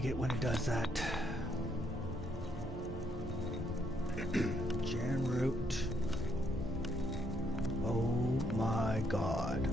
like it when it does that. Jan root. Oh my god.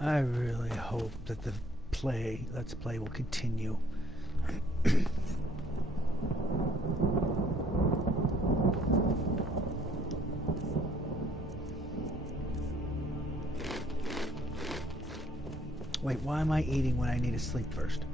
I really hope that the Let's Play will continue. Wait, why am I eating when I need to sleep first?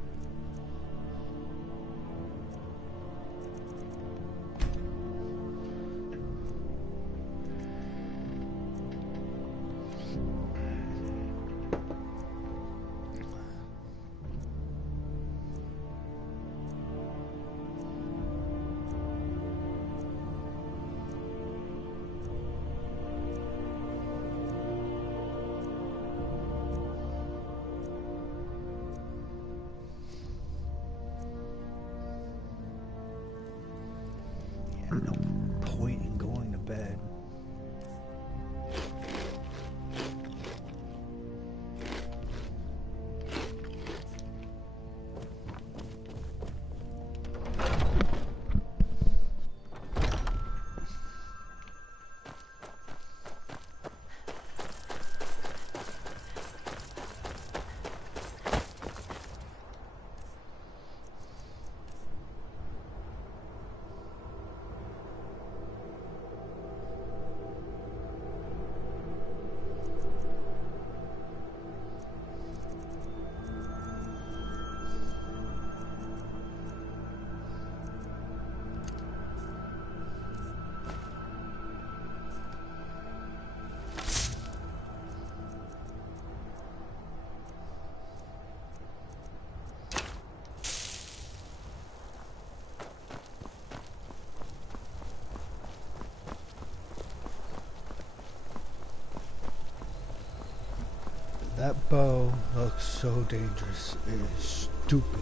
That bow looks so dangerous. It is stupid.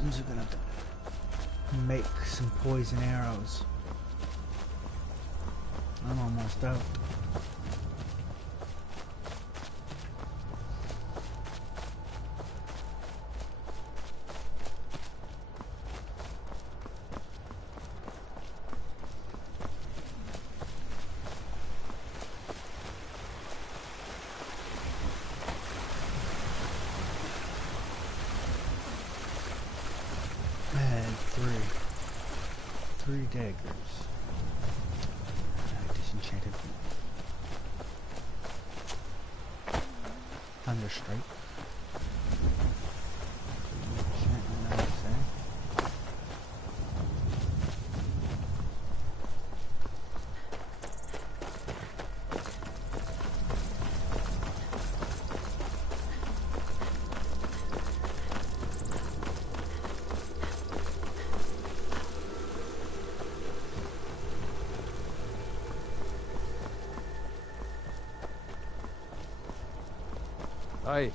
I'm just gonna have to make some poison arrows. I'm almost out. Three daggers. Disenchanted Thunderstrike. Aye.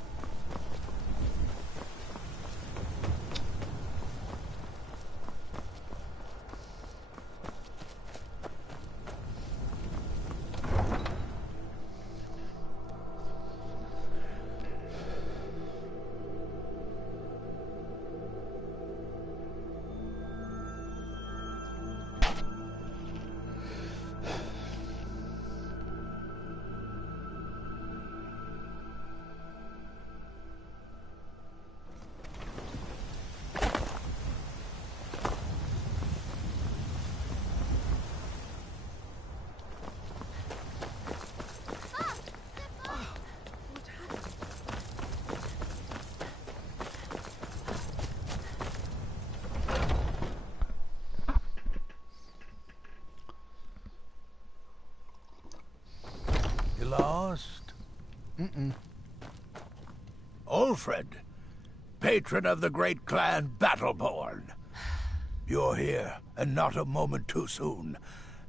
Lost? Mm-mm. Ulfred, patron of the great clan Battleborn. You're here, and not a moment too soon.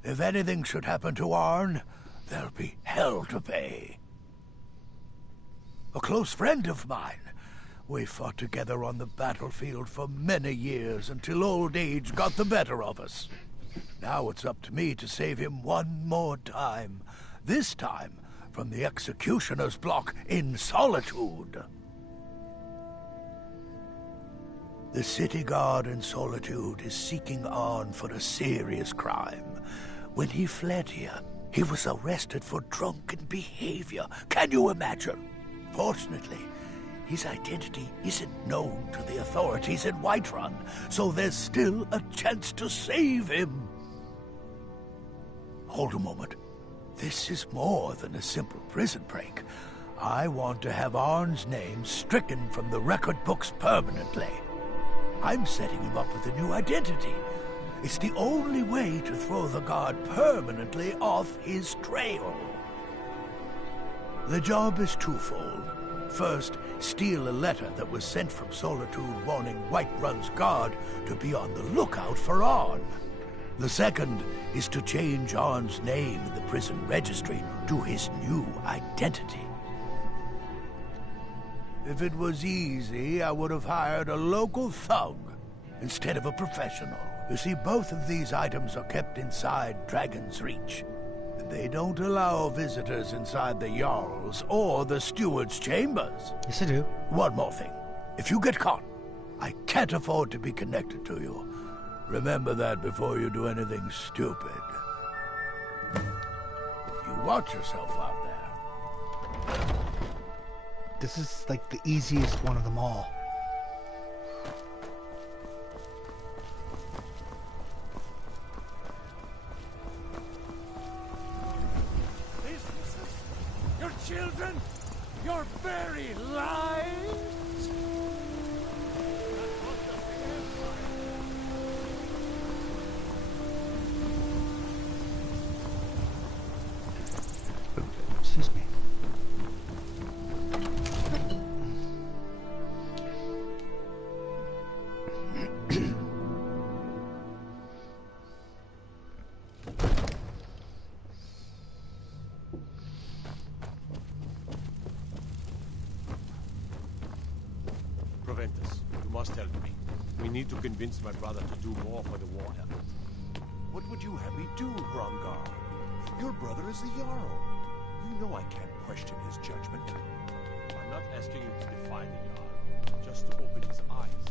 If anything should happen to Arn, there'll be hell to pay. A close friend of mine. We fought together on the battlefield for many years until old age got the better of us. Now it's up to me to save him one more time. This time from the Executioner's block in Solitude. The city guard in Solitude is seeking Arn for a serious crime. When he fled here, he was arrested for drunken behavior. Can you imagine? Fortunately, his identity isn't known to the authorities in Whiterun, so there's still a chance to save him. Hold a moment. This is more than a simple prison break. I want to have Arn's name stricken from the record books permanently. I'm setting him up with a new identity. It's the only way to throw the guard permanently off his trail. The job is twofold. First, steal a letter that was sent from Solitude warning Whiterun's guard to be on the lookout for Arn. The second is to change Arn's name in the prison registry to his new identity. If it was easy, I would have hired a local thug instead of a professional. You see, both of these items are kept inside Dragon's Reach. And they don't allow visitors inside the Jarl's or the Steward's chambers. Yes, I do. One more thing. If you get caught, I can't afford to be connected to you. Remember that before you do anything stupid. You watch yourself out there. This is like the easiest one of them all. Businesses, your children, your very lives. Proventus, you must help me. We need to convince my brother to do more for the war effort. What would you have me do, Hrongar? Your brother is the Jarl. You know I can't question his judgment. I'm not asking you to defy the Jarl, just to open his eyes.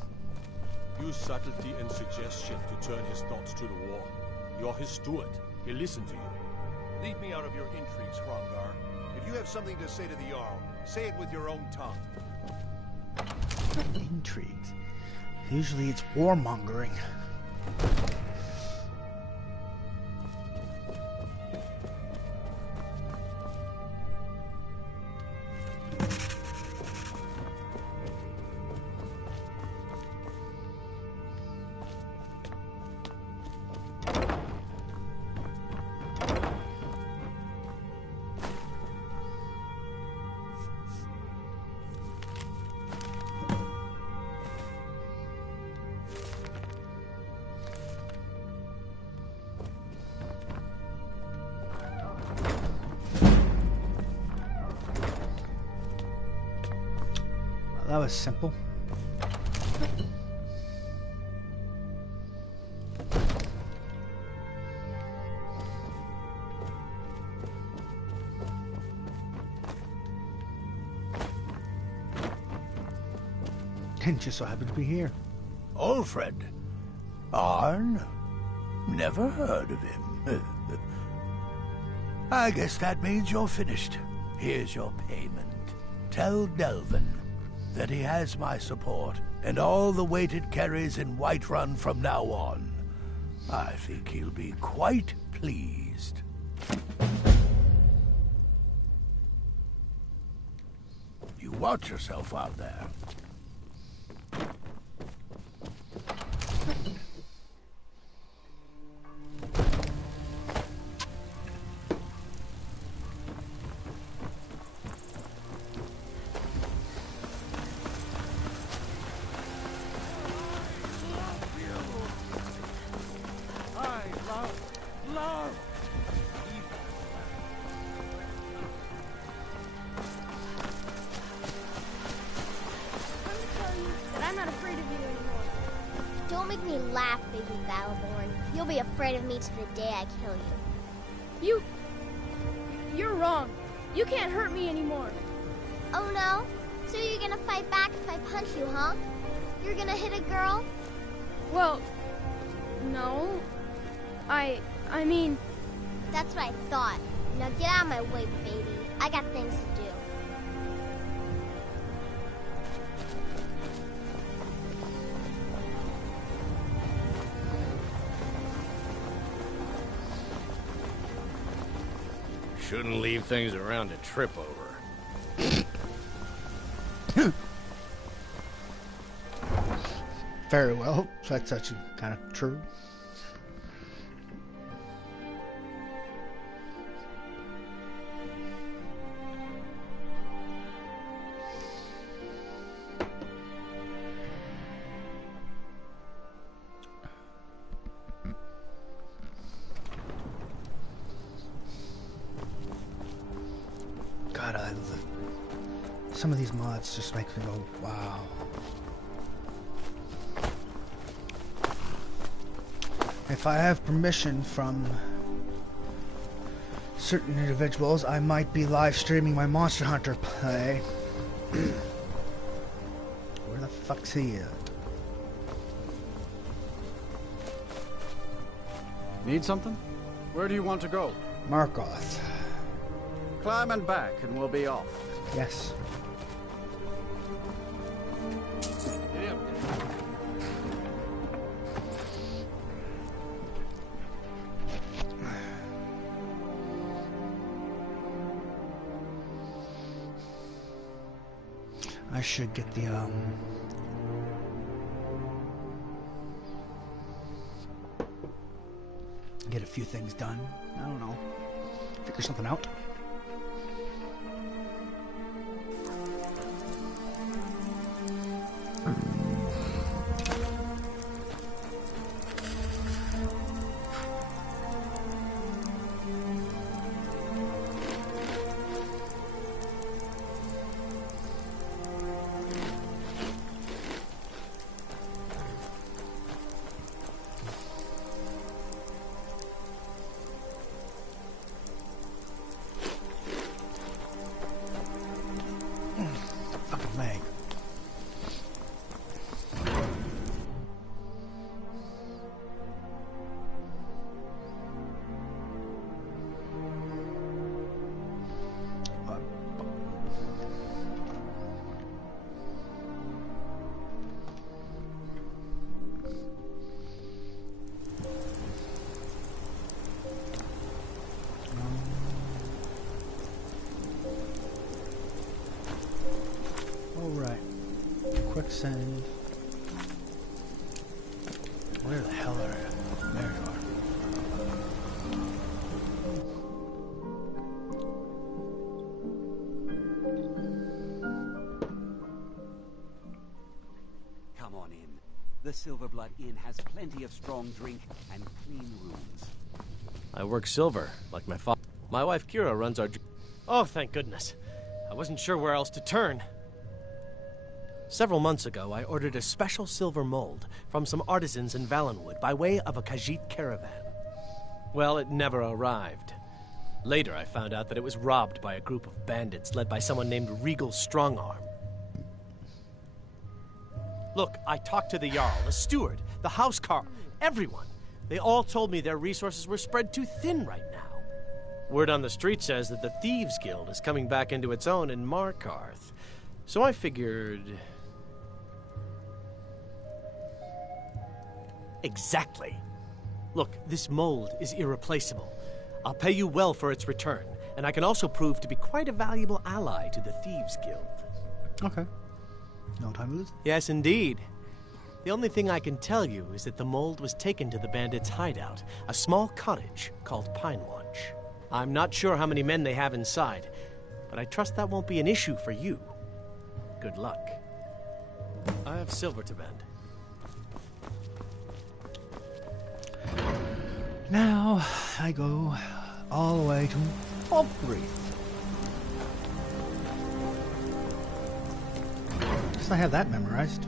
Use subtlety and suggestion to turn his thoughts to the war. You're his steward. He'll listen to you. Leave me out of your intrigues, Hrongar. If you have something to say to the Jarl, say it with your own tongue. Intrigues. Usually it's warmongering. That was simple. And just so happened to be here. Ulfred. Arn? Never heard of him. I guess that means you're finished. Here's your payment. Tell Delvin that he has my support and all the weight it carries in Whiterun from now on. I think he'll be quite pleased. You watch yourself out there. Don't make me laugh, baby Battleborn. You'll be afraid of me to the day I kill you. You're wrong. You can't hurt me anymore. Oh no? So you're gonna fight back if I punch you, huh? You're gonna hit a girl? Well, no. I mean... That's what I thought. Now get out of my way, baby. I got things to do. Shouldn't leave things around to trip over. Very well. That's actually kind of true. God, some of these mods just make me go, wow. If I have permission from certain individuals, I might be live streaming my Monster Hunter play. Where the fuck's he at? Need something? Where do you want to go? Markoth. Climb and back and we'll be off. Yes. I should get the get a few things done. I don't know. Figure something out. Alright. Quick save. Where the hell are you? There you are. Come on in. The Silverblood Inn has plenty of strong drink and clean rooms. I work silver, like my father. My wife Kira runs our... Oh, thank goodness. I wasn't sure where else to turn. Several months ago, I ordered a special silver mold from some artisans in Valenwood by way of a Khajiit caravan. Well, it never arrived. Later, I found out that it was robbed by a group of bandits led by someone named Regal Strongarm. Look, I talked to the Jarl, the steward, the housecarl, everyone. They all told me their resources were spread too thin right now. Word on the street says that the Thieves Guild is coming back into its own in Markarth. So I figured... Exactly. Look, this mold is irreplaceable. I'll pay you well for its return, and I can also prove to be quite a valuable ally to the Thieves Guild. Okay. No time to lose. Yes, indeed. The only thing I can tell you is that the mold was taken to the bandits' hideout, a small cottage called Pine Watch. I'm not sure how many men they have inside, but I trust that won't be an issue for you. Good luck. I have silver to bend. Now I go all the way to Falkreath. Guess I have that memorized.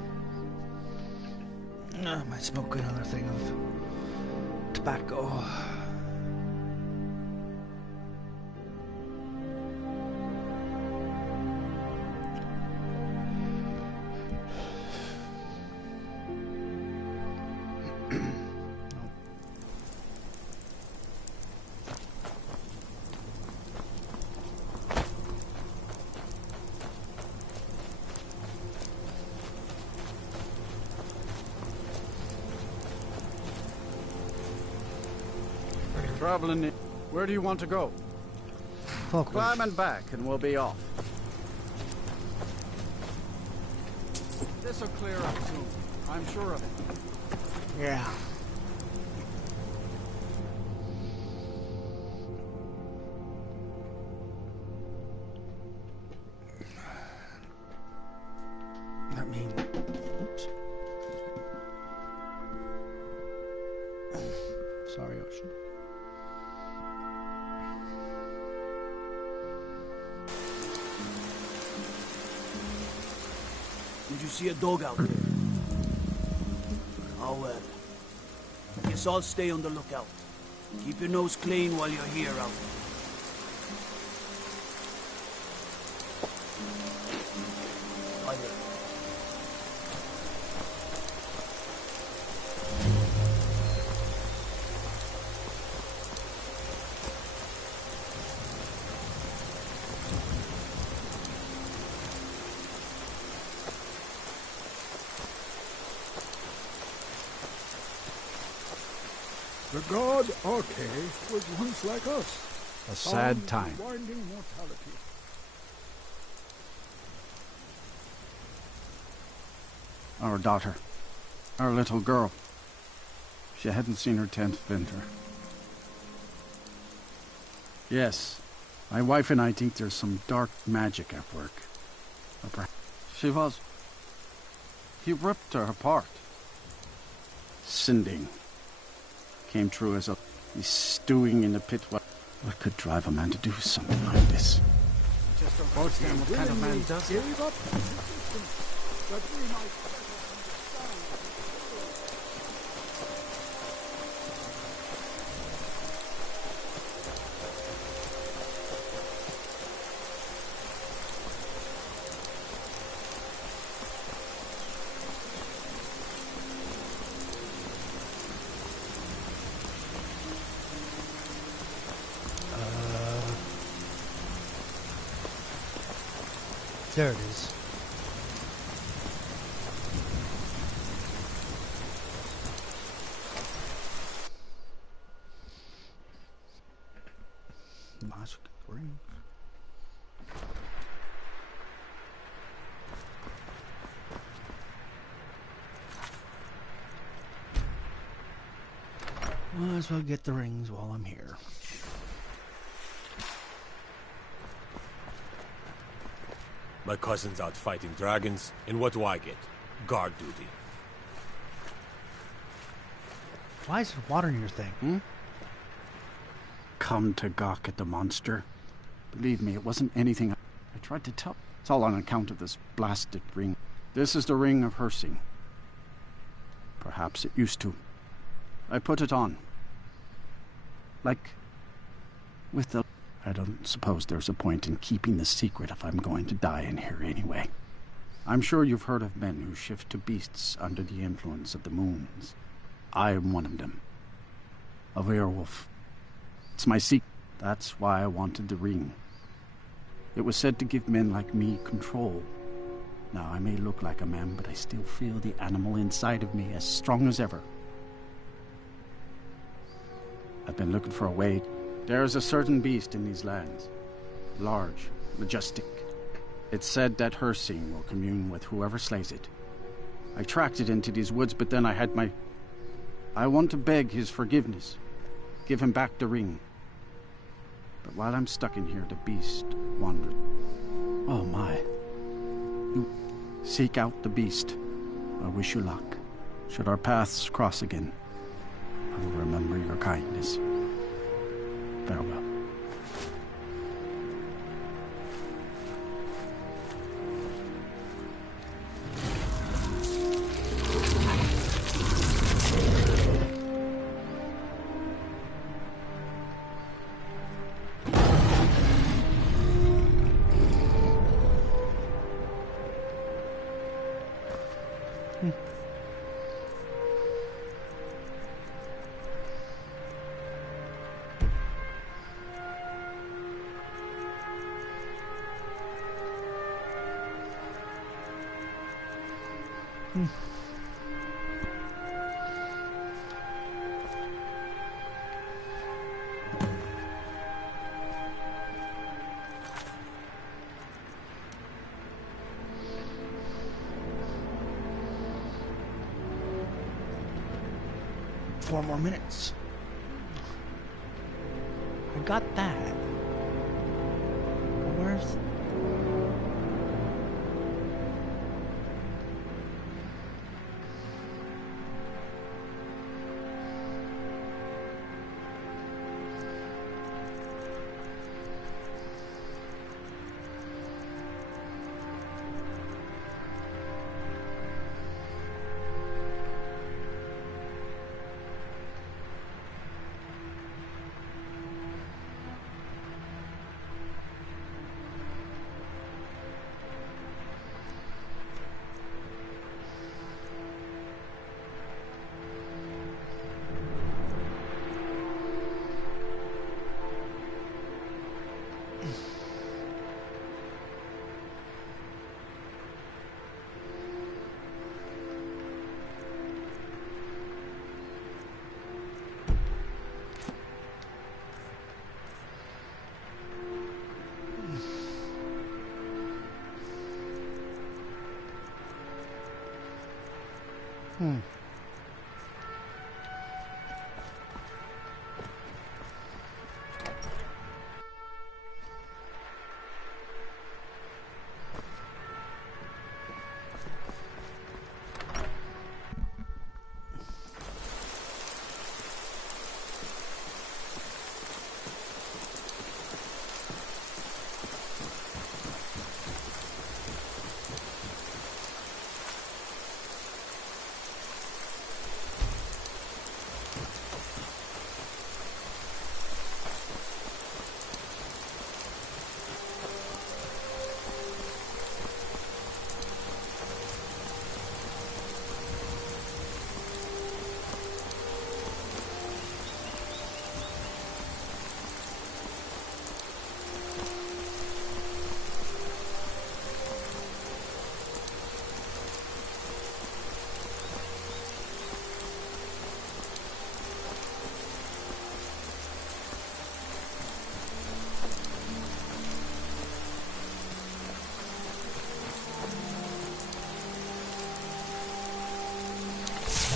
I might smoke another thing of tobacco. Traveling in. Where do you want to go? Falkreath. Climb and back, and we'll be off. This'll clear up soon. I'm sure of it. Yeah. That means... Oops. Sorry, Ocean. Did you see a dog out there? Oh well. Guess I'll stay on the lookout. Keep your nose clean while you're here, out. Bye there. The god Arche was once like us. A sad time. Winding mortality. Our daughter. Our little girl. She hadn't seen her 10th winter. Yes, my wife and I think there's some dark magic at work. Or perhaps she was. He ripped her apart. Sinding came true as a... He's stewing in the pit. What could drive a man to do something like this? Just don't What understand what kind of man does that. Gave up his existence that we might better understand. There it is. Magic ring. Might as well get the rings while I'm here. My cousin's out fighting dragons, and what do I get? Guard duty. Why is there water in your thing? Come to gawk at the monster. Believe me, it wasn't anything I tried to tell. It's all on account of this blasted ring. This is the ring of Hersing. Perhaps it used to. I put it on. Like, with the... I don't suppose there's a point in keeping the secret if I'm going to die in here anyway. I'm sure you've heard of men who shift to beasts under the influence of the moons. I am one of them. A werewolf. It's my secret. That's why I wanted the ring. It was said to give men like me control. Now, I may look like a man, but I still feel the animal inside of me as strong as ever. I've been looking for a way. There is a certain beast in these lands. Large, majestic. It's said that Hersing will commune with whoever slays it. I tracked it into these woods, but then I had my... I want to beg his forgiveness. Give him back the ring. But while I'm stuck in here, the beast wandered. Oh my. You seek out the beast. I wish you luck. Should our paths cross again, I will remember your kindness. Farewell. Four more minutes. I got that. Where's...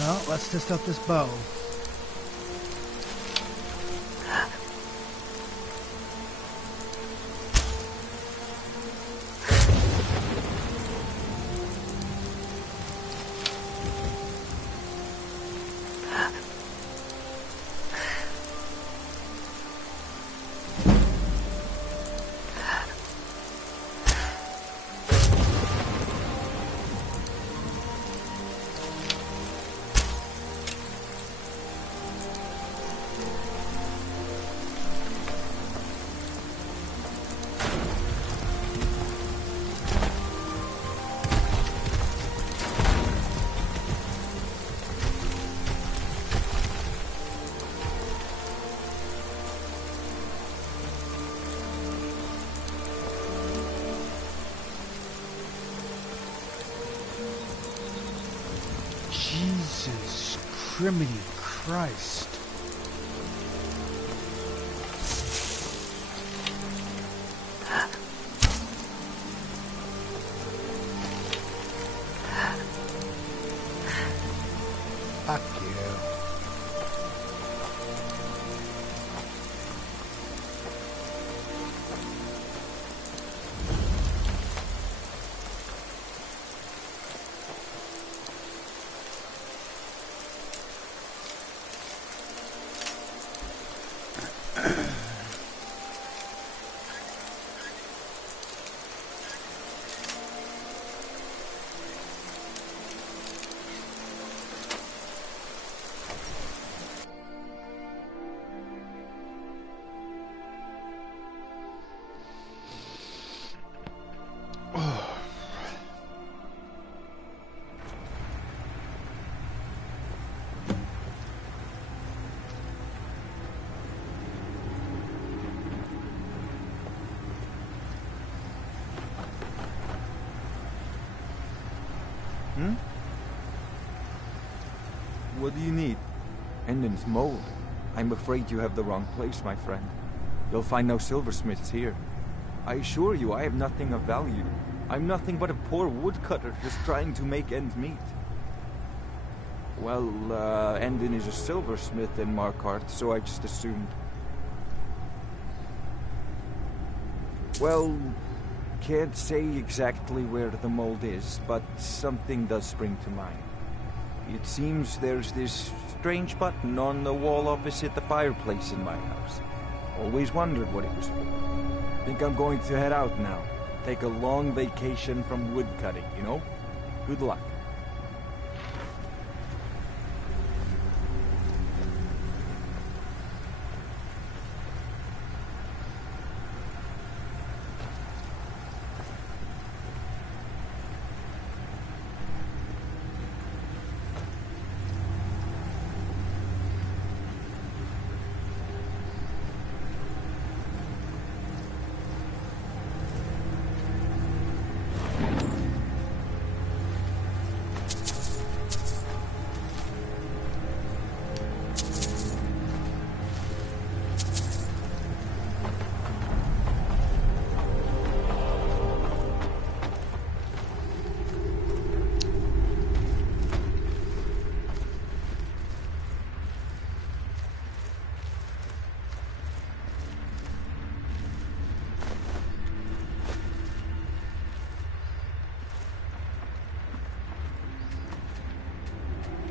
Well, let's test out this bow. Jesus criminy Christ. Fuck you. What do you need? Endon's mold. I'm afraid you have the wrong place, my friend. You'll find no silversmiths here. I assure you, I have nothing of value. I'm nothing but a poor woodcutter just trying to make ends meet. Well, Endon is a silversmith in Markarth, so I just assumed. Well, can't say exactly where the mold is, but something does spring to mind. It seems there's this strange button on the wall opposite the fireplace in my house. Always wondered what it was for. Think I'm going to head out now. Take a long vacation from woodcutting, you know? Good luck.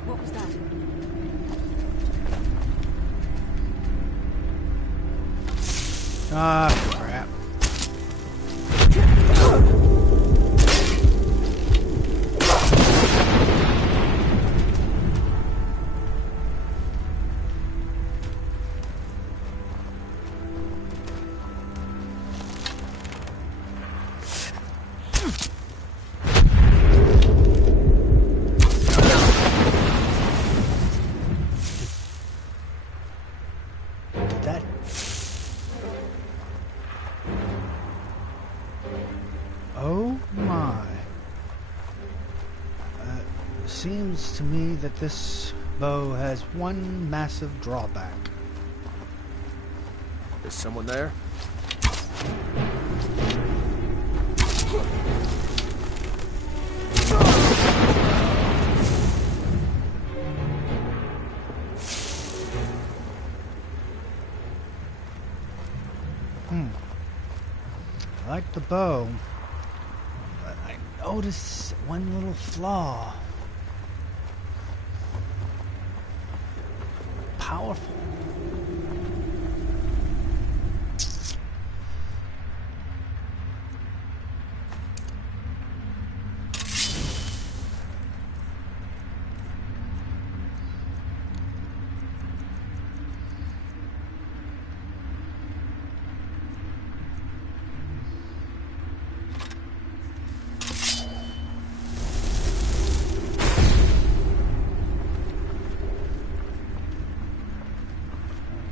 What was that? Ah, crap. Oh my. Seems to me that this bow has one massive drawback. Is someone there? I like the bow, but I notice one little flaw. Powerful.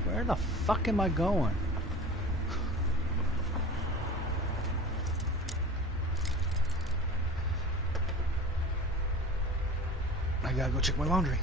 Where the fuck am I going? I gotta go check my laundry.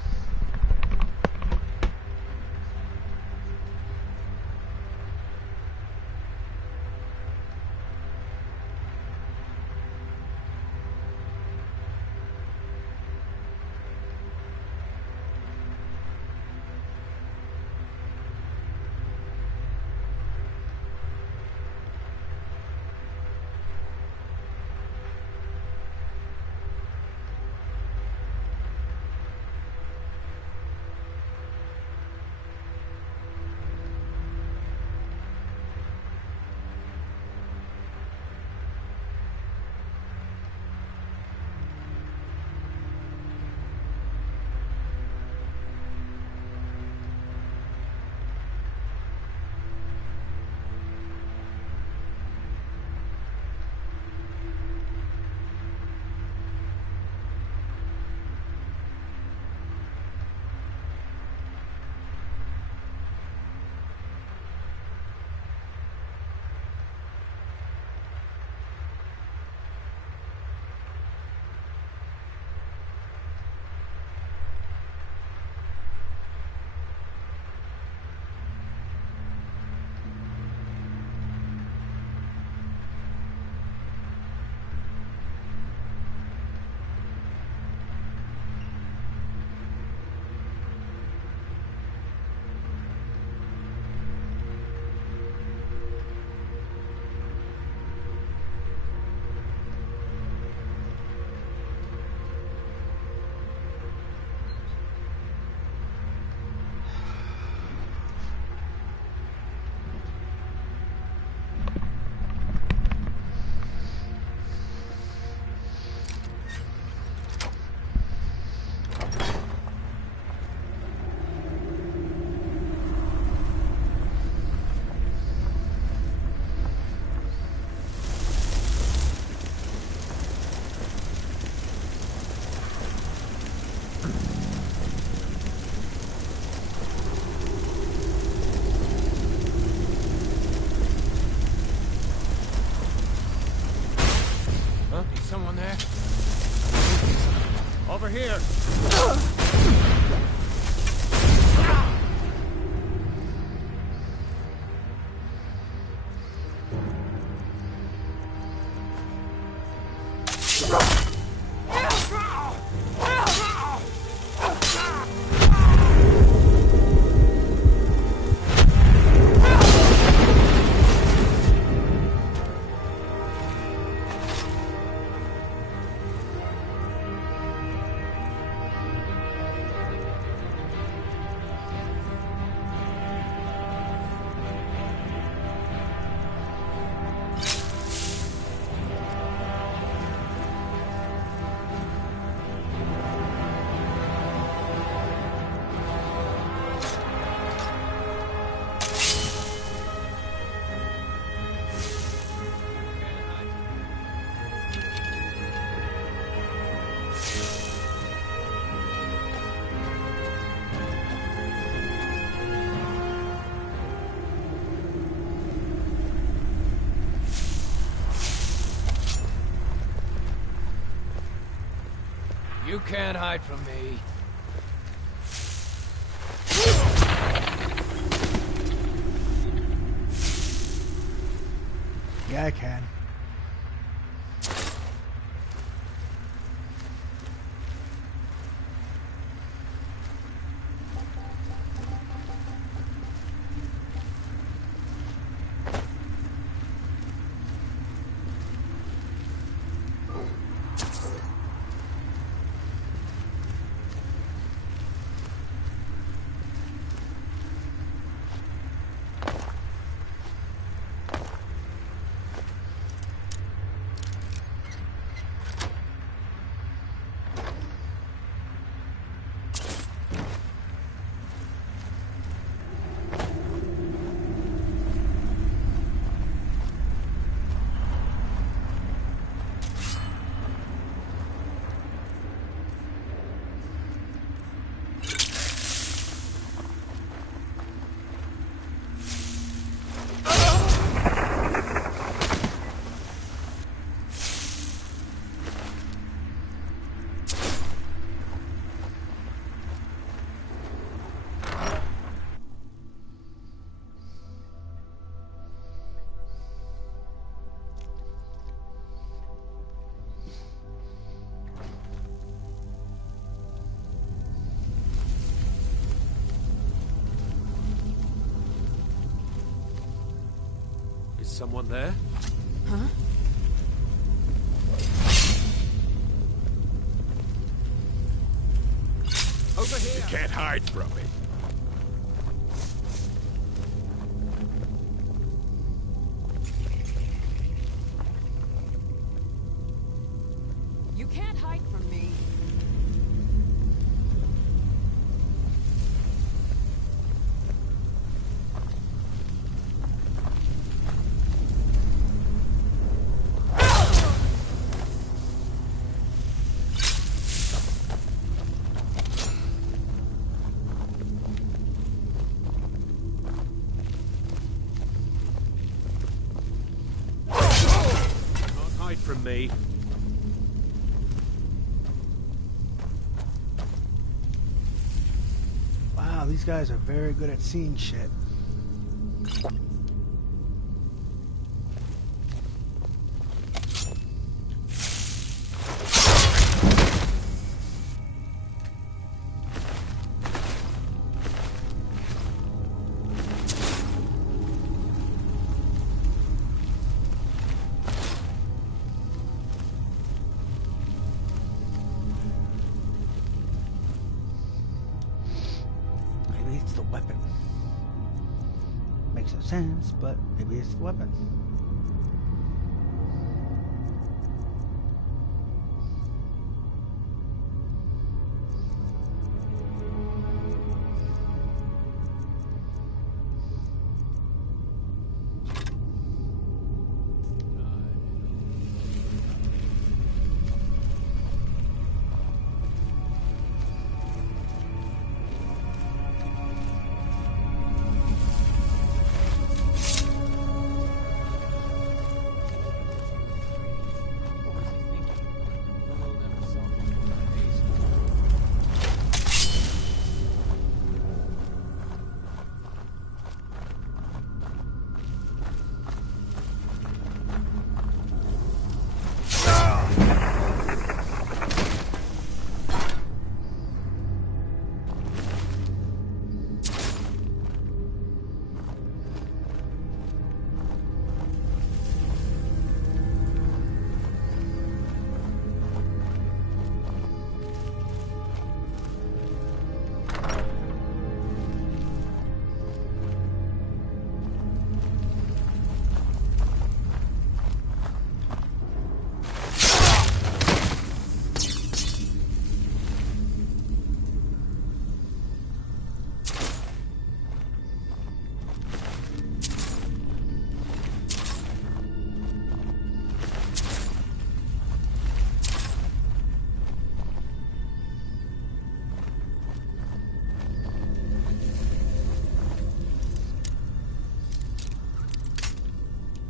Someone there? Over here! You can't hide from me. Yeah, I can. someone there? Huh? Over here! You can't hide from me. You can't hide from me. Can't hide from me. Wow, these guys are very good at seeing shit. Maybe it's the weapon. Makes no sense, but maybe it's the weapon.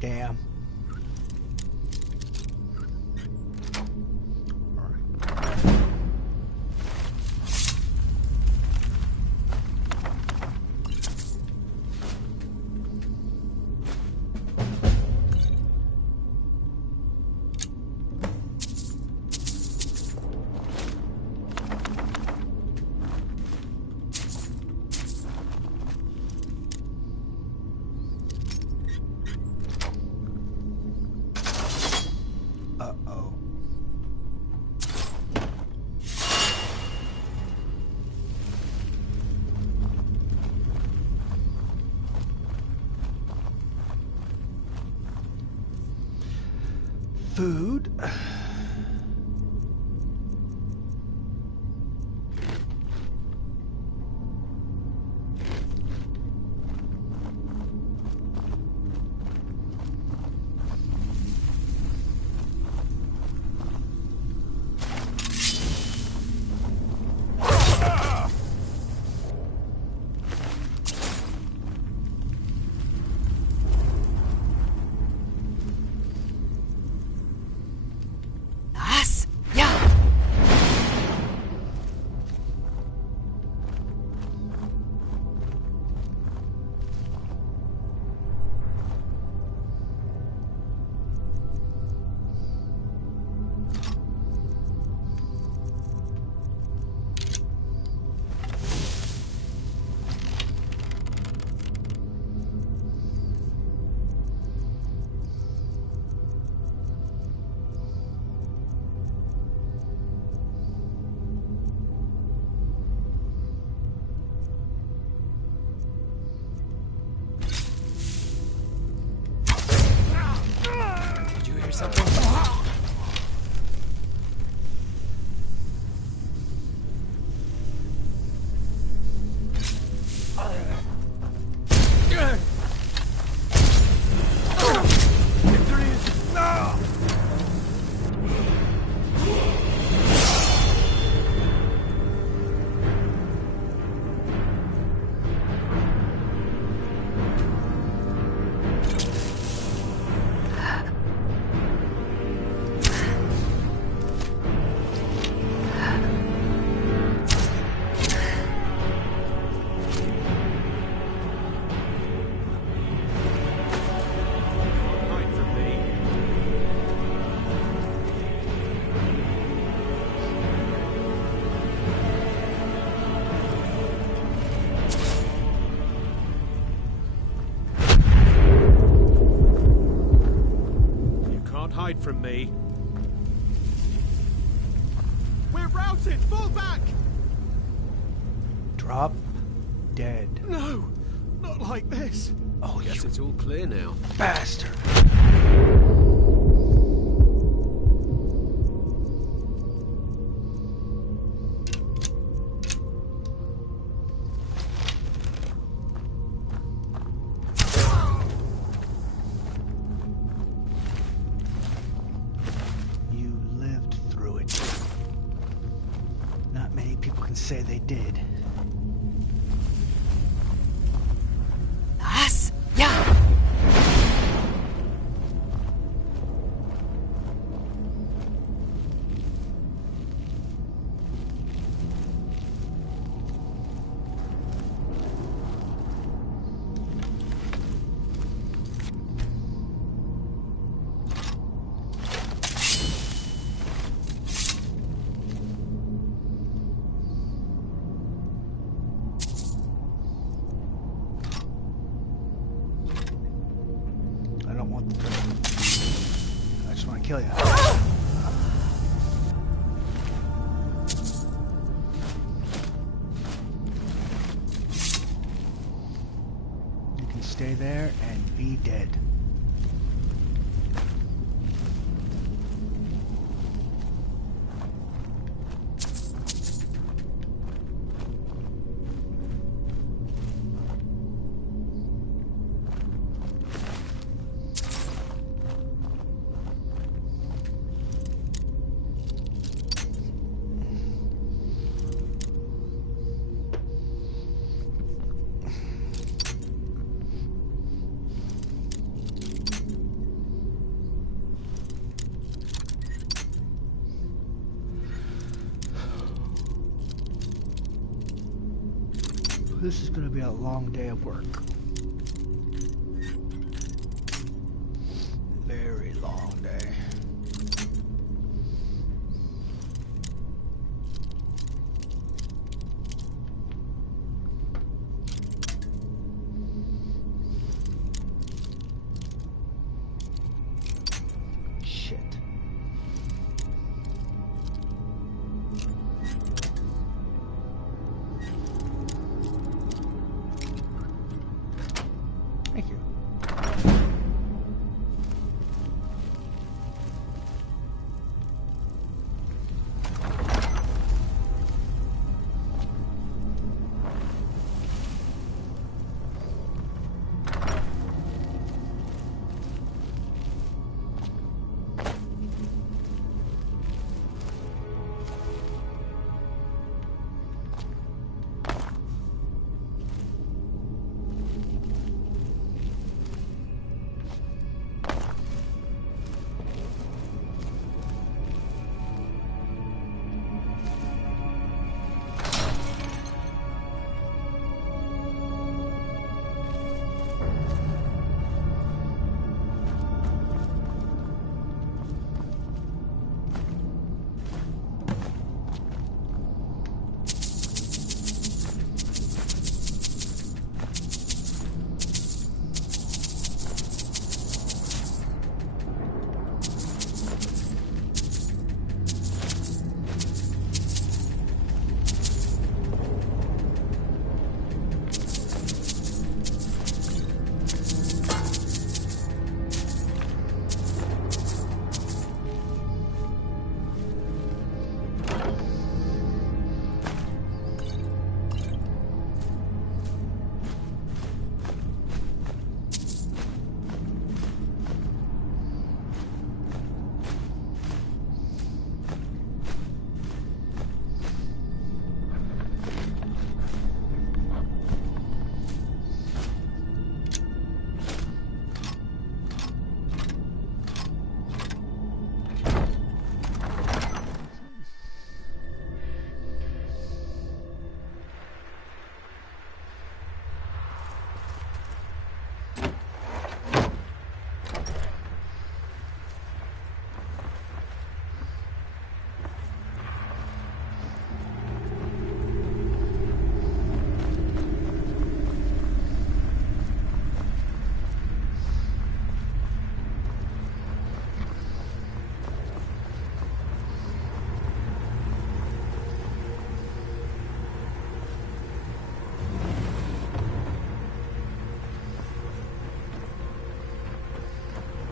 Damn. Uh-oh. Food. from me. We're routed! Fall back! Drop dead. No! Not like this! Oh, Guess you it's all clear now. bastard. You lived through it. Not many people can say they did. Us? Yeah. I don't want the girl. I just want to kill you. You can stay there and be dead. This is going to be a long day of work. Very long day. Shit.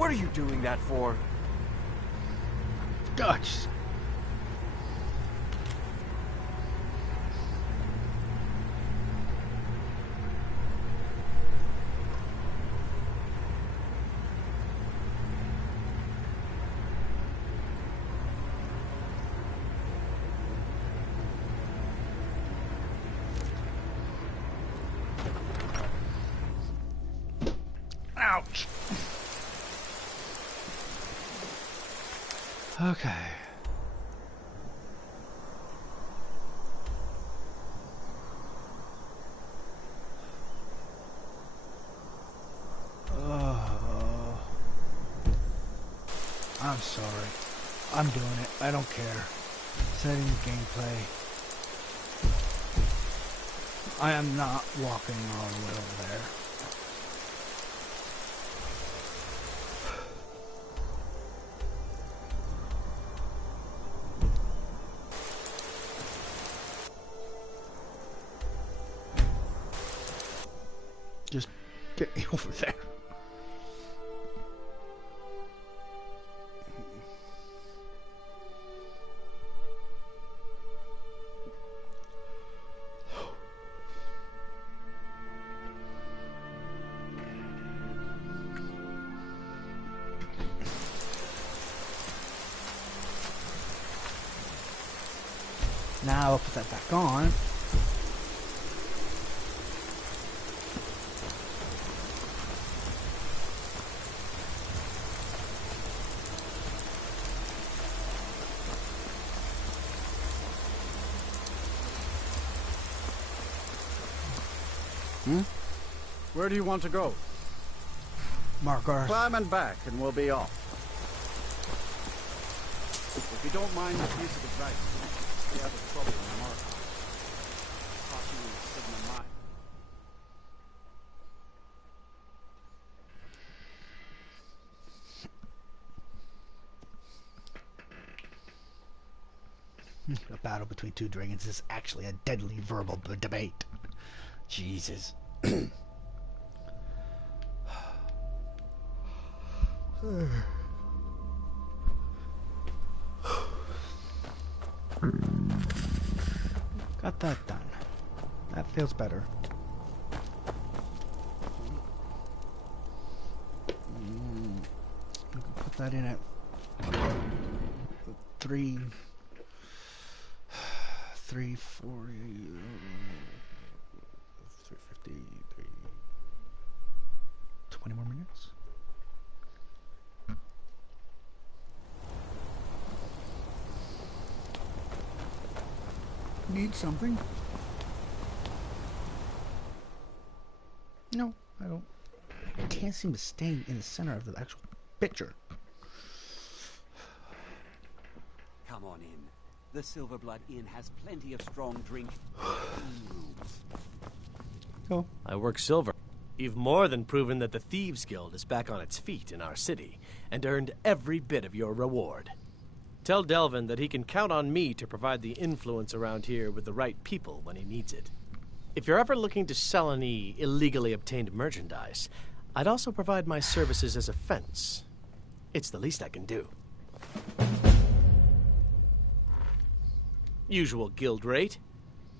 What are you doing that for? Gosh. Ouch. Okay. I'm sorry. I'm doing it. I don't care. Setting gameplay. I am not walking all the way over there. Just get me over there. Now I'll put that back on. Where do you want to go? Markarth. Climb and back, and we'll be off. If you don't mind the piece of advice, stay out of trouble in Markarth. Caution you in Sigma Mine. A battle between two dragons is actually a deadly verbal debate. Jesus. Got that done. That feels better. You can put that in at 340, 350, 20 more minutes. Need something? No, I don't. I can't seem to stay in the center of the actual picture. Come on in. The Silverblood Inn has plenty of strong drink and rooms. Cool. I work silver. You've more than proven that the Thieves Guild is back on its feet in our city, and earned every bit of your reward. Tell Delvin that he can count on me to provide the influence around here with the right people when he needs it. If you're ever looking to sell any illegally obtained merchandise, I'd also provide my services as a fence. It's the least I can do. Usual guild rate.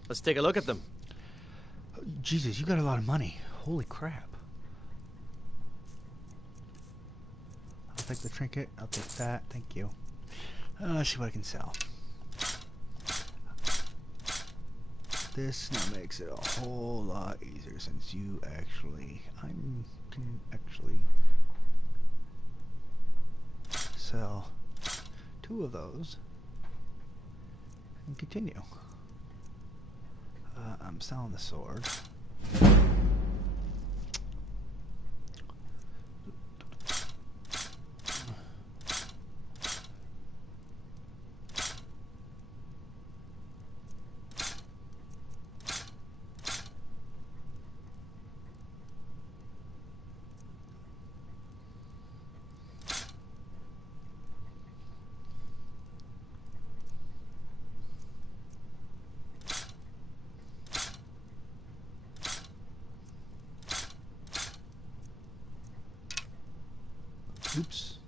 Let's take a look at them. Jesus, you got a lot of money. Holy crap. I'll take the trinket. I'll take that. Thank you. Let's see what I can sell. This now makes it a whole lot easier since you actually... I can actually sell 2 of those and continue. I'm selling the sword. Oops.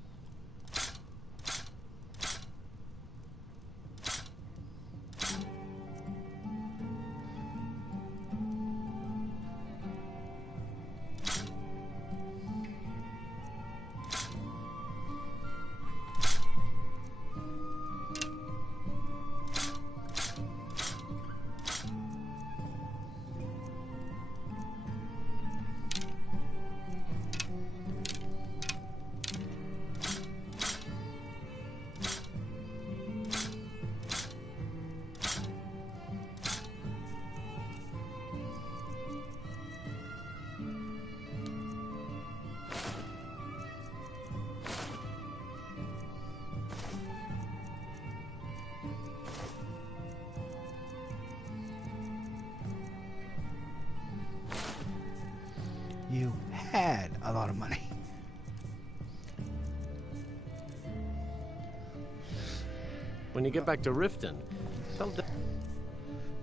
You had a lot of money. When you get back to Riften, tell Dan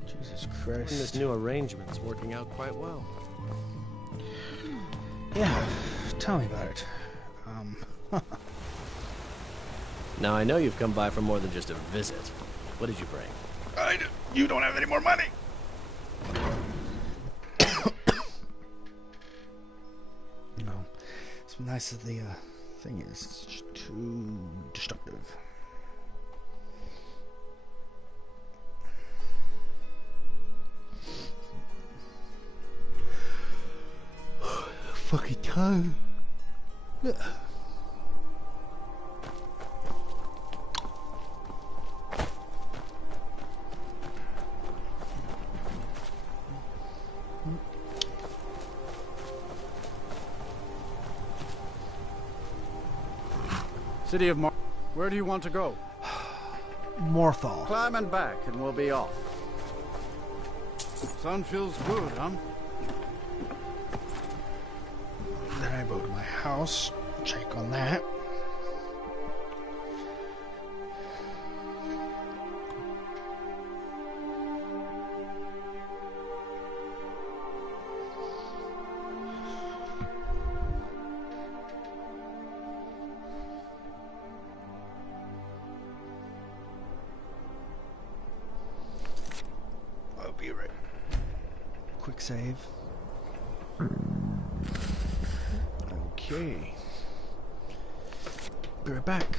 Jesus Christ. this new arrangement's working out quite well. Yeah, tell me about it. Now I know you've come by for more than just a visit. What did you bring? You don't have any more money. No, it's nice that the thing is it's just too destructive. Fucking time. City of Mar... Where do you want to go? Morthal. Climb and back, and we'll be off. Sun feels good, huh? Then I go to my house, check on that. I'll be right. Quick save. Okay. Be right back.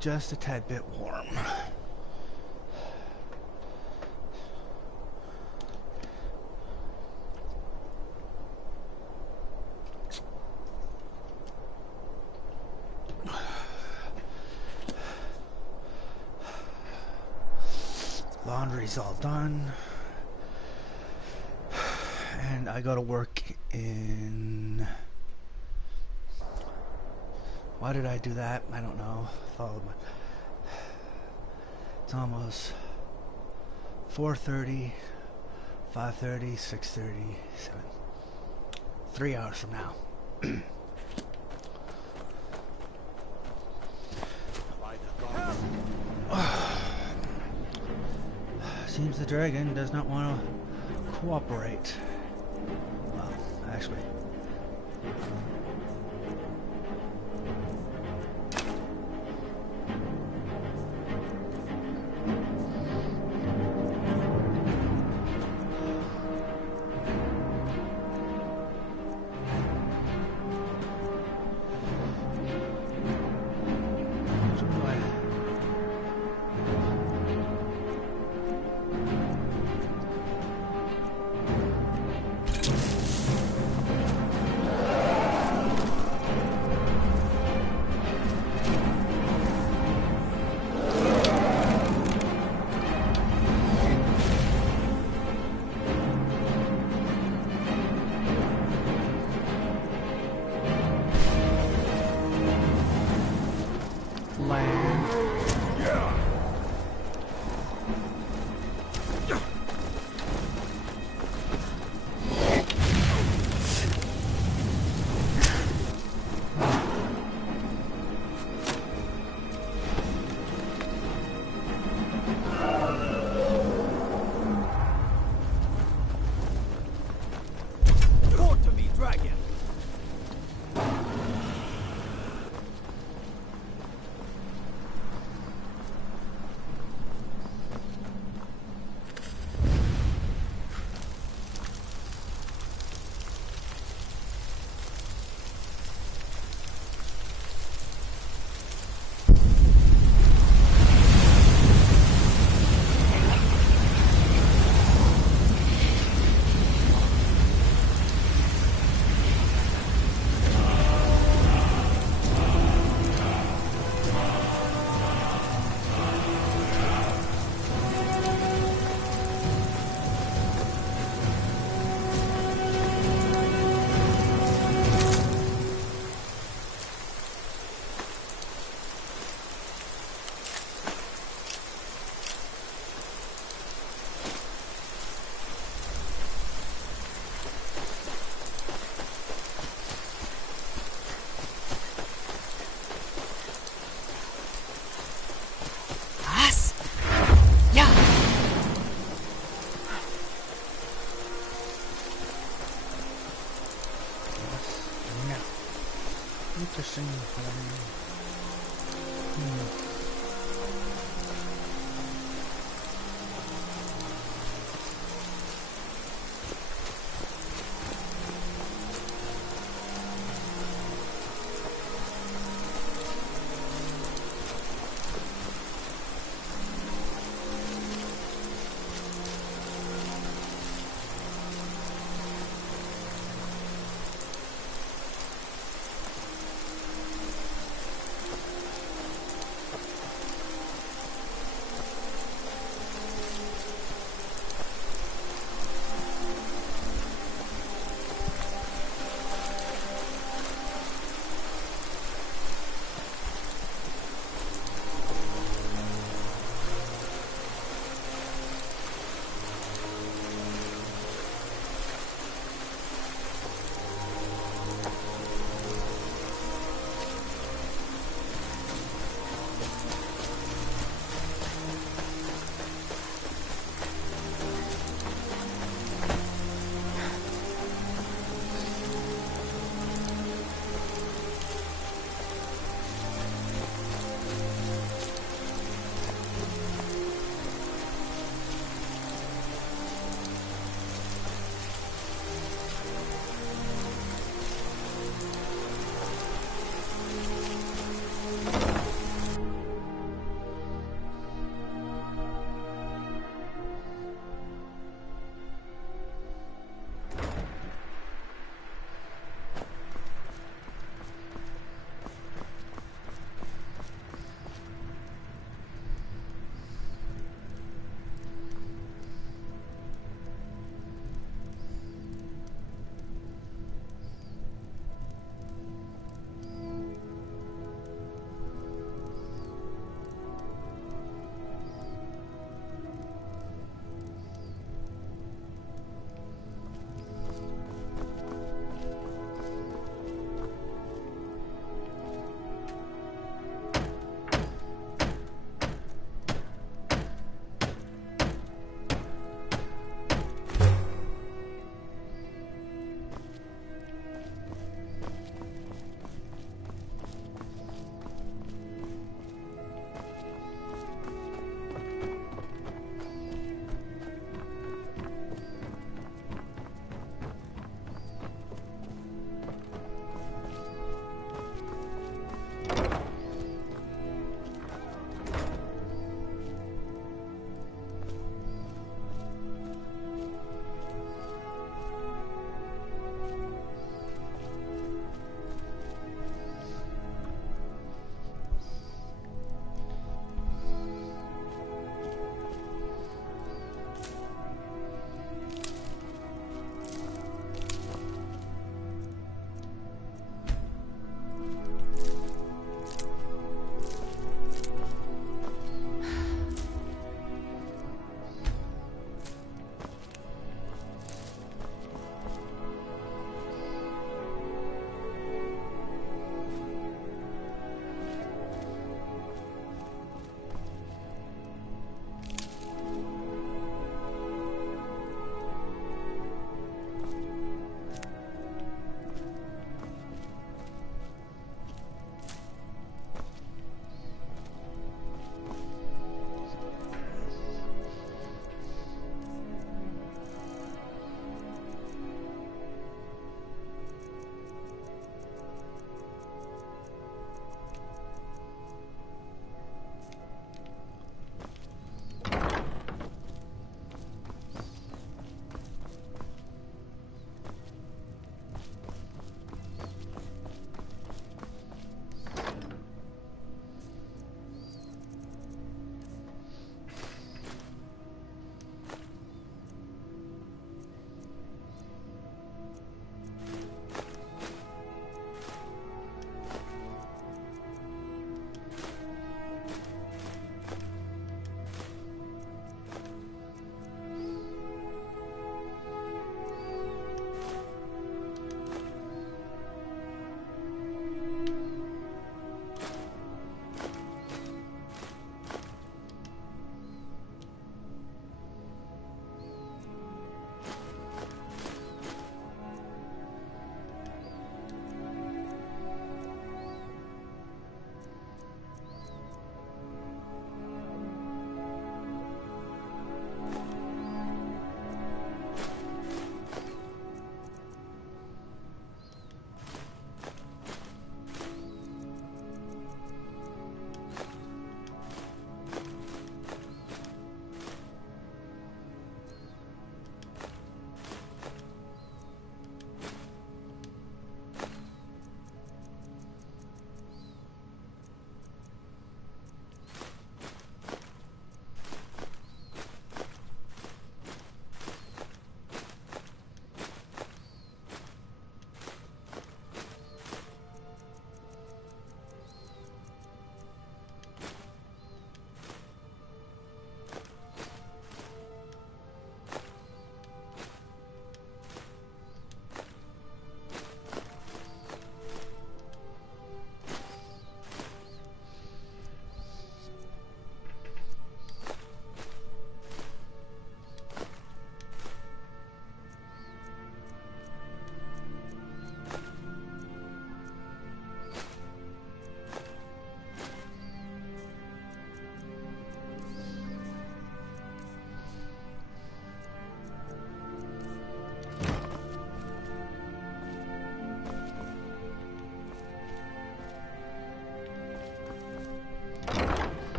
just a tad bit warm. Laundry's all done. And I go to work in... Why did I do that? I don't know. It's almost 4:30, 5:30, 6:30, 7. 3 hours from now. Seems the dragon does not want to cooperate. Well, actually. Interesting.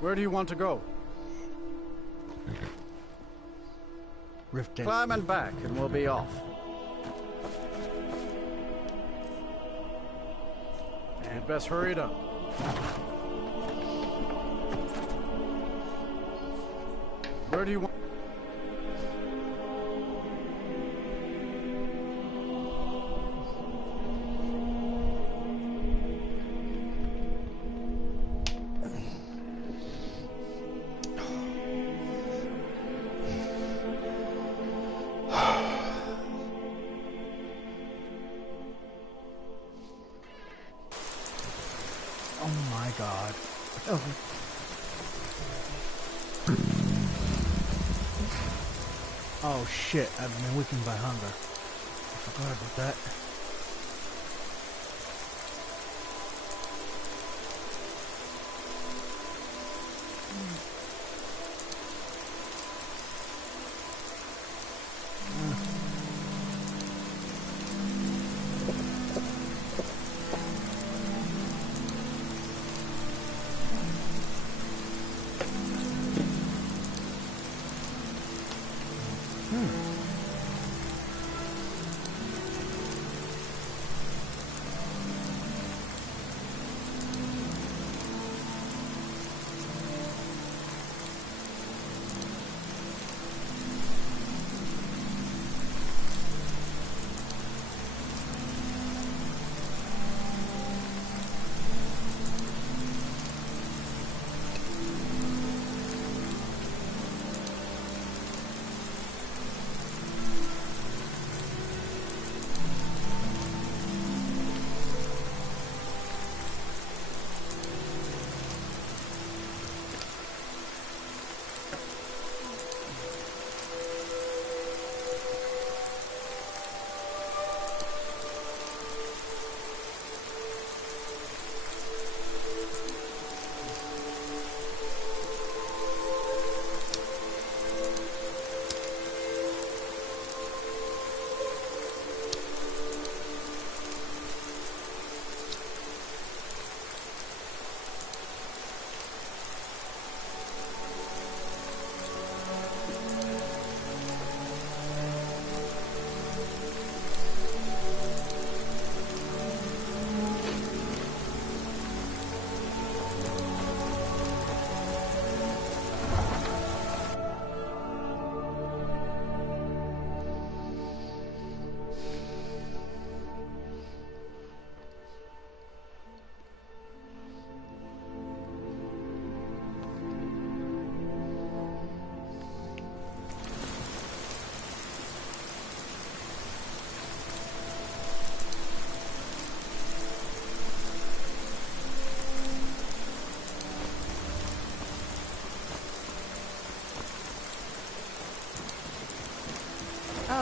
Where do you want to go? Rift in. Climb and back, and we'll be off. You'd best hurry it up. Where do you want? Oh my god. Oh shit, I've been weakened by hunger. I forgot about that.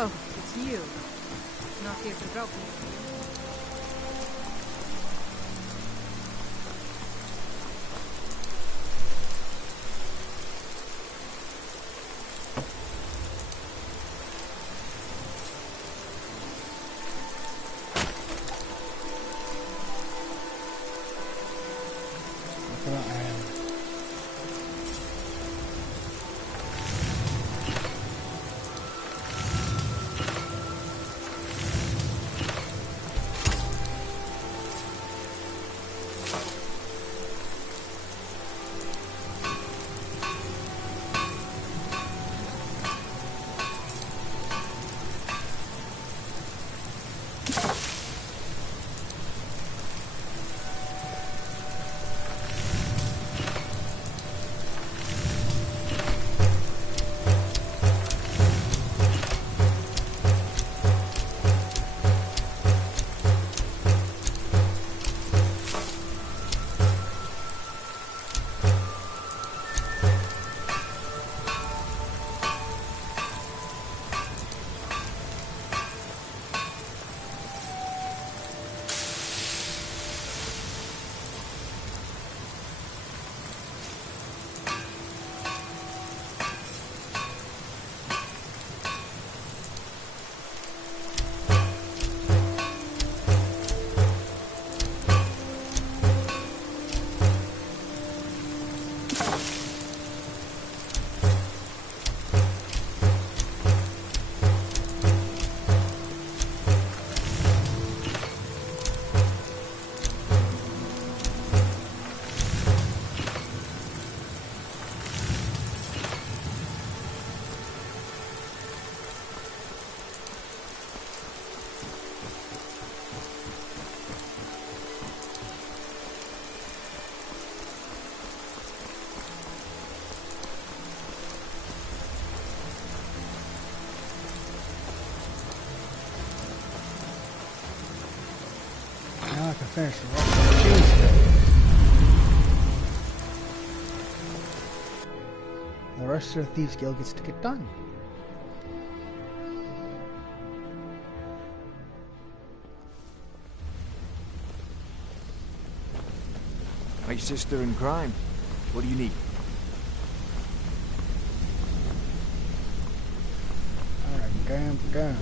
So, it's you. Not here to help me. Now I can finish the rest of the cheese. The rest of the Thieves Guild gets to get done. My sister in crime. What do you need? Alright, damn.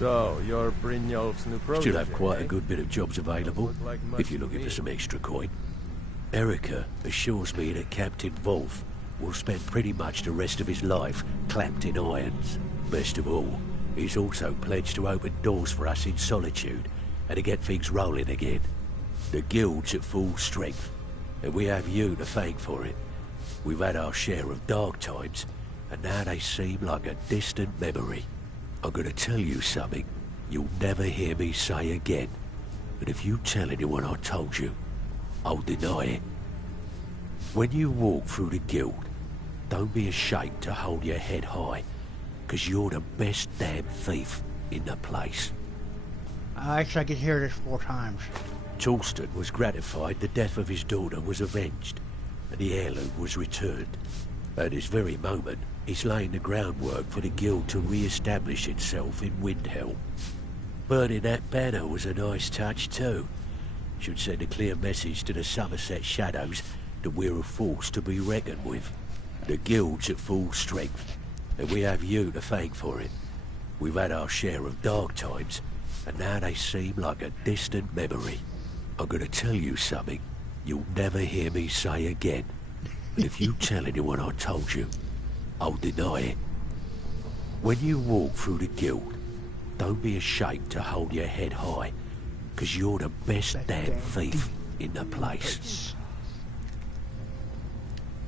So, you're Brynjolf's new project, Should have quite eh? a good bit of jobs available, if you're looking for some extra coin. Erica assures me that Captain Wolf will spend pretty much the rest of his life clamped in irons. Best of all, he's also pledged to open doors for us in Solitude and to get things rolling again. The guild's at full strength, and we have you to thank for it. We've had our share of dark times, and now they seem like a distant memory. I'm gonna tell you something you'll never hear me say again. But if you tell anyone I told you, I'll deny it. When you walk through the guild, don't be ashamed to hold your head high, 'cause you're the best damn thief in the place. Actually, I could hear this 4 times. Torsten was gratified the death of his daughter was avenged, and the heirloom was returned. At this very moment, he's laying the groundwork for the guild to re-establish itself in Windhelm. Burning that banner was a nice touch too. Should send a clear message to the Somerset Shadows that we're a force to be reckoned with. The guild's at full strength, and we have you to thank for it. We've had our share of dark times, and now they seem like a distant memory. I'm gonna tell you something you'll never hear me say again. And if you tell anyone I told you, I'll deny it. When you walk through the guild, don't be ashamed to hold your head high, because you're the best damn thief in the place.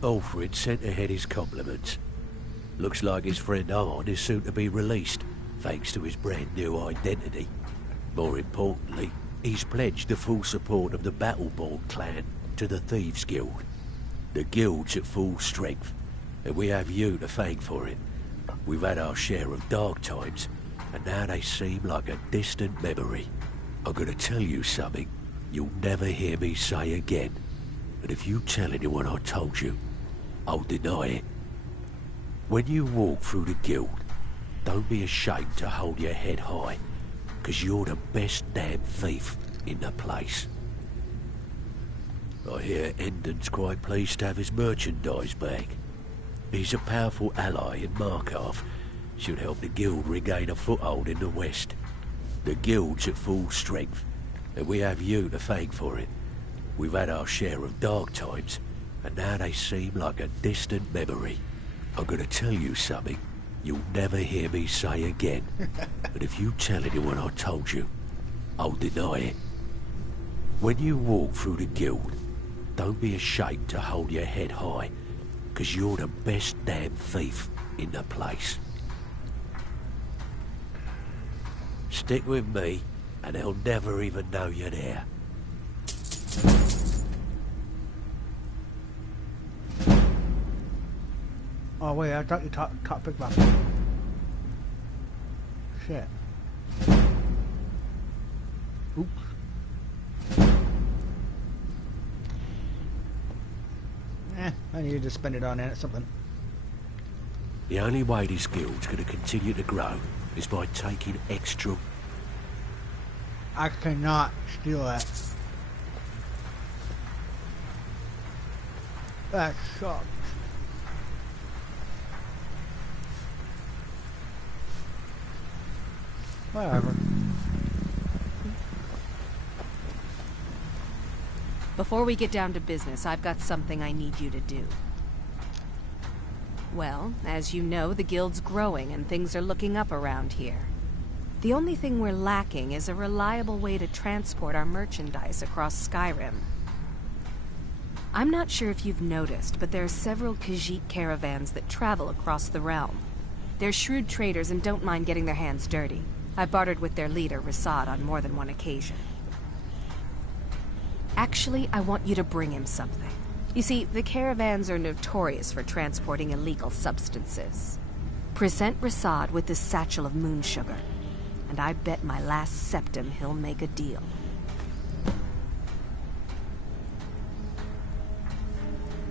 Alfred sent ahead his compliments. Looks like his friend Arn is soon to be released, thanks to his brand new identity. More importantly, he's pledged the full support of the Battleborn clan to the Thieves Guild. The guild's at full strength, and we have you to thank for it. We've had our share of dark times, and now they seem like a distant memory. I'm gonna tell you something you'll never hear me say again, and if you tell anyone I told you, I'll deny it. When you walk through the guild, don't be ashamed to hold your head high, because you're the best damn thief in the place. I hear Endon's quite pleased to have his merchandise back. He's a powerful ally in Markarth. Should help the guild regain a foothold in the west. The guild's at full strength, and we have you to thank for it. We've had our share of dark times, and now they seem like a distant memory. I'm gonna tell you something you'll never hear me say again. But if you tell anyone I told you, I'll deny it. When you walk through the guild, don't be ashamed to hold your head high, because you're the best damn thief in the place. Stick with me, and they'll never even know you're there. Oh wait, I thought you top pick box. Shit. Oops. I needed to spend it on something. The only way this guild's gonna continue to grow is by taking extra... I cannot steal that. That sucks. Whatever. Before we get down to business, I've got something I need you to do. Well, as you know, the guild's growing and things are looking up around here. The only thing we're lacking is a reliable way to transport our merchandise across Skyrim. I'm not sure if you've noticed, but there are several Khajiit caravans that travel across the realm. They're shrewd traders and don't mind getting their hands dirty. I bartered with their leader, Rasaad, on more than one occasion. Actually, I want you to bring him something. You see, the caravans are notorious for transporting illegal substances. Present Rasaad with this satchel of moon sugar, and I bet my last septim he'll make a deal.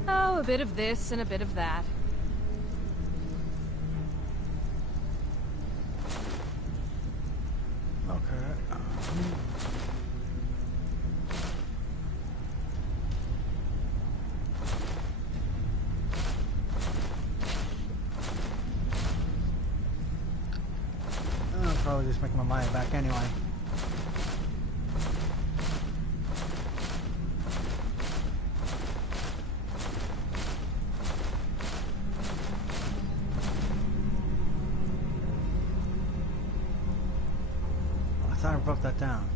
Oh, a bit of this and a bit of that. Okay. I'll probably just make my money back anyway. I thought I broke that down.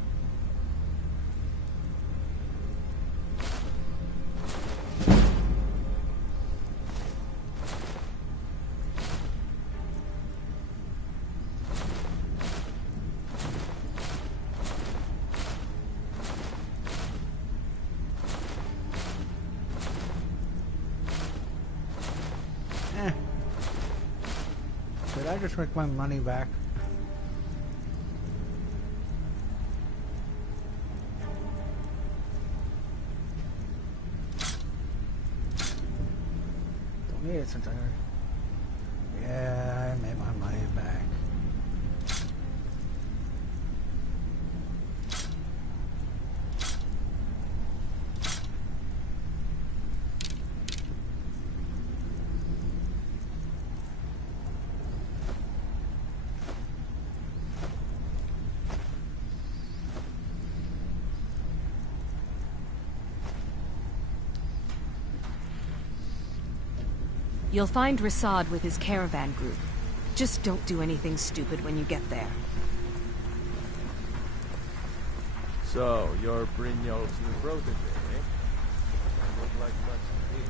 Did I just make my money back? Don't need it since I already... Yeah, I made my money back. You'll find Rasaad with his caravan group. Just don't do anything stupid when you get there. So, you're Brynjolf's new protege, eh? Doesn't look like much to me.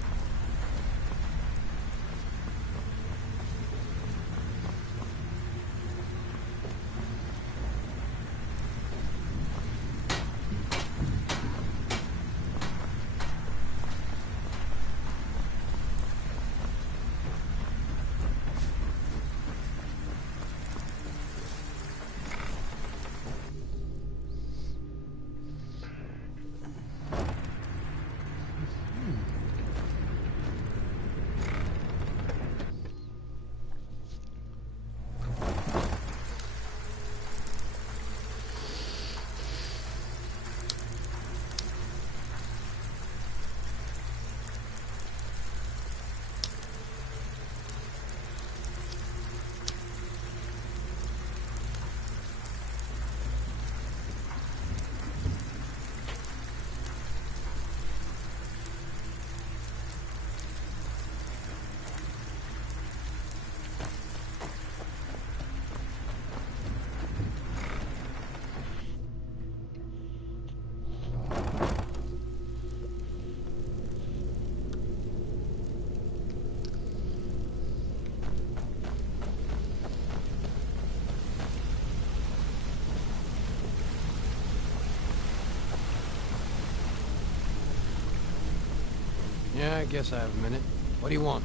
Yeah, I guess I have a minute. What do you want?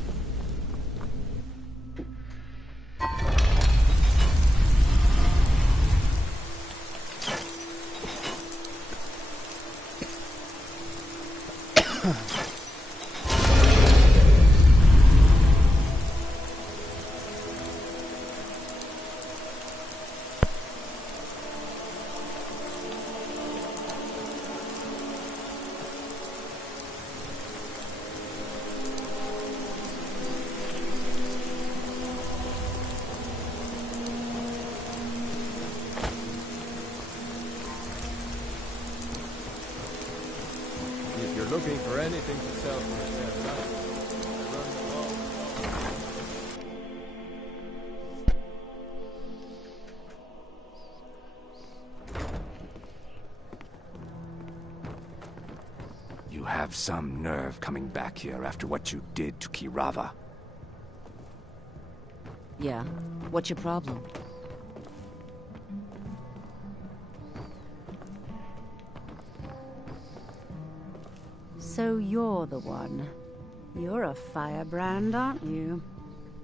Looking for anything to sell from the spare time. I run the wall. You have some nerve coming back here after what you did to Kirava. Yeah? What's your problem? So you're the one. You're a firebrand, aren't you?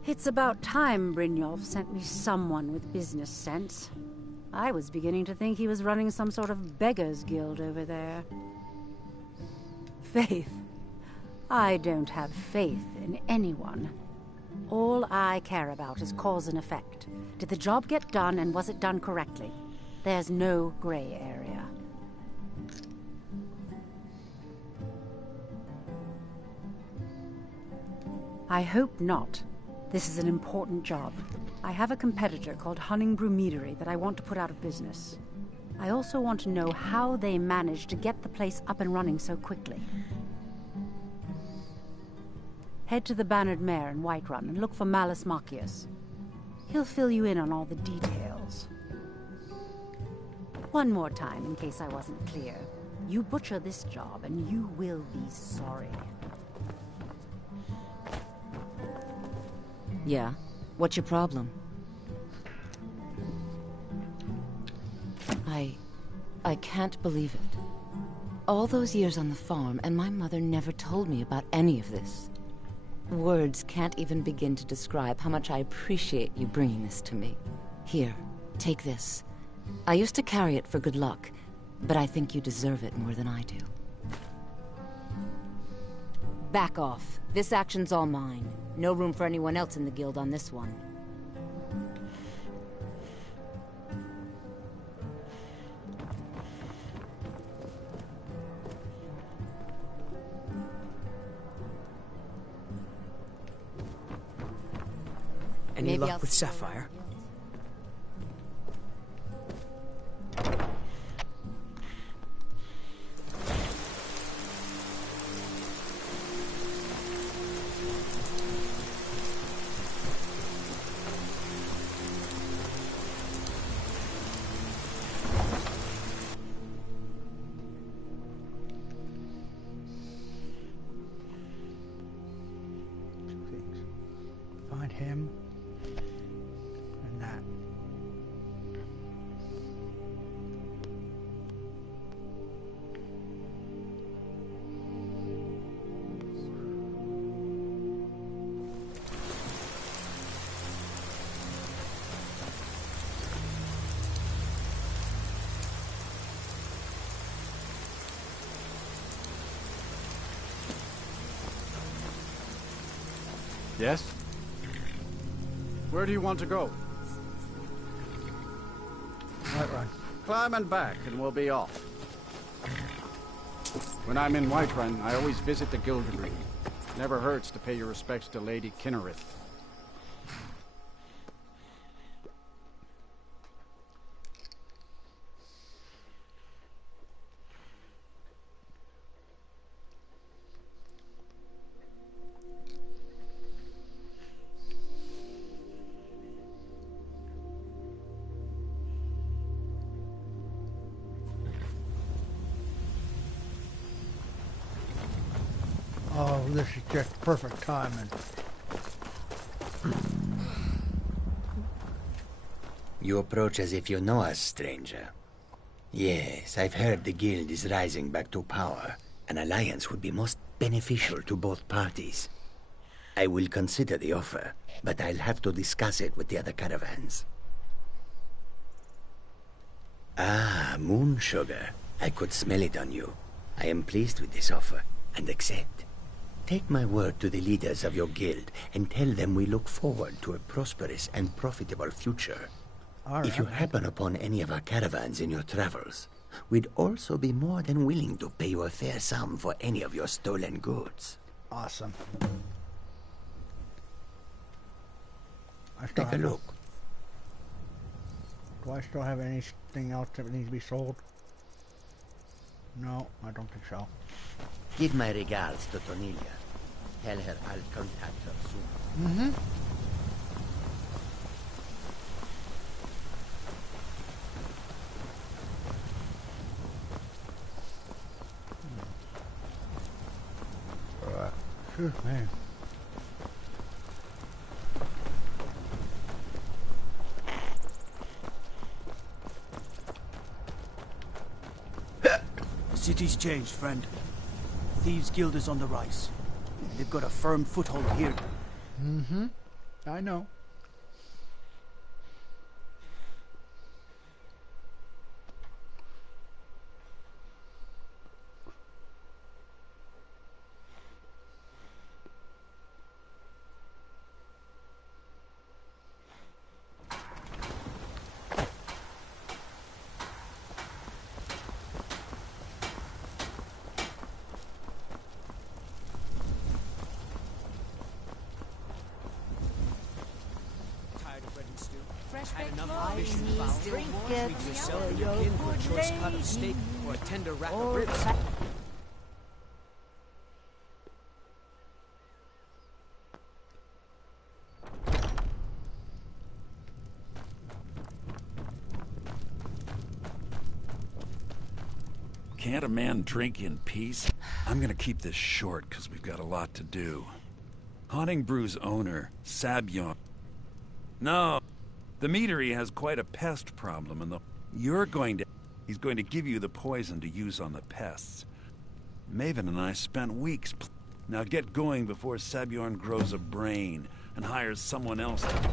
It's about time Brynjolf sent me someone with business sense. I was beginning to think he was running some sort of beggars guild over there. Faith. I don't have faith in anyone. All I care about is cause and effect. Did the job get done, and was it done correctly? There's no gray area. I hope not. This is an important job. I have a competitor called Hunningbrew Meadery that I want to put out of business. I also want to know how they managed to get the place up and running so quickly. Head to the Bannered Mare in Whiterun and look for Malus Machius. He'll fill you in on all the details. One more time, in case I wasn't clear. You butcher this job and you will be sorry. Yeah? What's your problem? I can't believe it. All those years on the farm, and my mother never told me about any of this. Words can't even begin to describe how much I appreciate you bringing this to me. Here, take this. I used to carry it for good luck, but I think you deserve it more than I do. Back off. This action's all mine. No room for anyone else in the guild on this one. Any luck with Sapphire? Yes? Where do you want to go? Whiterun. Climb and back, and we'll be off. When I'm in Whiterun, I always visit the Gildergreen. Never hurts to pay your respects to Lady Kinnereth. Oh, this is just perfect timing. You approach as if you know us, stranger. Yes, I've heard the guild is rising back to power. An alliance would be most beneficial to both parties. I will consider the offer, but I'll have to discuss it with the other caravans. Ah, moon sugar. I could smell it on you. I am pleased with this offer, and accept. Take my word to the leaders of your guild, and tell them we look forward to a prosperous and profitable future. If you happen upon any of our caravans in your travels, we'd also be more than willing to pay you a fair sum for any of your stolen goods. Awesome. Take a look. Do I still have anything else that needs to be sold? No, I don't think so. Give my regards to Tonilia. Tell her I'll contact her soon. Mm-hmm. Excuse me. The city's changed, friend. Thieves' Guild is on the rise. They've got a firm foothold here. Mm-hmm. I know. Had enough ambition foul. Treat yourself and your kin for a choice cut of steak or a tender rack of ribs. Can't a man drink in peace? I'm gonna keep this short, because we've got a lot to do. Haunting Brew's owner, Sabyon. No, the meadery has quite a pest problem, and he's going to give you the poison to use on the pests. Maven and I spent weeks. Now get going before Sabjorn grows a brain and hires someone else to...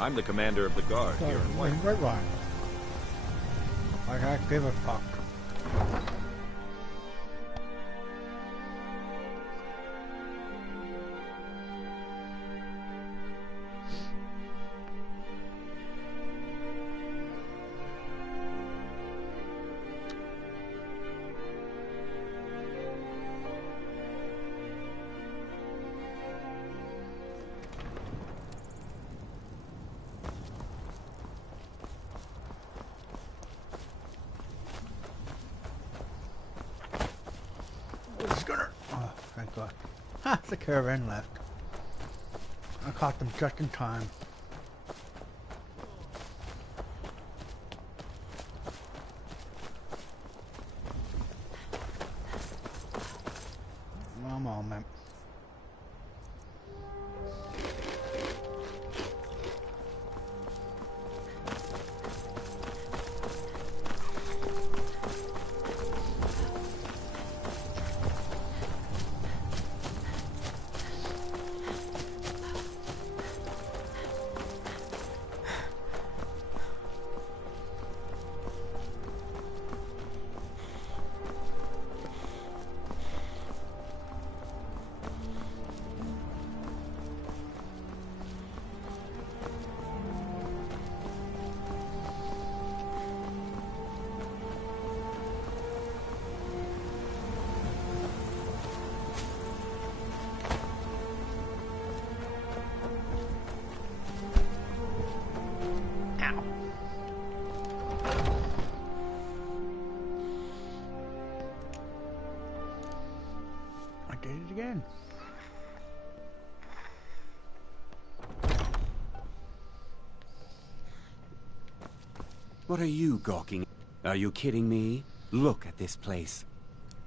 I'm the commander of the guard here in White. Right. I can't give a fuck. Thank God. Ha! The caravan left. I caught them just in time. One moment. in. What are you gawking? Are you kidding me? Look at this place.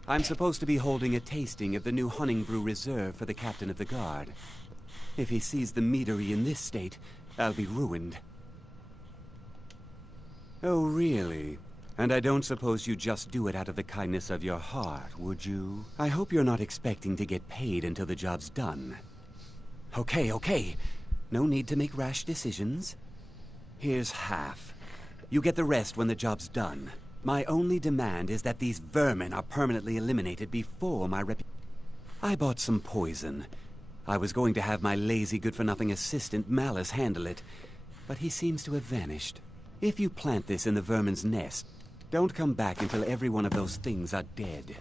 I'm supposed to be holding a tasting of the new Honningbrew Reserve for the captain of the guard. If he sees the meadery in this state, I'll be ruined. Oh, really? And I don't suppose you just do it out of the kindness of your heart, would you? I hope you're not expecting to get paid until the job's done. Okay. No need to make rash decisions. Here's half. You get the rest when the job's done. My only demand is that these vermin are permanently eliminated before my I bought some poison. I was going to have my lazy, good-for-nothing assistant Malice handle it, but he seems to have vanished. If you plant this in the vermin's nest, don't come back until every one of those things are dead.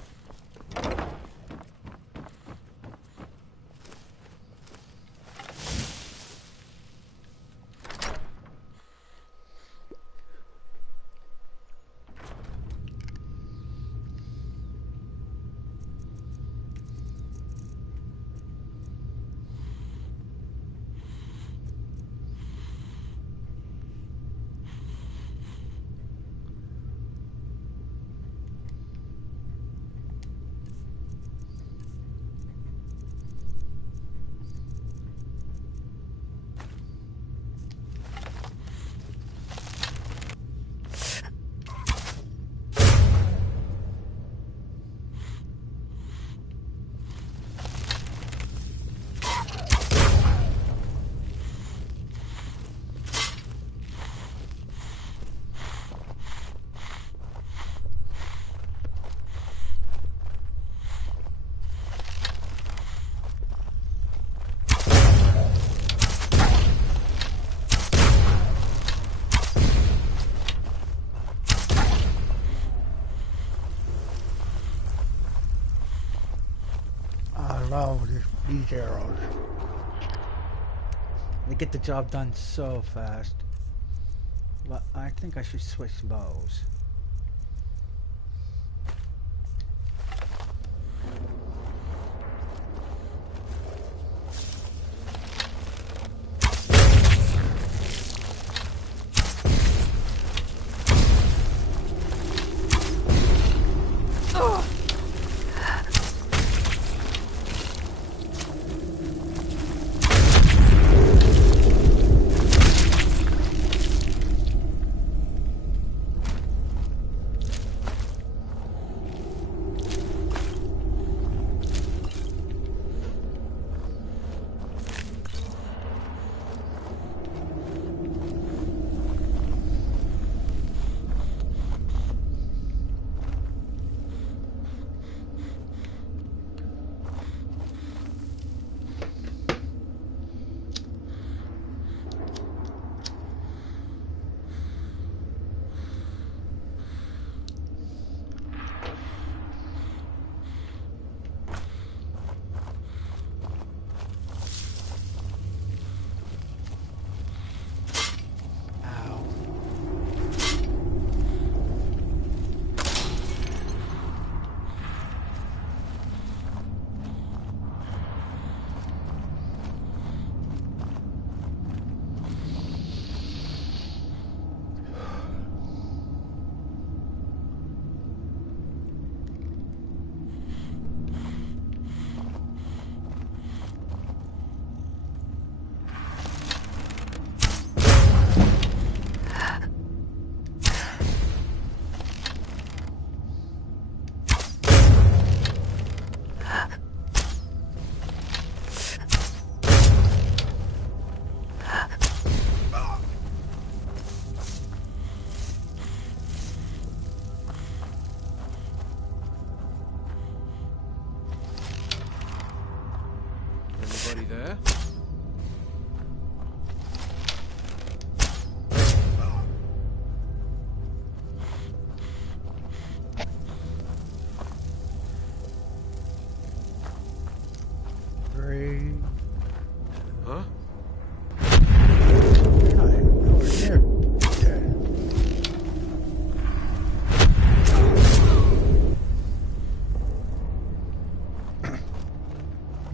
These arrows. They get the job done so fast. But I think I should switch bows.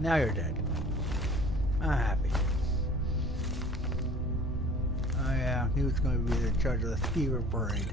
Now you're dead. I'm happy. Oh yeah, he was going to be in charge of the fever parade.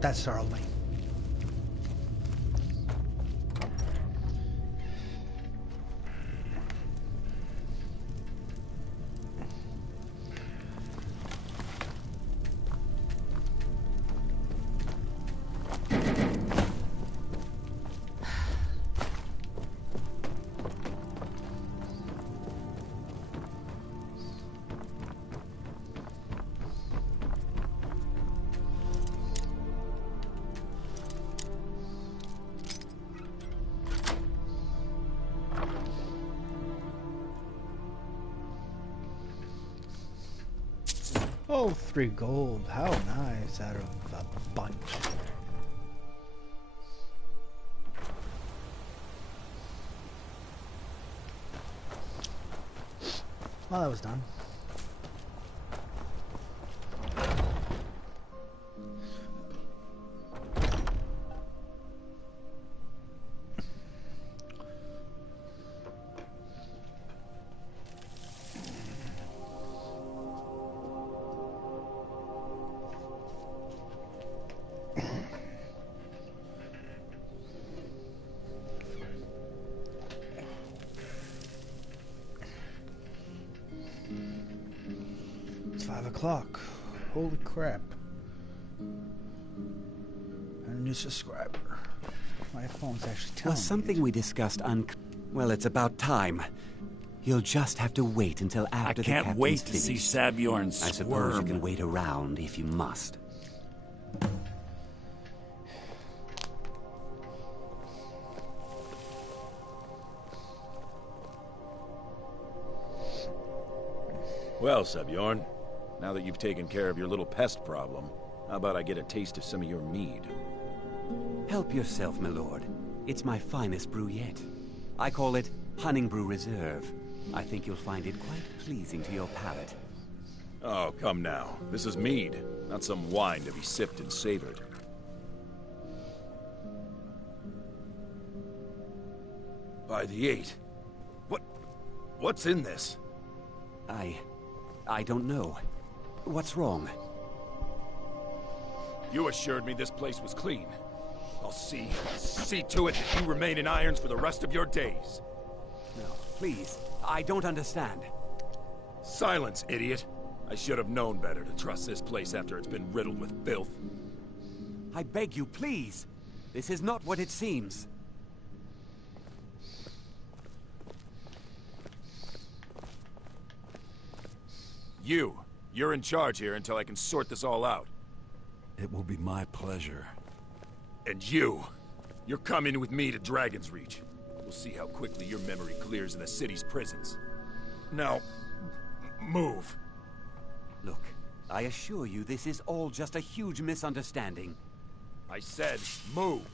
That startled me. Oh, 3 gold. How nice out of a bunch. Well, that was done. It's 5 o'clock. Holy crap. A new subscriber. My phone's actually telling me. Something we discussed well, it's about time. You'll just have to wait until after the captain's I can't wait to finished. see Sabjorn squirm. I suppose you can wait around if you must. Well, Sabjorn, now that you've taken care of your little pest problem, how about I get a taste of some of your mead? Help yourself, my lord. It's my finest brew yet. I call it Honningbrew Reserve. I think you'll find it quite pleasing to your palate. Oh, come now. This is mead, not some wine to be sipped and savored. By the 8. What's in this? I don't know. What's wrong? You assured me this place was clean. I'll see to it that you remain in irons for the rest of your days. No, please. I don't understand. Silence, idiot. I should have known better to trust this place after it's been riddled with filth. I beg you, please. This is not what it seems. You're in charge here until I can sort this all out. It will be my pleasure. And you're coming with me to Dragon's Reach. We'll see how quickly your memory clears in the city's prisons. Now, move. Look, I assure you this is all just a huge misunderstanding. I said move.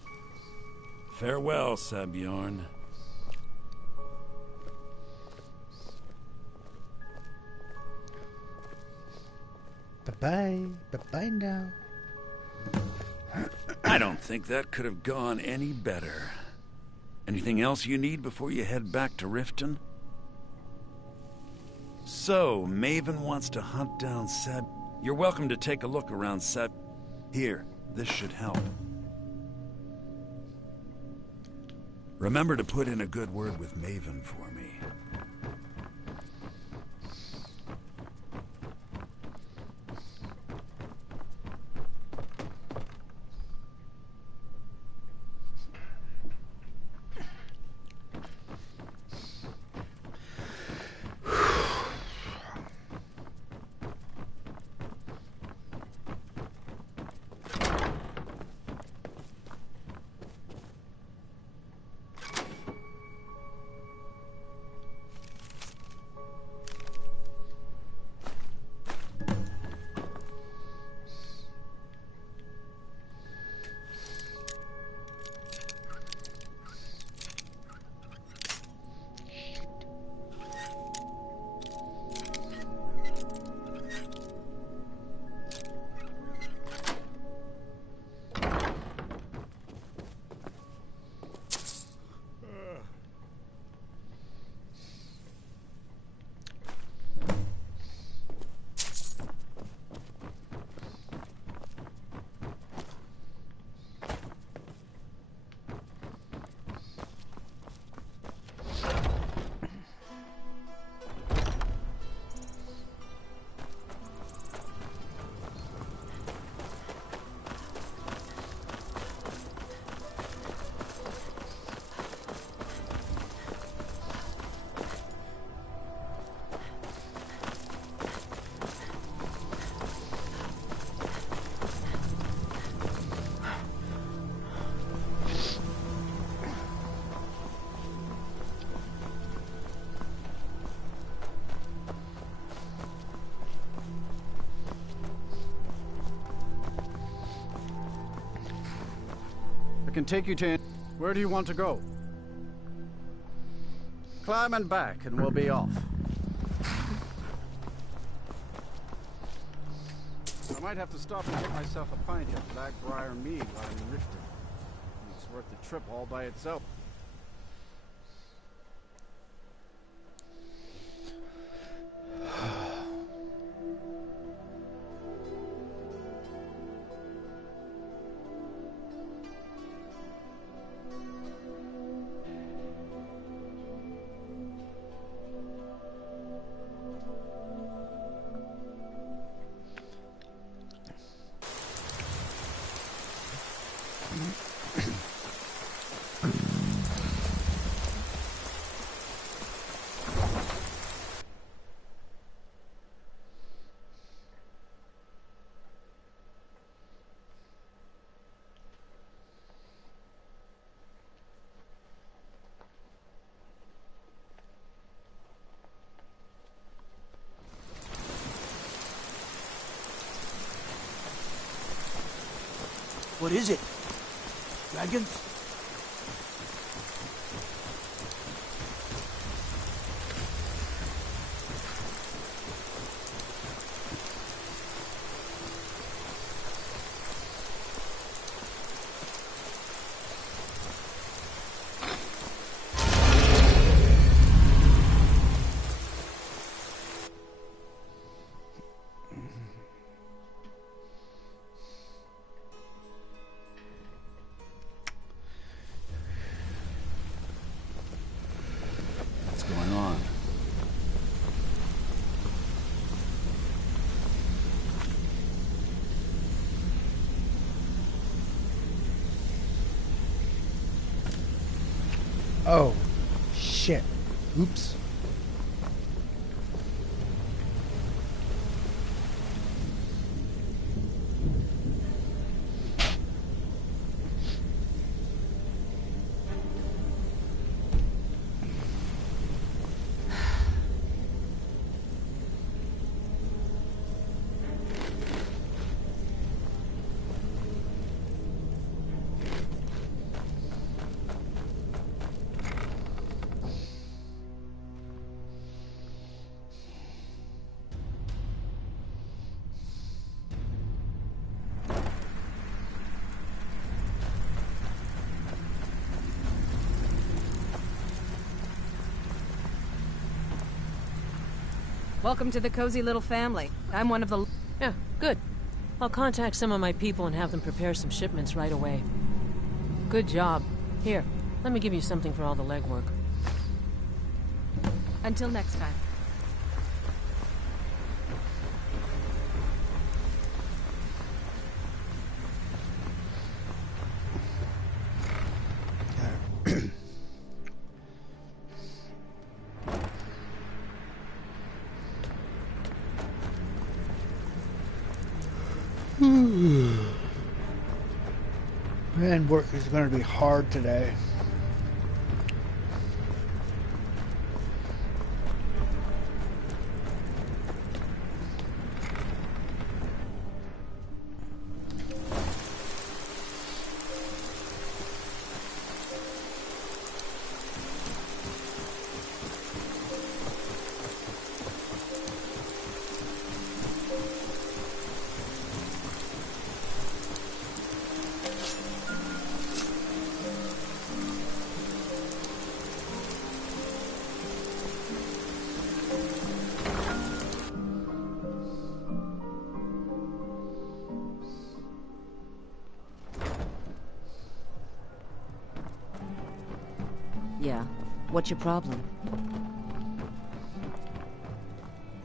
Farewell, Sabjorn. Bye-bye. Bye-bye now. I don't think that could have gone any better. Anything else you need before you head back to Riften? So, Maven wants to hunt down Seb. You're welcome to take a look around Seb. Here, this should help. Remember to put in a good word with Maven for me. I can take you to... Where do you want to go? Climb and back, and we'll be off. I might have to stop and get myself a pint of Blackbriar mead while I'm in Riften. It's worth the trip all by itself. What is it? Dragons? Oh, shit. Oops. Welcome to the cozy little family. I'm one of the... Yeah, good. I'll contact some of my people and have them prepare some shipments right away. Good job. Here, let me give you something for all the legwork. Until next time. Man, work is going to be hard today. Yeah. What's your problem?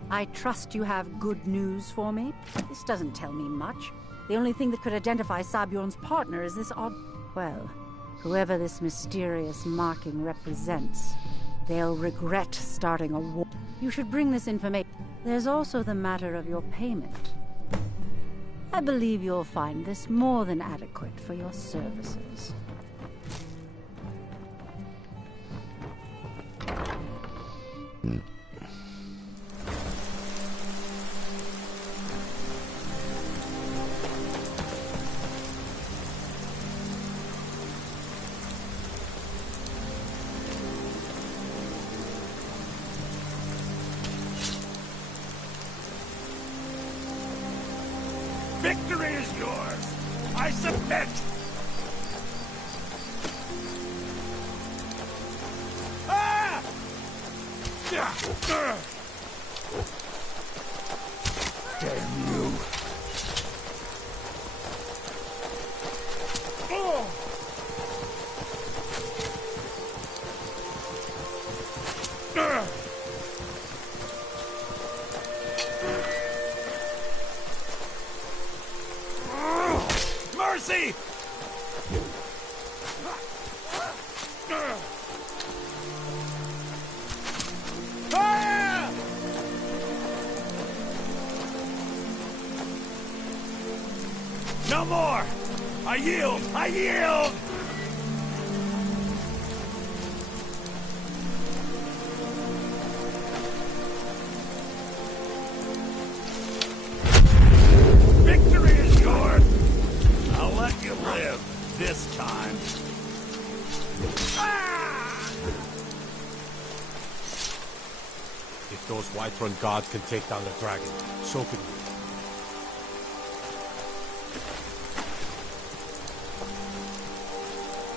I trust you have good news for me. This doesn't tell me much. The only thing that could identify Sabjorn's partner is this odd... Well, whoever this mysterious marking represents, they'll regret starting a war. You should bring this information. There's also the matter of your payment. I believe you'll find this more than adequate for your services. Victory is yours! I submit! Ah! Damn you! Oh! Mercy! Ah! No more! I yield! I yield! Victory is yours! I'll let you live this time. If those Whiterun gods can take down the dragon, so can we.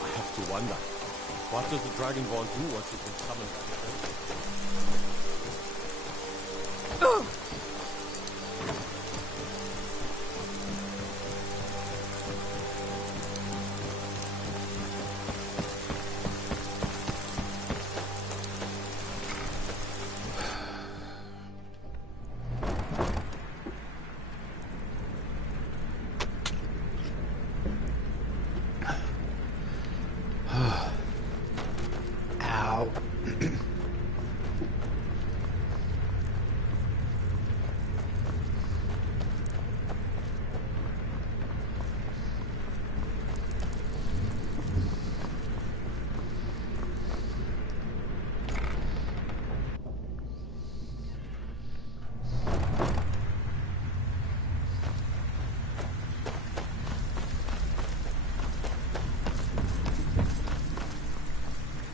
I have to wonder, what does the Dragonborn do once it's been summoned by the Earth? Ow.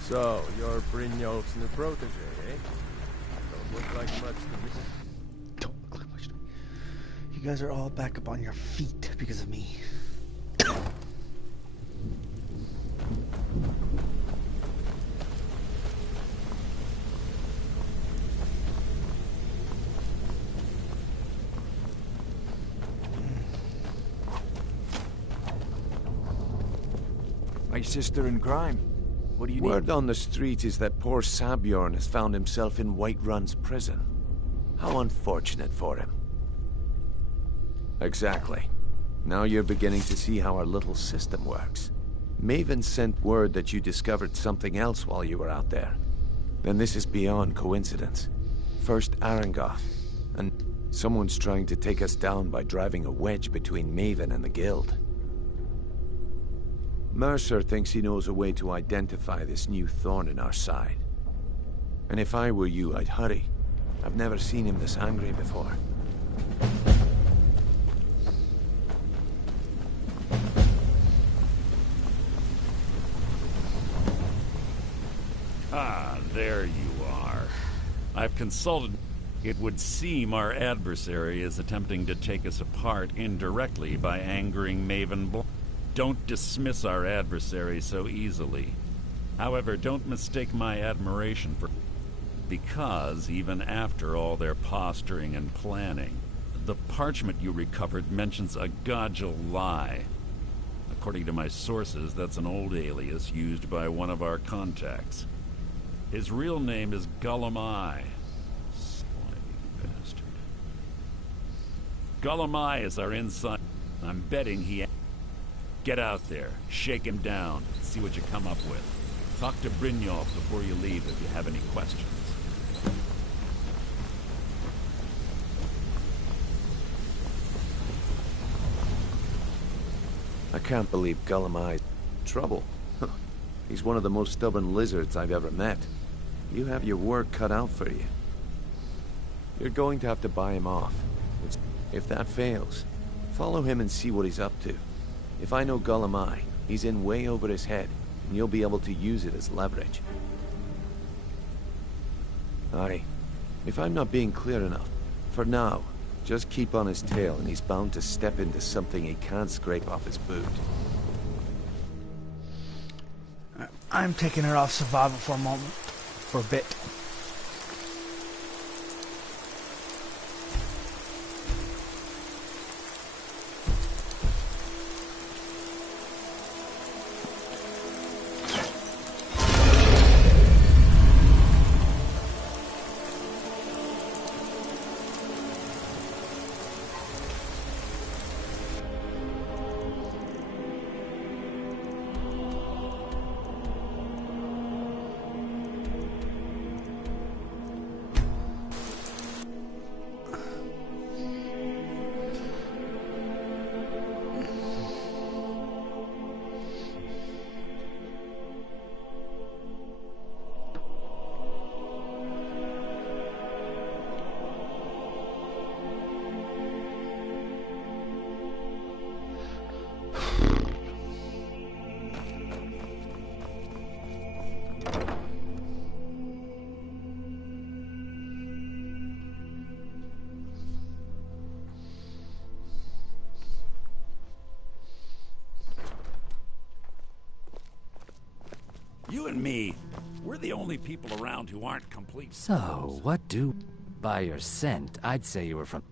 So, you're Brynjolf's new protege, eh? Don't look like much to me. Don't look like much to me. You guys are all back up on your feet because of me. My sister in crime. What do you need? Word on the street is that poor Sabjorn has found himself in Whiterun's prison. How unfortunate for him. Exactly. Now you're beginning to see how our little system works. Maven sent word that you discovered something else while you were out there. Then this is beyond coincidence. First Arangoth, and someone's trying to take us down by driving a wedge between Maven and the Guild. Mercer thinks he knows a way to identify this new thorn in our side. And if I were you, I'd hurry. I've never seen him this angry before. Ah, there you are. I've consulted. It would seem our adversary is attempting to take us apart indirectly by angering Maven Bl. Don't dismiss our adversary so easily. However, don't mistake my admiration for... Because, even after all their posturing and planning, the parchment you recovered mentions a Godgel lie. According to my sources, that's an old alias used by one of our contacts. His real name is Gullum Eye. Slimy bastard. Gullum Eye is our inside. I'm betting he... Get out there, shake him down, see what you come up with. Talk to Brynjolf before you leave if you have any questions. I can't believe Gullum Eye's in trouble. He's one of the most stubborn lizards I've ever met. You have your work cut out for you. You're going to have to buy him off. If that fails, follow him and see what he's up to. If I know Gullum Eye, he's in way over his head, and you'll be able to use it as leverage. Aye. If I'm not being clear enough, for now, just keep on his tail and he's bound to step into something he can't scrape off his boot. I'm taking her off survival for a moment. For a bit. You and me, we're the only people around who aren't complete. So, what do... By your scent, I'd say you were from...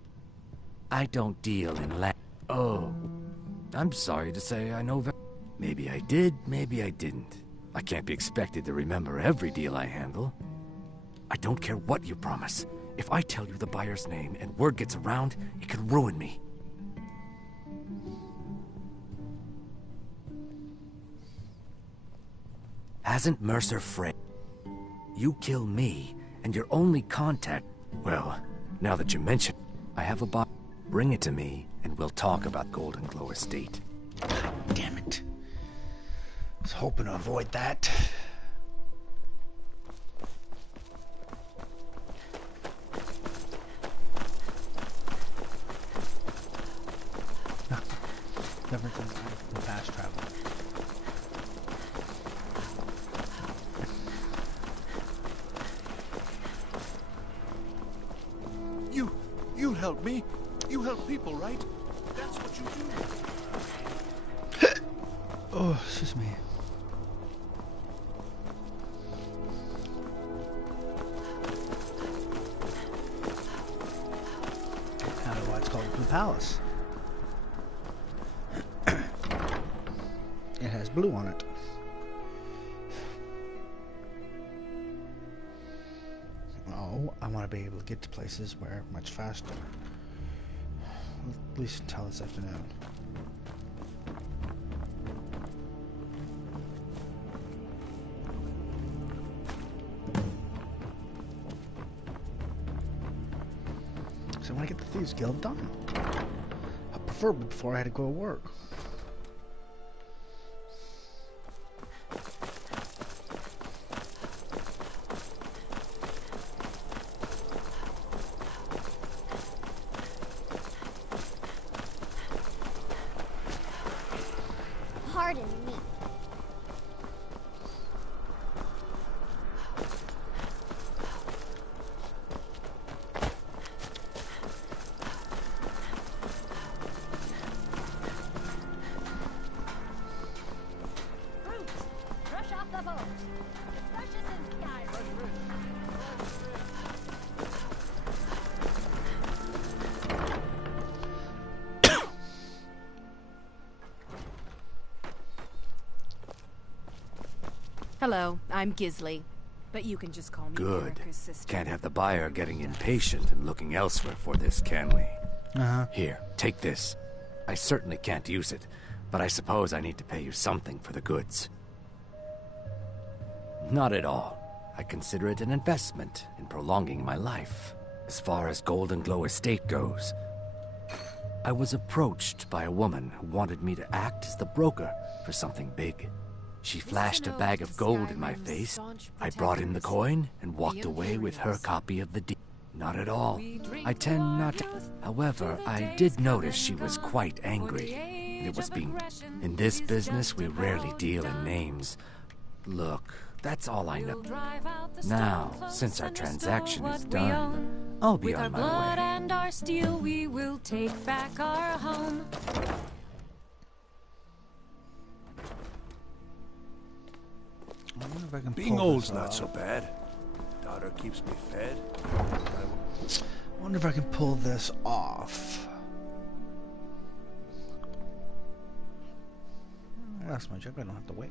I don't deal in land. Oh. I'm sorry to say I know Maybe I did, maybe I didn't. I can't be expected to remember every deal I handle. I don't care what you promise. If I tell you the buyer's name and word gets around, it could ruin me. Hasn't Mercer Frey? You kill me, and your only contact... Well, now that you mention... I have a box. Bring it to me, and we'll talk about Golden Glow Estate. Damn it. I was hoping to avoid that. No. Never done fast travel. You help me. You help people, right? That's what you do. Oh, excuse me. Now why it's called Blue Palace. It has blue on it. want to be able to get to places where much faster. At least until this afternoon. So I want to get the Thieves Guild done. Preferably before I had to go to work. Pardon me. Hello, I'm Gisli, but you can just call me Good. Erica's sister. Can't have the buyer getting impatient and looking elsewhere for this, can we? Here, take this. I certainly can't use it, but I suppose I need to pay you something for the goods. Not at all. I consider it an investment in prolonging my life. As far as Golden Glow Estate goes, I was approached by a woman who wanted me to act as the broker for something big. She flashed a bag of gold in my face. I brought in the coin and walked away with her copy of the deed. Not at all. I tend not to. However, I did notice she was quite angry. And it was being... In this business, we rarely deal in names. Look, that's all I know. Now, since our transaction is done, I'll be on my way. With our blood and our steel, we will take back our home. Being old's not so bad. Daughter keeps me fed. I wonder if I can pull this off. That's my job. I don't have to wait.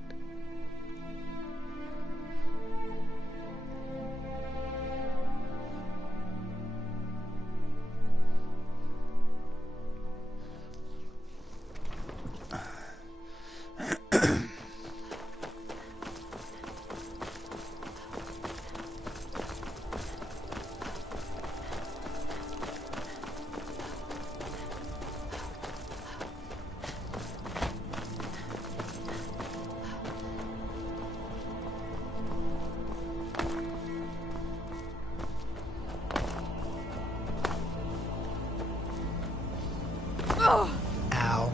Ow.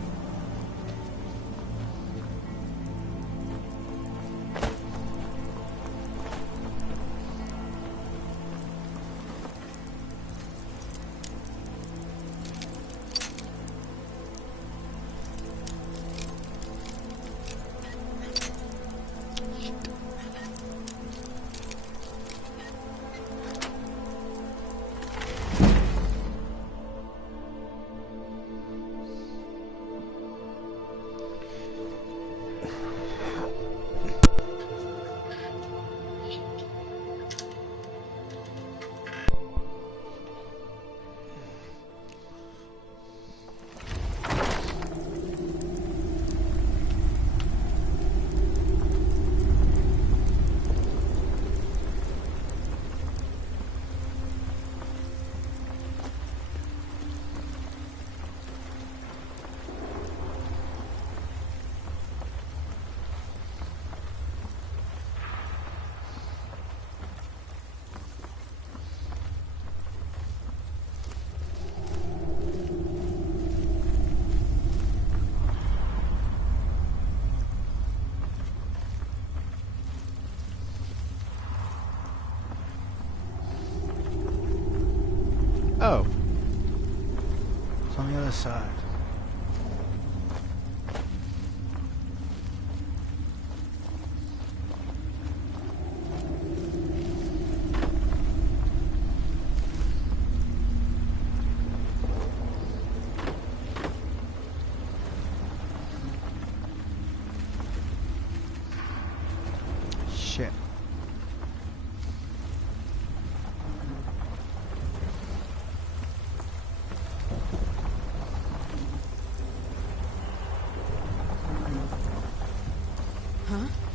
Oh. It's on the other side. Shit. Huh?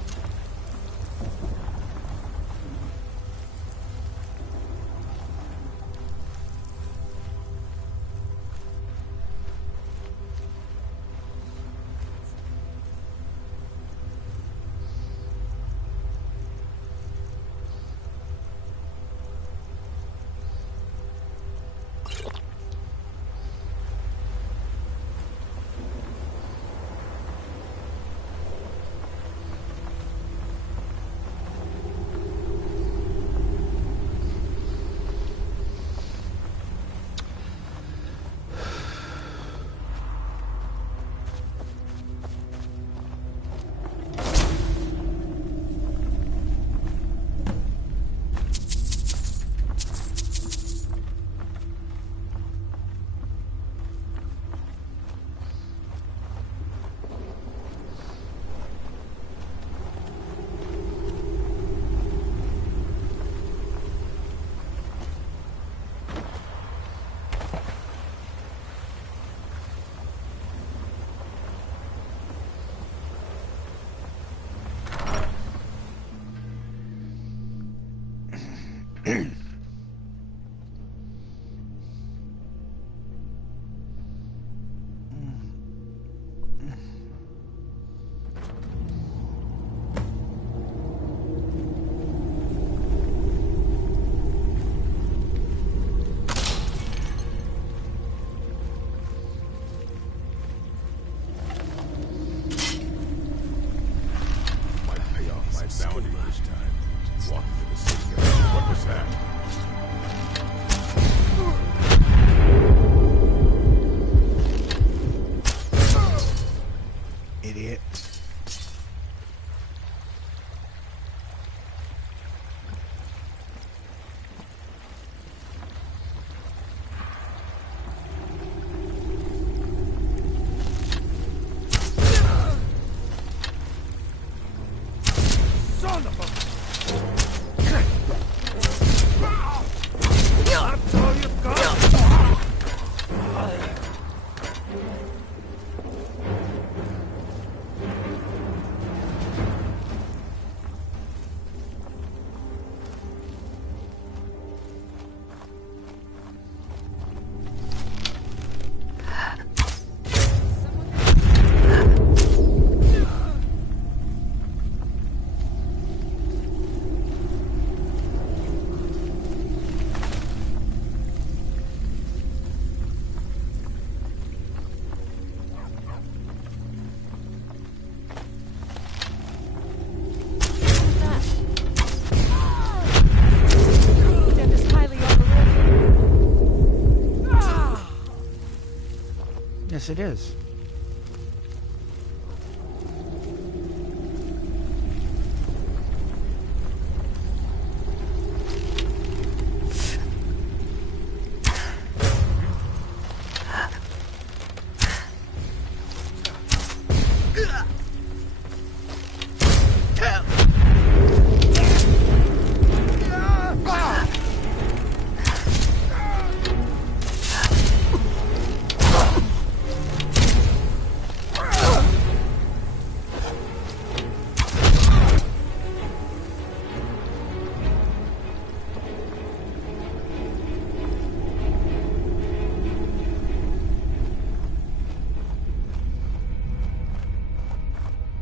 Yes, it is.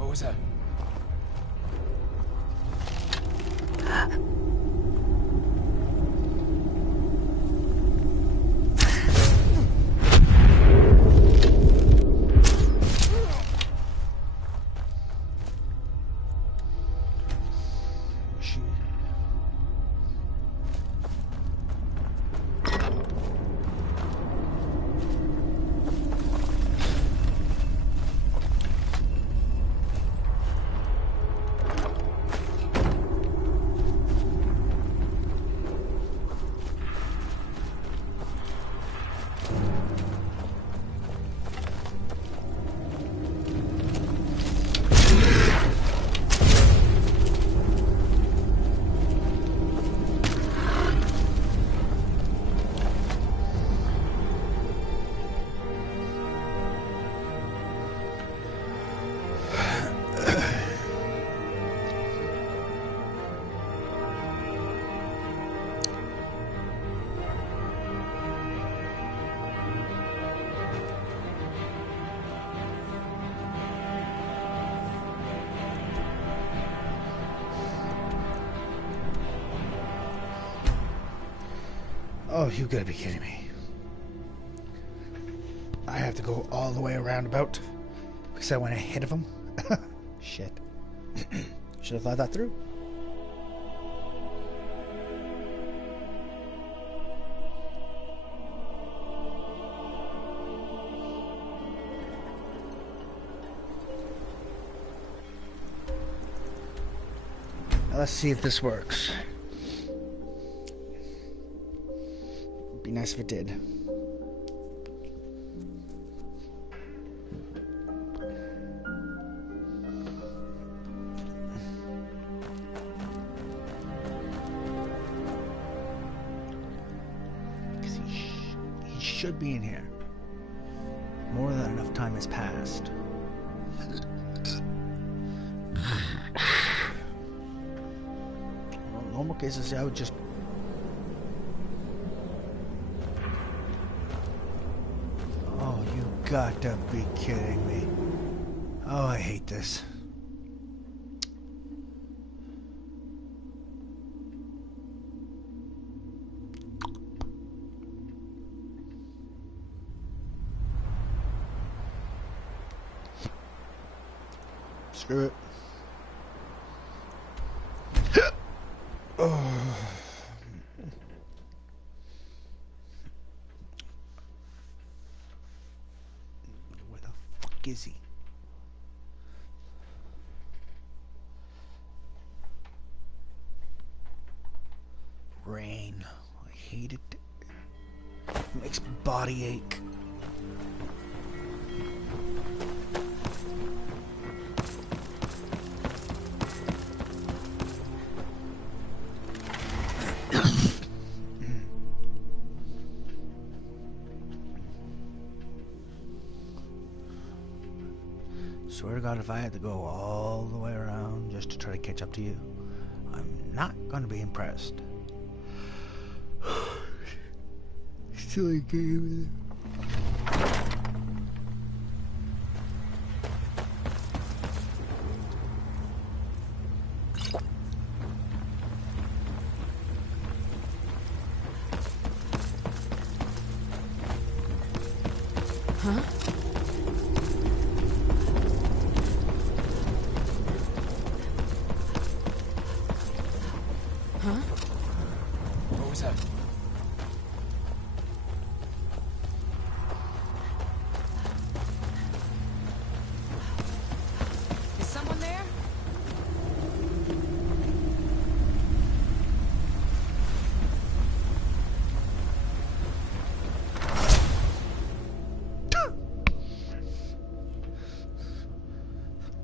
What was that? Oh, you gotta be kidding me. I have to go all the way around about because I went ahead of him. Shit. Should have thought that through. Now let's see if this works. It'd be nice if it did. Should be in here. More than enough time has passed. Well, normal cases, I would just... Oh, you got to be kidding me. Oh, I hate this. Screw it. Oh. Where the fuck is he? Rain. I hate it. It makes my body ache. Swear to God, if I had to go all the way around just to try to catch up to you, I'm not going to be impressed. Silly game. Huh? Huh? What was that? Is someone there?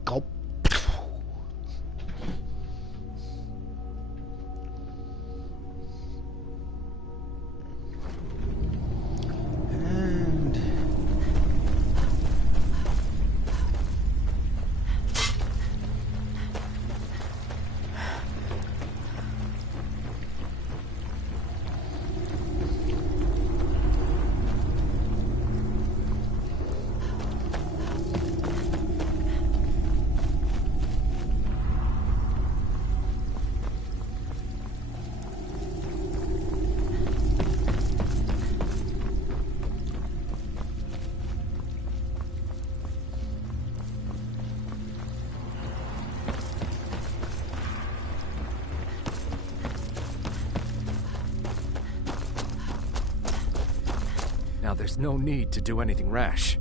Gulp. And Now, there's no need to do anything rash.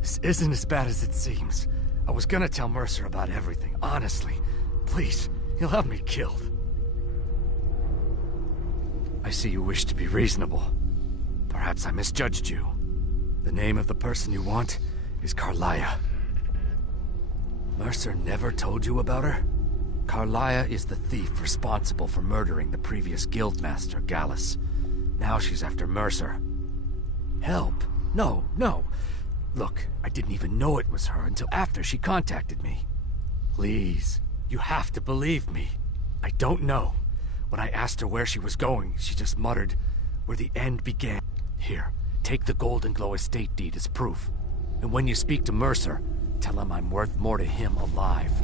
This isn't as bad as it seems. I was gonna tell Mercer about everything, honestly. Please, he'll have me killed. I see you wish to be reasonable. Perhaps I misjudged you. The name of the person you want is Karliah. Mercer never told you about her? Karliah is the thief responsible for murdering the previous guildmaster, Gallus. Now she's after Mercer. Help? No, no. Look, I didn't even know it was her until after she contacted me. Please, you have to believe me. I don't know. When I asked her where she was going, she just muttered, "Where the end began." Here, take the Golden Glow estate deed as proof. And when you speak to Mercer, tell him I'm worth more to him alive.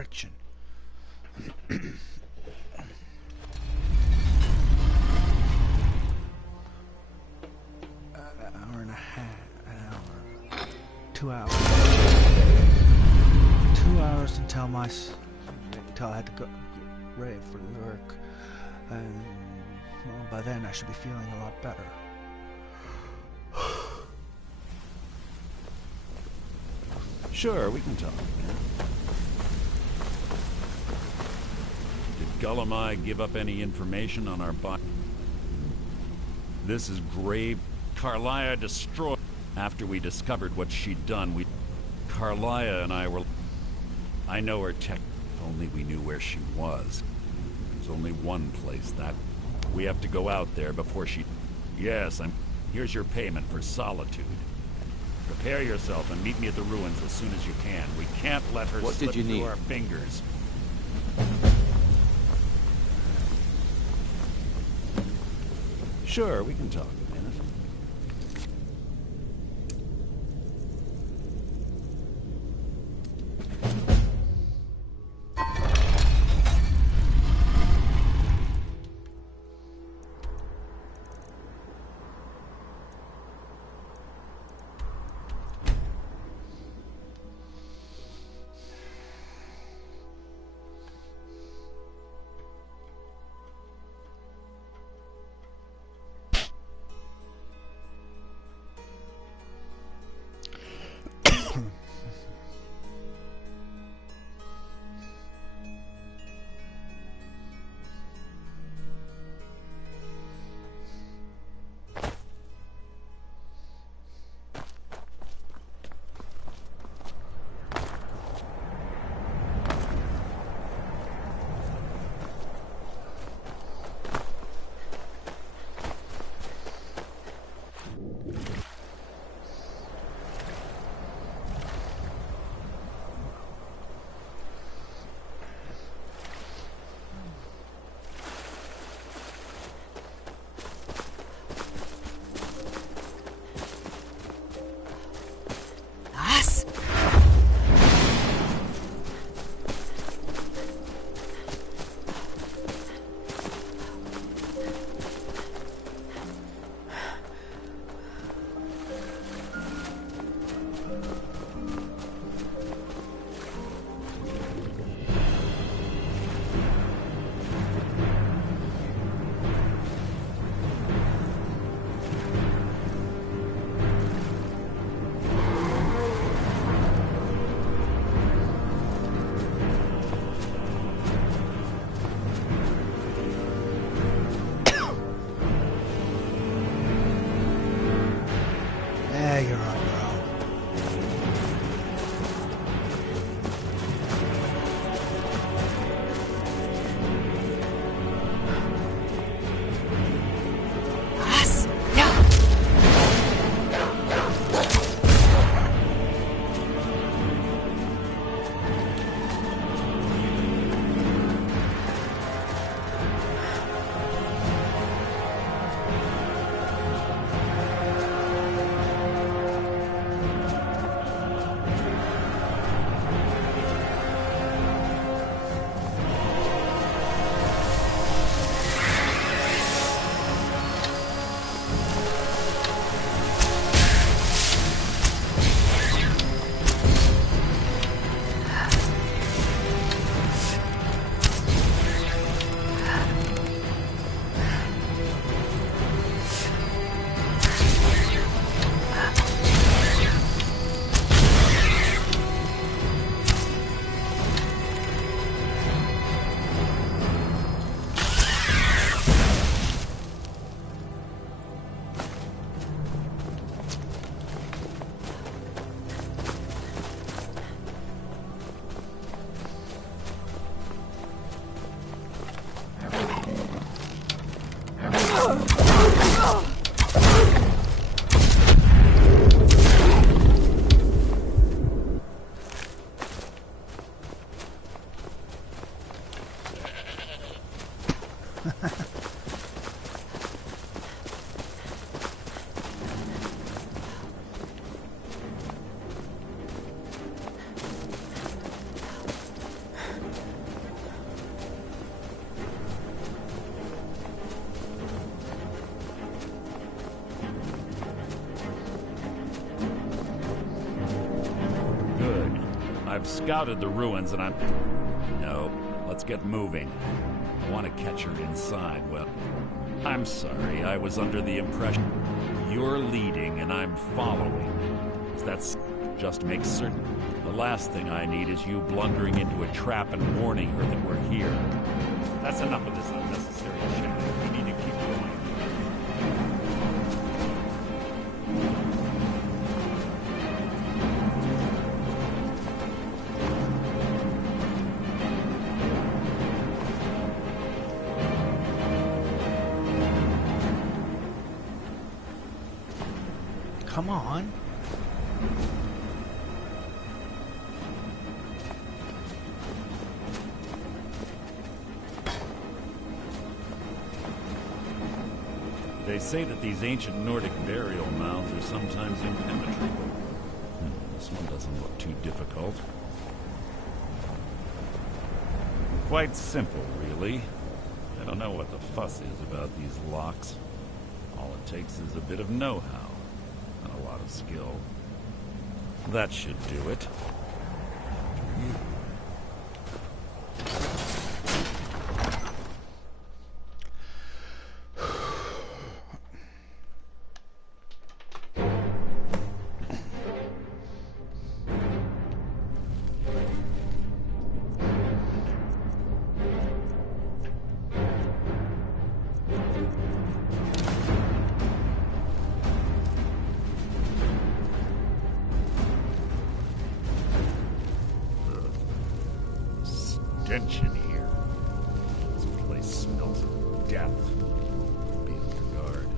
direction. An hour and a half, an hour, 2 hours. 2 hours until I had to go get ready for work, and well, by then I should be feeling a lot better. Sure, we can talk. Did Gullumai give up any information on our body? This is grave. Karliah destroyed. After we discovered what she'd done, Karliah and I were... I know her tech. If only we knew where she was. There's only one place that... We have to go out there before she... Yes, Here's your payment for solitude. Prepare yourself and meet me at the ruins as soon as you can. We can't let her slip through our fingers. Sure, we can talk a minute. I've scouted the ruins and I'm... No, let's get moving. I want to catch her inside. Well, I'm sorry. I was under the impression you're leading and I'm following. That's just make certain. The last thing I need is you blundering into a trap and warning her that we're here. That's enough of this unnecessary chat. We need to keep going. Come on. They say that these ancient Nordic burial mounds are sometimes impenetrable. This one doesn't look too difficult. Quite simple, really. I don't know what the fuss is about these locks. All it takes is a bit of know-how and a lot of skill. That should do it. Stench in here. This place smells of death. Be on your guard.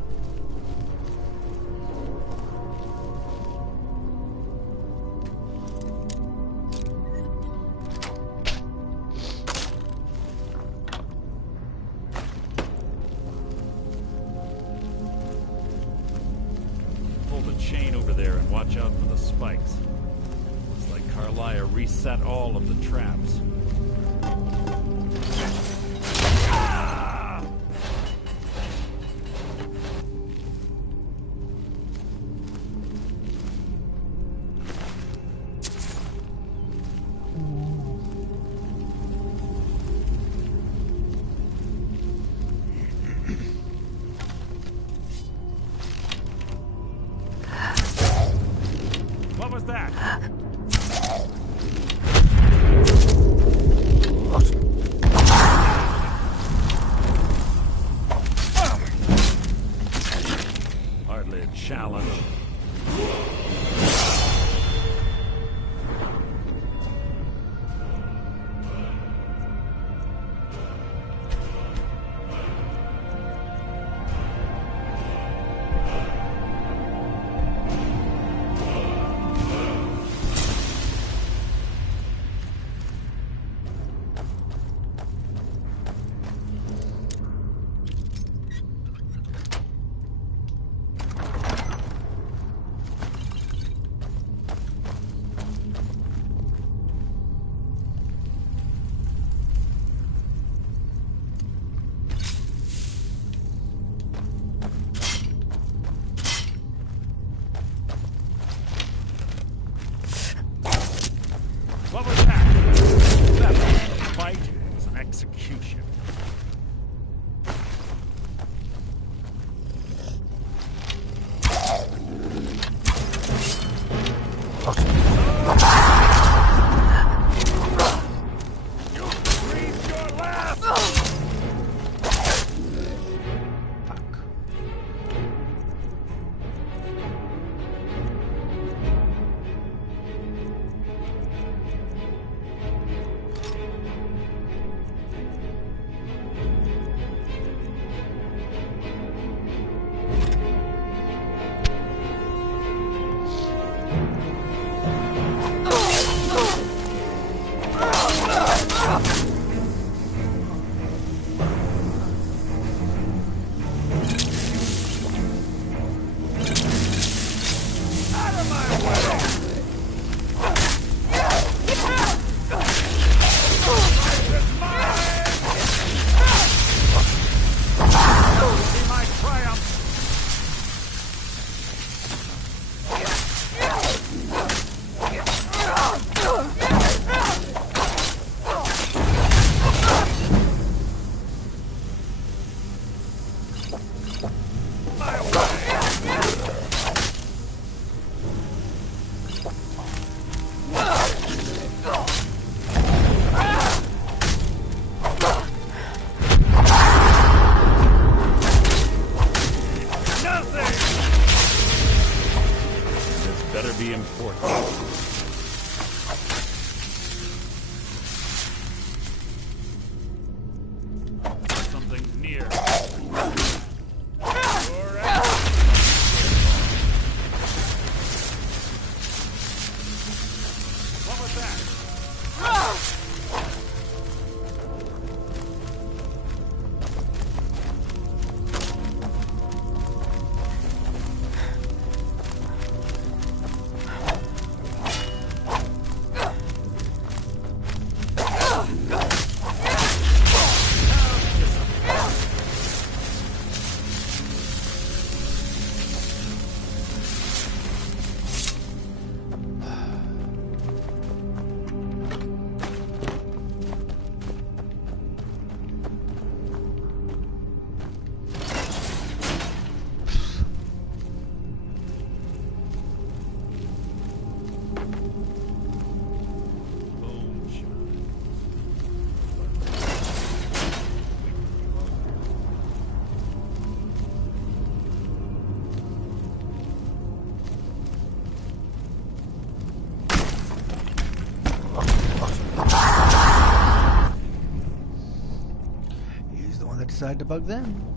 Pull the chain over there and watch out for the spikes. Looks like Carlia reset all of the traps. What was that? Hardly a challenge. be important. Something's near. What was that? He's the one that decided to bug them.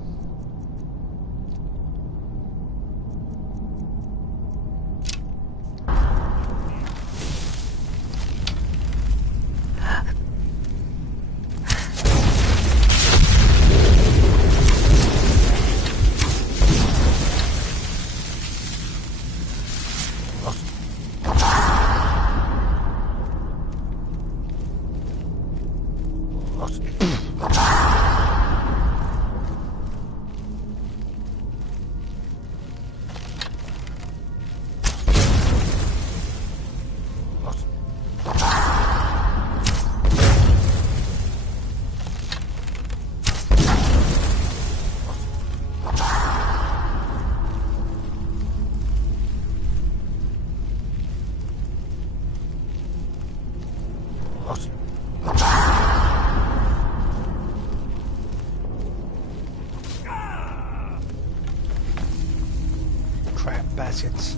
Crap baskets.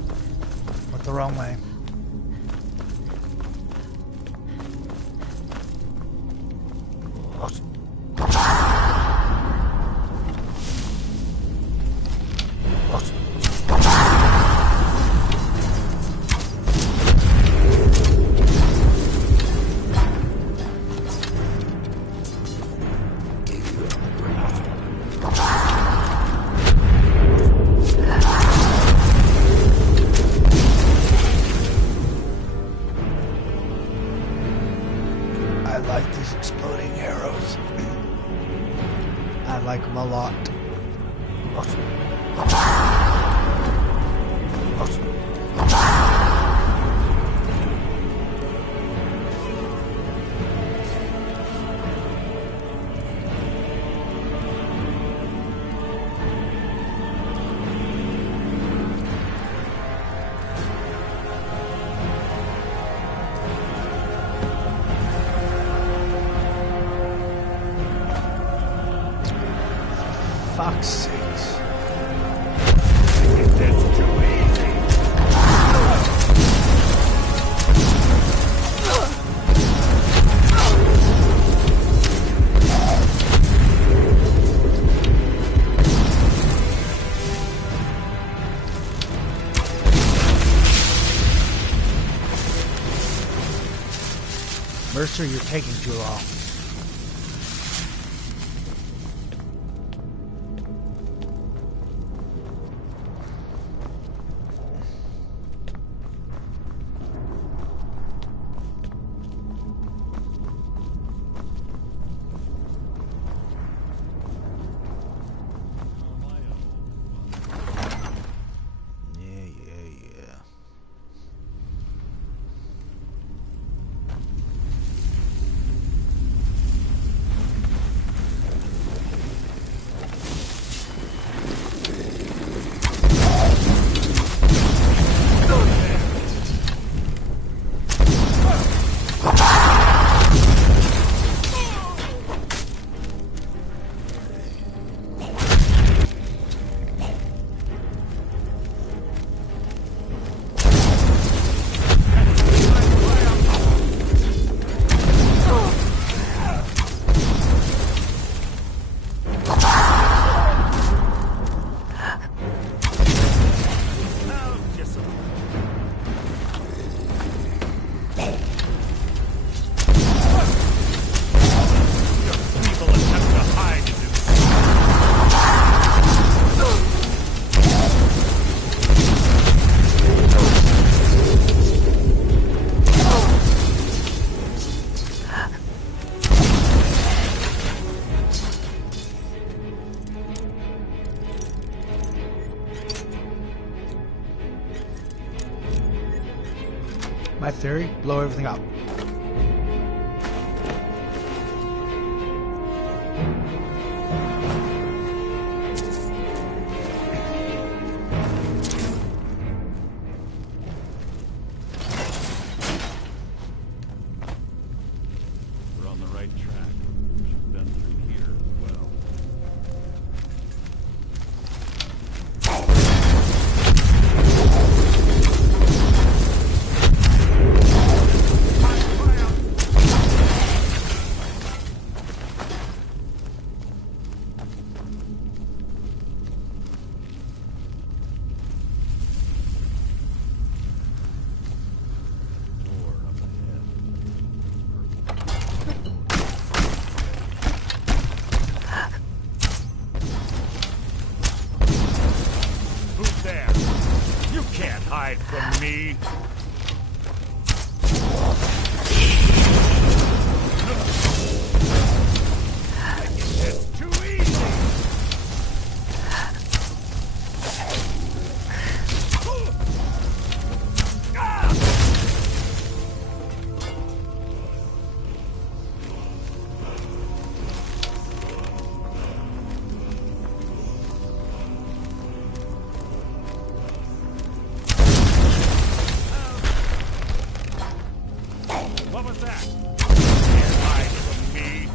Went the wrong way. I like these exploding arrows. I like them a lot. Fuck's sakes. That's too easy. Mercer, you're taking too long. My theory, blow everything up. We're on the right track. She's been through here as well. Who's there? You can't hide from me. It's too easy. What was that? Can't hide from me.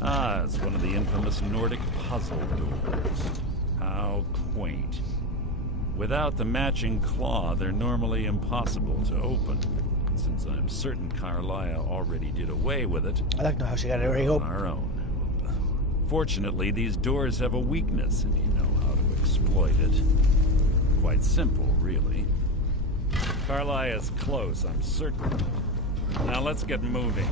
Ah, it's one of the infamous Nordic puzzle doors. How quaint. Without the matching claw, they're normally impossible to open. Since I'm certain Carlia already did away with it, I'd like to know how she got it already open. on our own. Fortunately, these doors have a weakness if you know how to exploit it. Quite simple, really. Carlia's close, I'm certain. Now let's get moving.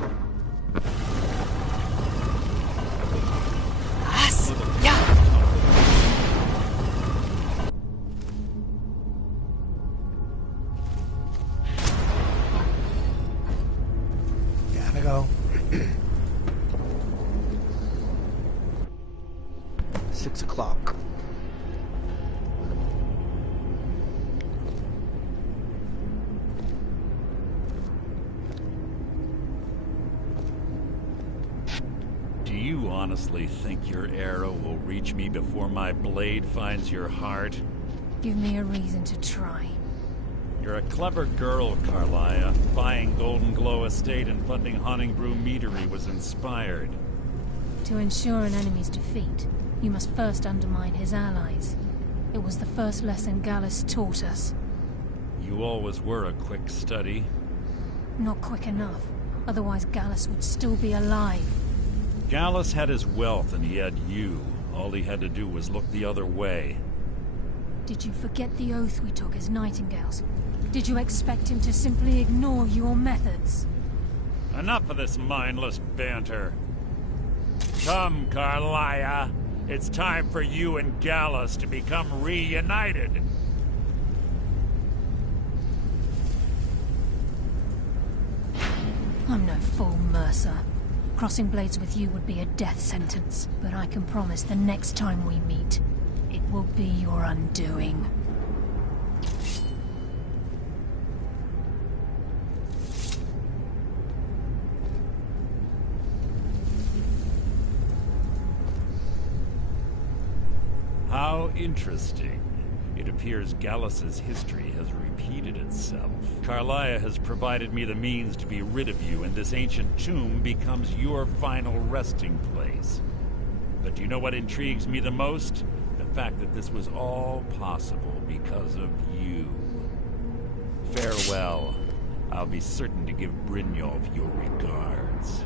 Gotta go. 6 o'clock. Do you honestly think your arrow will reach me before my blade finds your heart? Give me a reason to try. You're a clever girl, Carlia. Buying Golden Glow Estate and funding Honningbrew Meadery was inspired. To ensure an enemy's defeat, you must first undermine his allies. It was the first lesson Gallus taught us. You always were a quick study. Not quick enough, otherwise Gallus would still be alive. Gallus had his wealth and he had you. All he had to do was look the other way. Did you forget the oath we took as Nightingales? Did you expect him to simply ignore your methods? Enough of this mindless banter. Come, Carlia. It's time for you and Gallus to become reunited. I'm no fool, Mercer. Crossing blades with you would be a death sentence, but I can promise the next time we meet, it will be your undoing. How interesting. It appears Gallus's history has repeated itself. Carlia has provided me the means to be rid of you, and this ancient tomb becomes your final resting place. But do you know what intrigues me the most? The fact that this was all possible because of you. Farewell. I'll be certain to give Brynjolf your regards.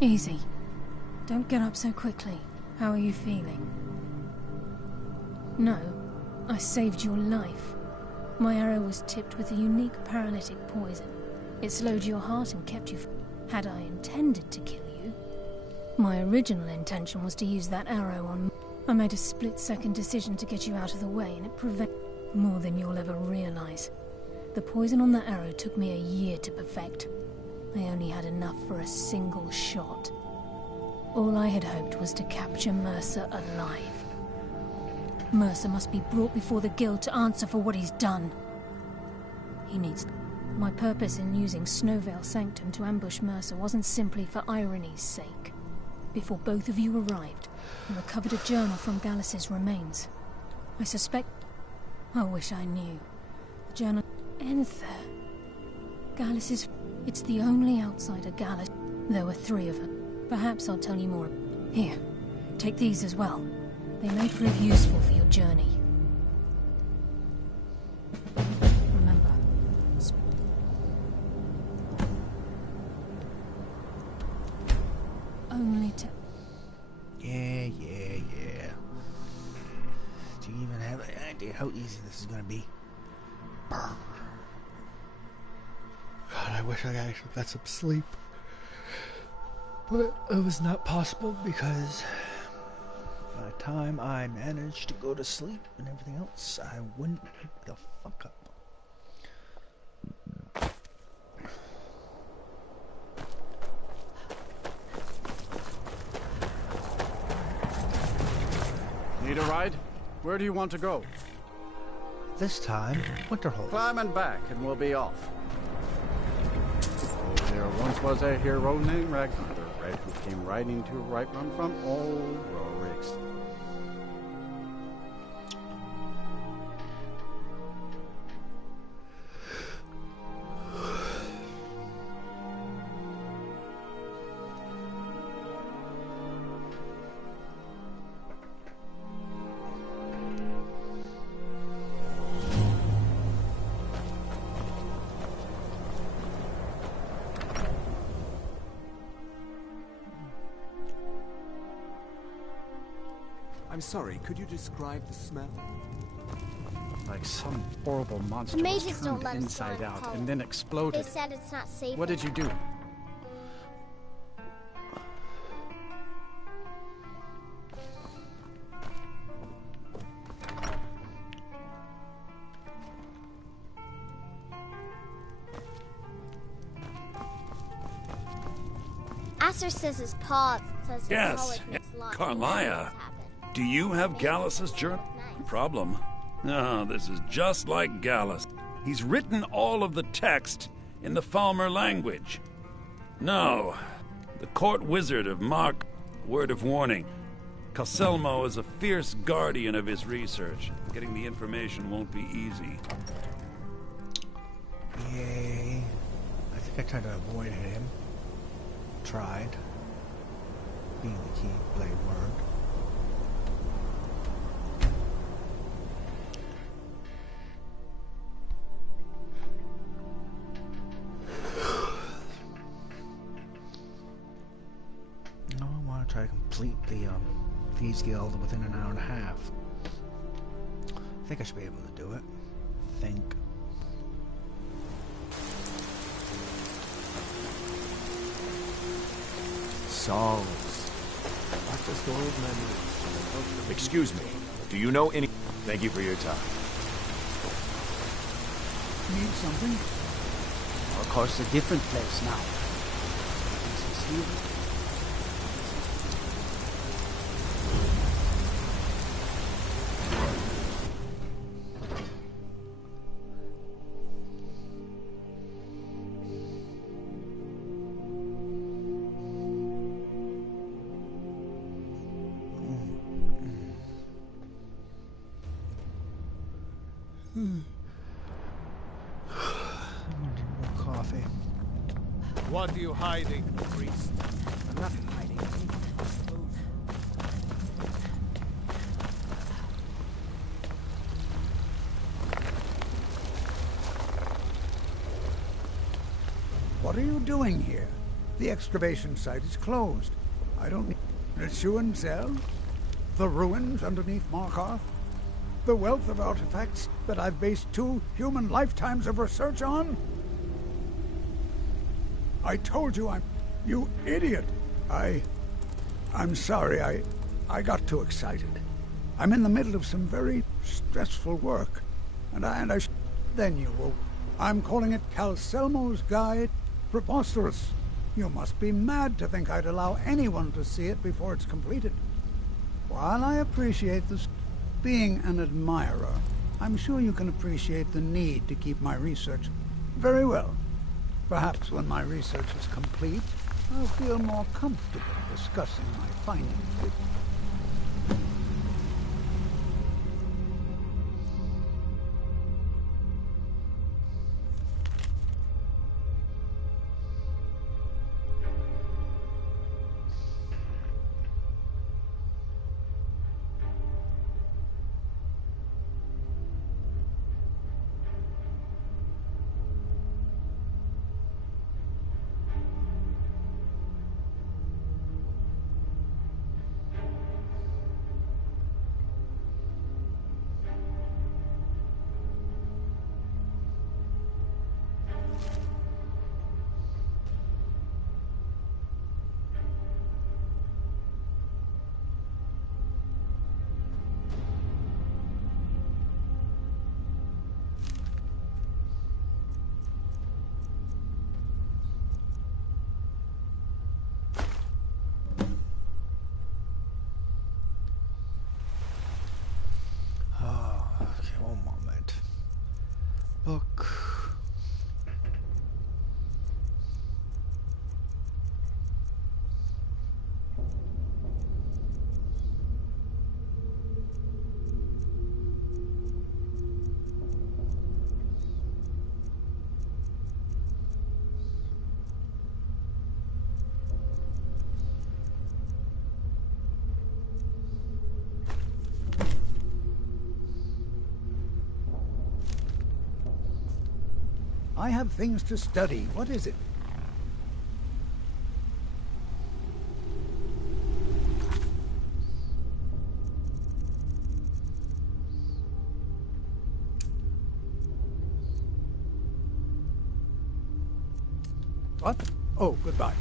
Easy. Don't get up so quickly. How are you feeling? No, I saved your life. My arrow was tipped with a unique paralytic poison. It slowed your heart and kept you... Had I intended to kill you, my original intention was to use that arrow on... I made a split-second decision to get you out of the way, and it prevented more than you'll ever realize. The poison on that arrow took me a year to perfect. I only had enough for a single shot. All I had hoped was to capture Mercer alive. Mercer must be brought before the Guild to answer for what he's done. He needs... My purpose in using Snowvale Sanctum to ambush Mercer wasn't simply for irony's sake. Before both of you arrived, I recovered a journal from Gallus's remains. I suspect... I wish I knew. The journal... Enther. Gallus's... It's the only outsider Gallus... There were 3 of them. Perhaps I'll tell you more. Here, take these as well. They may prove useful for your journey. Remember... Only to... Yeah. Do you even have an idea how easy this is gonna be? God, I wish I actually got some sleep. But it was not possible because by the time I managed to go to sleep and everything else, I wouldn't pick the fuck up. Need a ride? Where do you want to go? This time, Winterhold. Climb and back and we'll be off. Oh, there once was a hero named Ragnar the Red who came riding to Whiterun from old Rorik's. I'm sorry, could you describe the smell? Like some horrible monster The was mages don't turned let us inside go out home. and then exploded. They said it's not safe. What did you do? Asser says his paw says his Yes, Carlia. Do you have Gallus's journal? Problem? No, this is just like Gallus. He's written all of the text in the Falmer language. No, the court wizard of Mark. Word of warning. Calselmo is a fierce guardian of his research. Getting the information won't be easy. Yay. I think I tried to avoid him. Tried. Being the key blade word. No, I want to try to complete the Thieves Guild within an hour and a half. I think I should be able to do it. Think. Songs. What does the old memories? Excuse me. Do you know any... Thank you for your time. Need something? Of course, a different place now. This is here. What are you hiding, priest? I'm not hiding. What are you doing here? The excavation site is closed. I don't need a Nishuan cell. The ruins underneath Markarth. The wealth of artifacts that I've based 2 human lifetimes of research on. I told you you idiot. I'm sorry, I got too excited. I'm in the middle of some very stressful work. Then you will. I'm calling it Calcelmo's Guide. Preposterous. You must be mad to think I'd allow anyone to see it before it's completed. While I appreciate this being an admirer, I'm sure you can appreciate the need to keep my research. Very well. Perhaps when my research is complete, I'll feel more comfortable discussing my findings with you. Book. I have things to study. What is it? What? Oh, goodbye.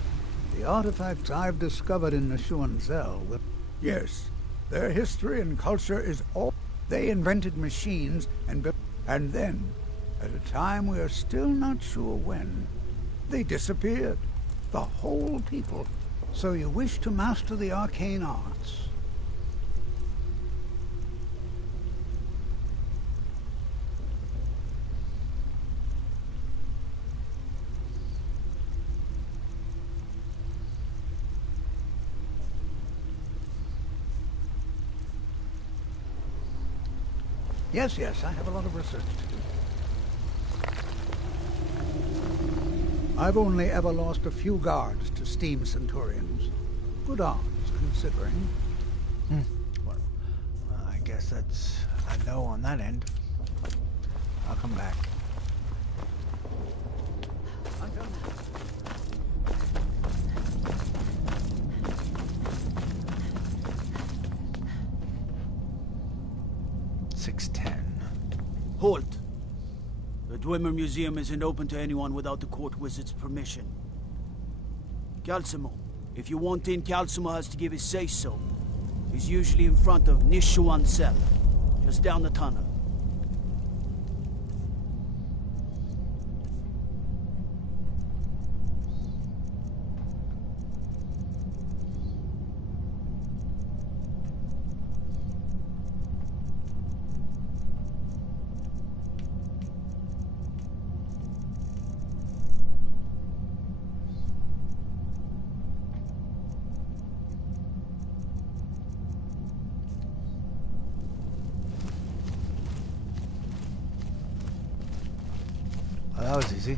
The artifacts I've discovered in Nishuan Zell will... Yes, their history and culture is all... They invented machines and built... And then, at a time we are still not sure when, they disappeared. The whole people. So you wish to master the arcane arts. Yes, I have a lot of research to do. I've only ever lost a few guards to steam centurions. Good odds, considering. Well, I guess that's a no on that end. I'll come back. I'm done. 610. Halt! The Dwemer Museum isn't open to anyone without the court wizard's permission. Calcelmo. If you want in, Calcelmo has to give his say-so. He's usually in front of Nishuan Cell, just down the tunnel. Well, that was easy.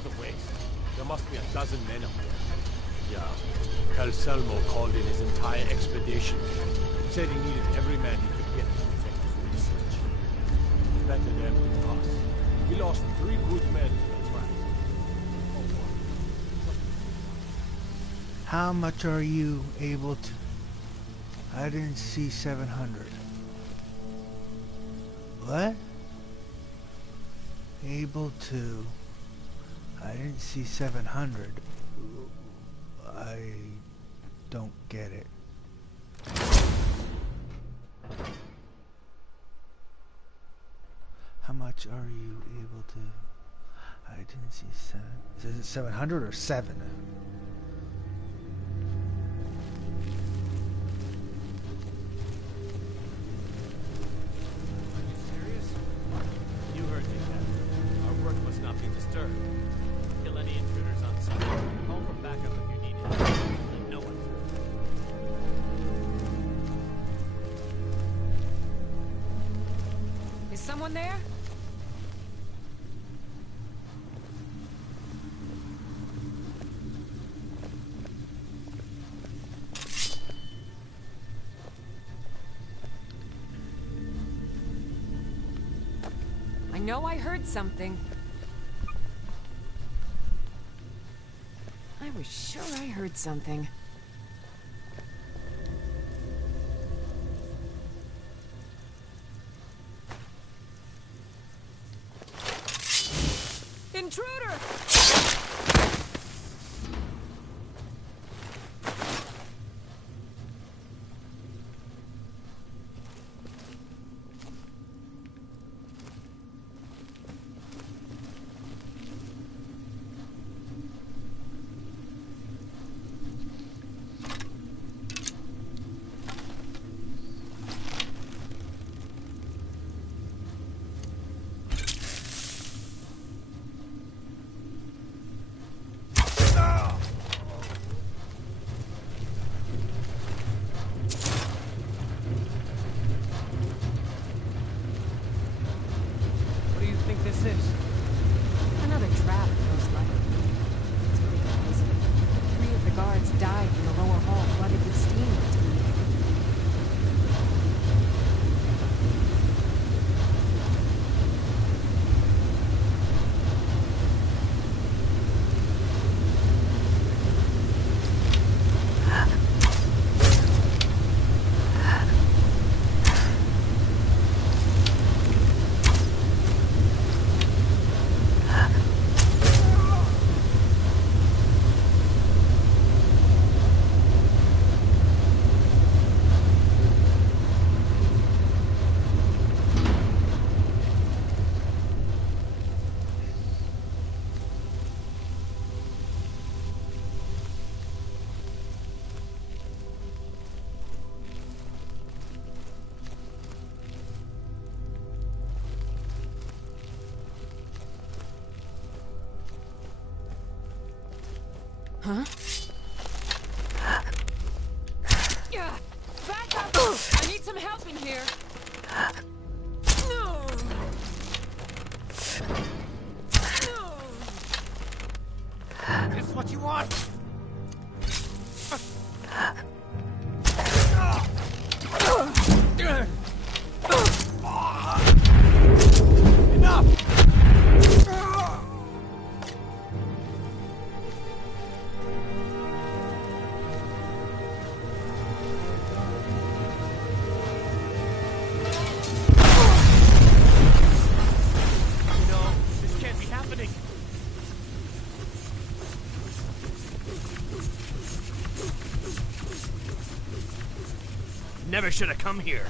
By the way, there must be a dozen men up there. Yeah. Calselmo called in his entire expedition. Said he needed every man he could get to effect his research. Better them than us. We lost 3 good men to the tracks. How much are you able to... I didn't see 700. What? Able to... I didn't see 700. I don't get it. How much are you able to... I didn't see 7... Is it 700 or 7? You heard me, Captain. Our work must not be disturbed. Kill any intruders on sight. Call for backup if you need it. Let no one through. Is someone there? I know I heard something. I was sure I heard something. Intruder! Huh? Yeah! Back up! I need some help in here! No! No! This is what you want! Never should have come here.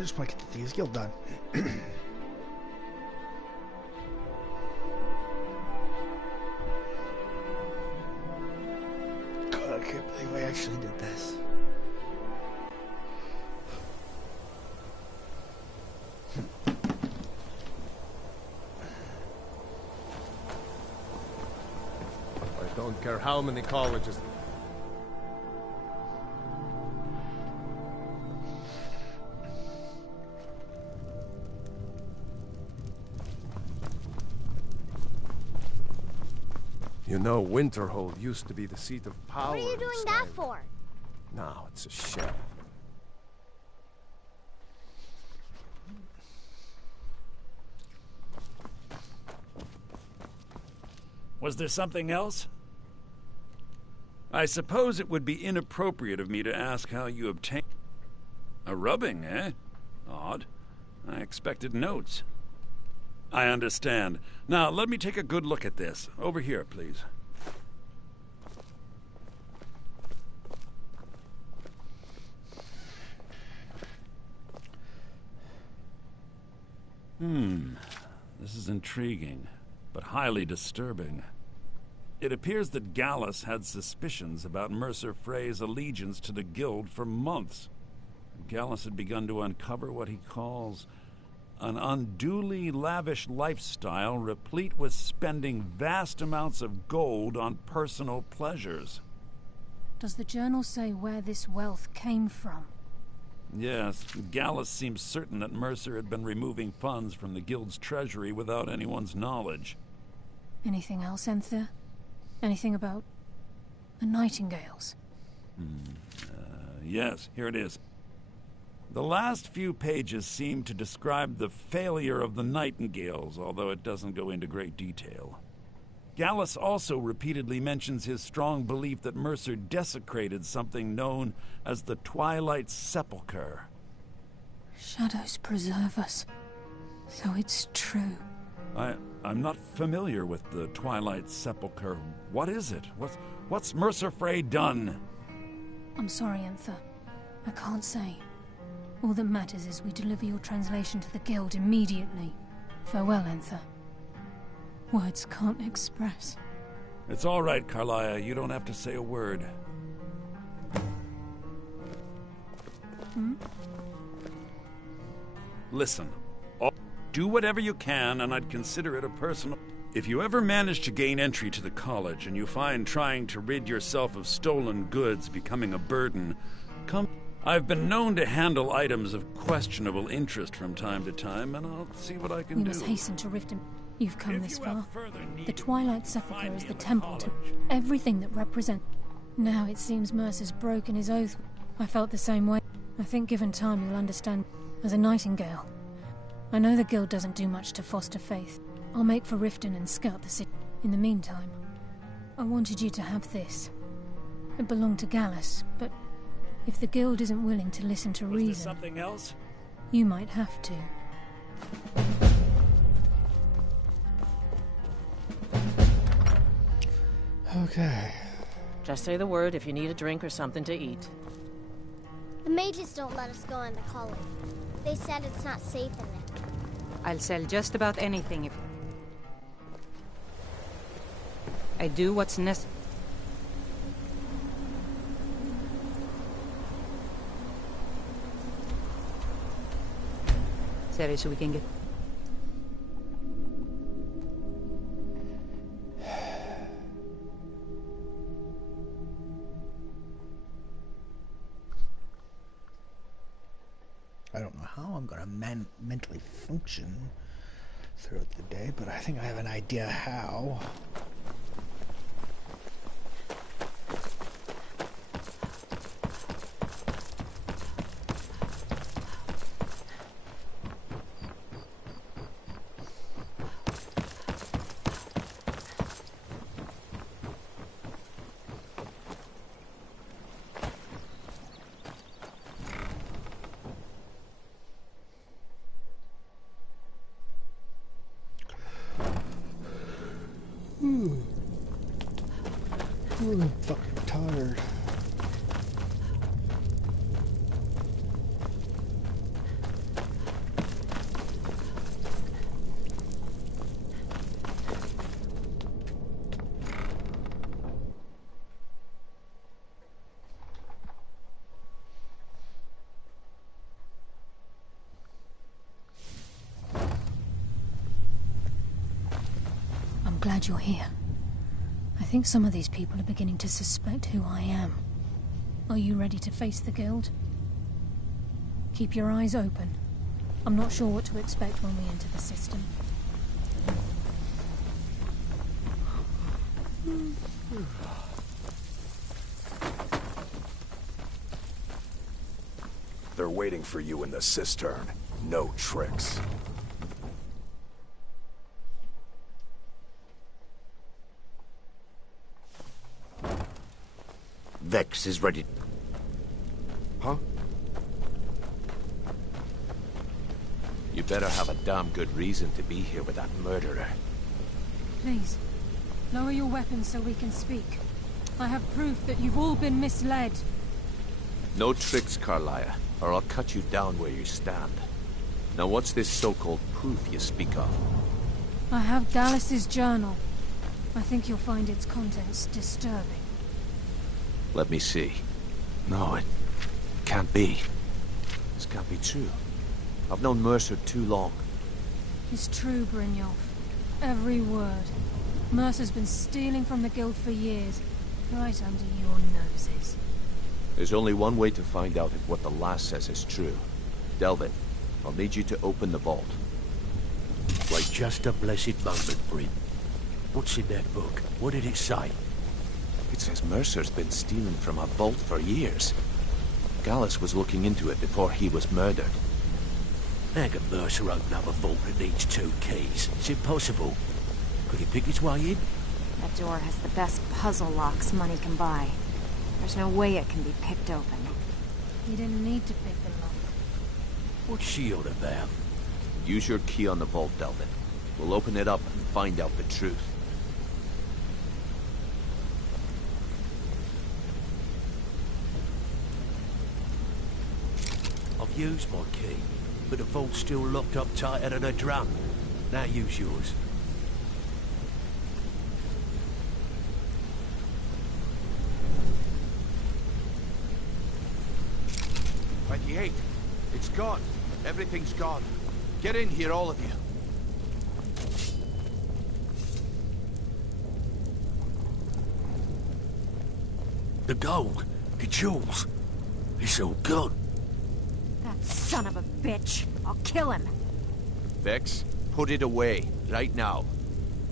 I just want to get the Thieves Guild done. God, I can't believe I actually did this. I don't care how many colleges. You know, Winterhold used to be the seat of power. What are you doing that for? Now it's a shell. Was there something else? I suppose it would be inappropriate of me to ask how you obtained... A rubbing, eh? Odd. I expected notes. I understand. Now, let me take a good look at this. Over here, please. This is intriguing, but highly disturbing. It appears that Gallus had suspicions about Mercer Frey's allegiance to the Guild for months. Gallus had begun to uncover what he calls an unduly lavish lifestyle replete with spending vast amounts of gold on personal pleasures. Does the journal say where this wealth came from? Yes, Gallus seems certain that Mercer had been removing funds from the Guild's treasury without anyone's knowledge. Anything else, Enthir? Anything about the Nightingales? Yes, here it is. The last few pages seem to describe the failure of the Nightingales, although it doesn't go into great detail. Gallus also repeatedly mentions his strong belief that Mercer desecrated something known as the Twilight Sepulchre. Shadows preserve us. So it's true. I'm not familiar with the Twilight Sepulchre. What is it? What's Mercer Frey done? I'm sorry, Enthir. I can't say. All that matters is we deliver your translation to the Guild immediately. Farewell, Enthir. Words can't express. It's all right, Karliah. You don't have to say a word. Listen. Do whatever you can, and I'd consider it a personal... If you ever manage to gain entry to the college, and you find trying to rid yourself of stolen goods becoming a burden, come... I've been known to handle items of questionable interest from time to time, and I'll see what I can do. We must hasten to Riften. You've come this far. The Twilight Sepulchre is the temple to everything that represents... Now it seems Mercer's broken his oath. I felt the same way. I think given time you'll understand. As a Nightingale, I know the Guild doesn't do much to foster faith. I'll make for Riften and scout the city. In the meantime, I wanted you to have this. It belonged to Gallus, but if the Guild isn't willing to listen to reason... Was there something else? You might have to. Okay. Just say the word if you need a drink or something to eat. The mages don't let us go into college. They said it's not safe in there. I'll sell just about anything if... I do what's necessary. Sorry, so we can get... I don't know how I'm going to mentally function throughout the day, but I think I have an idea how. I'm fucking tired. glad you're here. I think some of these people are beginning to suspect who I am. Are you ready to face the Guild? Keep your eyes open. I'm not sure what to expect when we enter the system. They're waiting for you in the cistern. No tricks. Vex is ready. Huh? You better have a damn good reason to be here with that murderer. Please, lower your weapons so we can speak. I have proof that you've all been misled. No tricks, Carlia, or I'll cut you down where you stand. Now what's this so-called proof you speak of? I have Dallas's journal. I think you'll find its contents disturbing. Let me see. No, it can't be. This can't be true. I've known Mercer too long. It's true, Brynjolf. Every word. Mercer's been stealing from the Guild for years, right under your noses. There's only one way to find out if what the lass says is true. Delvin, I'll need you to open the vault. Wait just a blessed moment, Bryn. What's in that book? What did it say? It says Mercer's been stealing from a vault for years. Gallus was looking into it before he was murdered. How can Mercer open up a vault that needs 2 keys? It's impossible. Could he pick his way in? That door has the best puzzle locks money can buy. There's no way it can be picked open. You didn't need to pick the lock. What's she on about? Use your key on the vault, Delvin. We'll open it up and find out the truth. I've used my key, but the vault's still locked up tighter than a drum. Now use yours. 28. It's gone. Everything's gone. Get in here, all of you. The gold, the jewels, it's all gone. That son of a bitch. I'll kill him. Vex, put it away, right now.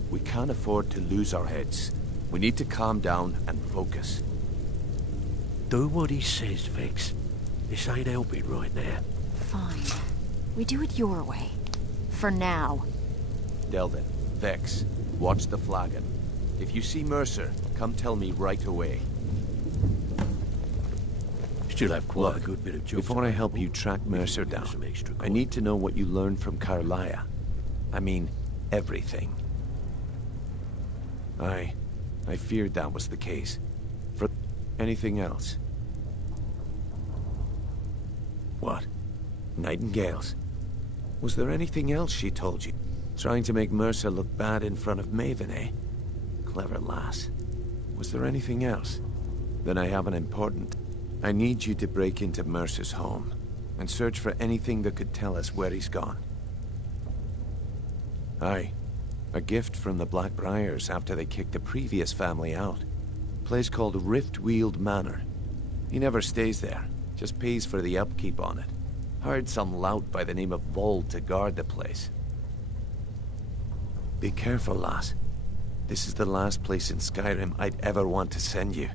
We can't afford to lose our heads. We need to calm down and focus. Do what he says, Vex. This ain't helping right now. Fine. We do it your way. For now. Delvin, Vex, watch the flagon. If you see Mercer, come tell me right away. Still have quite a good bit of jobs. Before I help you track Mercer down, I need to know what you learned from Carlia. I mean, everything. I feared that was the case. For anything else? What? Nightingales? Was there anything else she told you? Trying to make Mercer look bad in front of Maven, eh? Clever lass. Was there anything else? Then I have an important... I need you to break into Mercer's home and search for anything that could tell us where he's gone. Aye. A gift from the Blackbriars after they kicked the previous family out. Place called Riftweald Manor. He never stays there, just pays for the upkeep on it. Hired some lout by the name of Vold to guard the place. Be careful, lass. This is the last place in Skyrim I'd ever want to send you.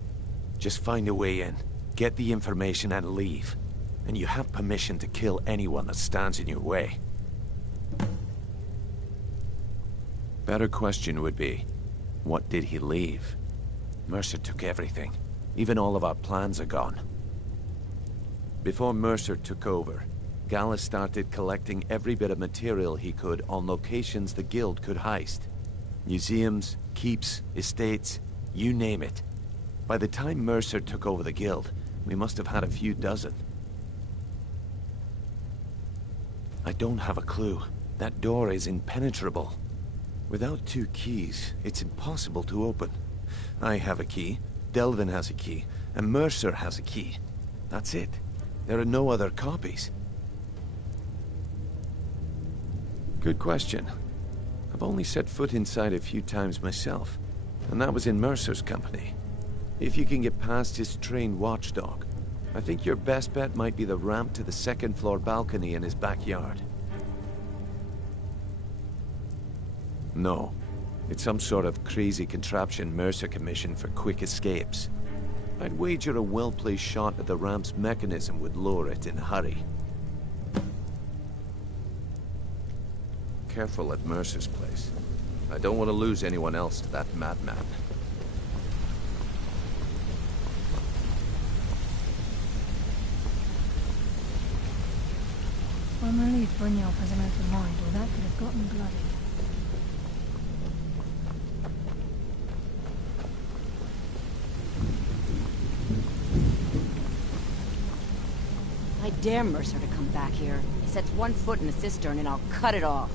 Just find a way in, get the information and leave. And you have permission to kill anyone that stands in your way. Better question would be, what did he leave? Mercer took everything. Even all of our plans are gone. Before Mercer took over, Gallus started collecting every bit of material he could on locations the Guild could heist. Museums, keeps, estates, you name it. By the time Mercer took over the Guild, we must have had a few dozen. I don't have a clue. That door is impenetrable. Without 2 keys, it's impossible to open. I have a key, Delvin has a key, and Mercer has a key. That's it. There are no other copies. Good question. I've only set foot inside a few times myself, and that was in Mercer's company. If you can get past his trained watchdog, I think your best bet might be the ramp to the second-floor balcony in his backyard. No. It's some sort of crazy contraption Mercer commissioned for quick escapes. I'd wager a well-placed shot at the ramp's mechanism would lower it in a hurry. Careful at Mercer's place. I don't want to lose anyone else to that madman. I'm relieved Brynjolf has an open mind, or that could have gotten bloody. I dare Mercer to come back here. He sets one foot in the cistern and I'll cut it off.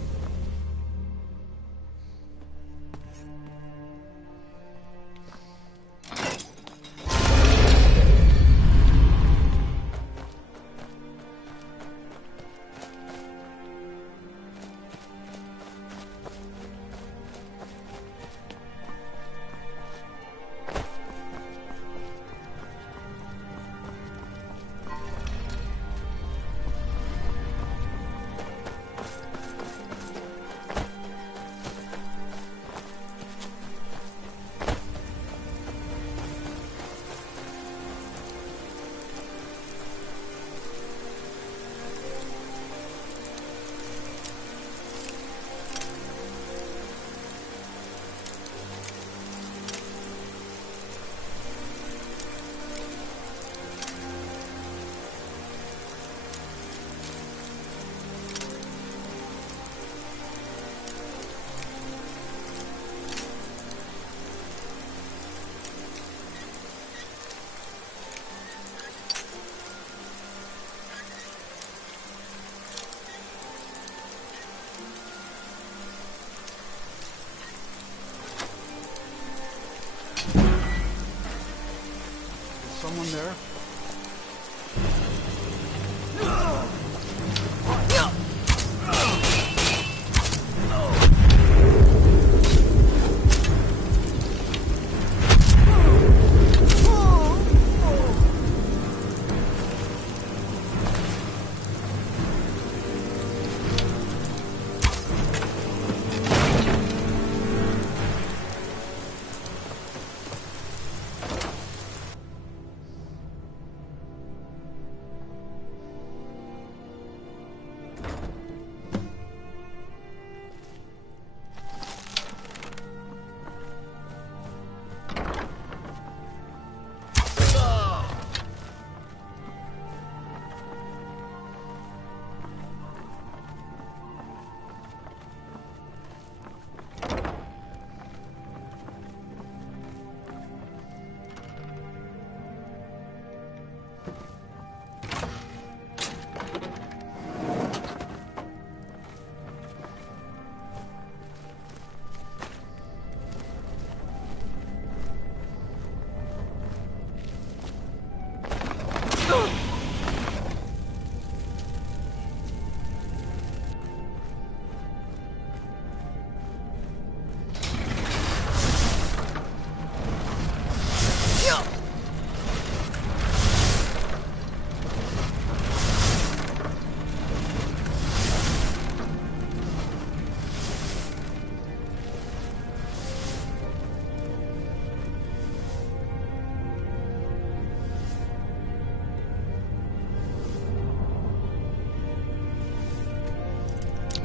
Someone there?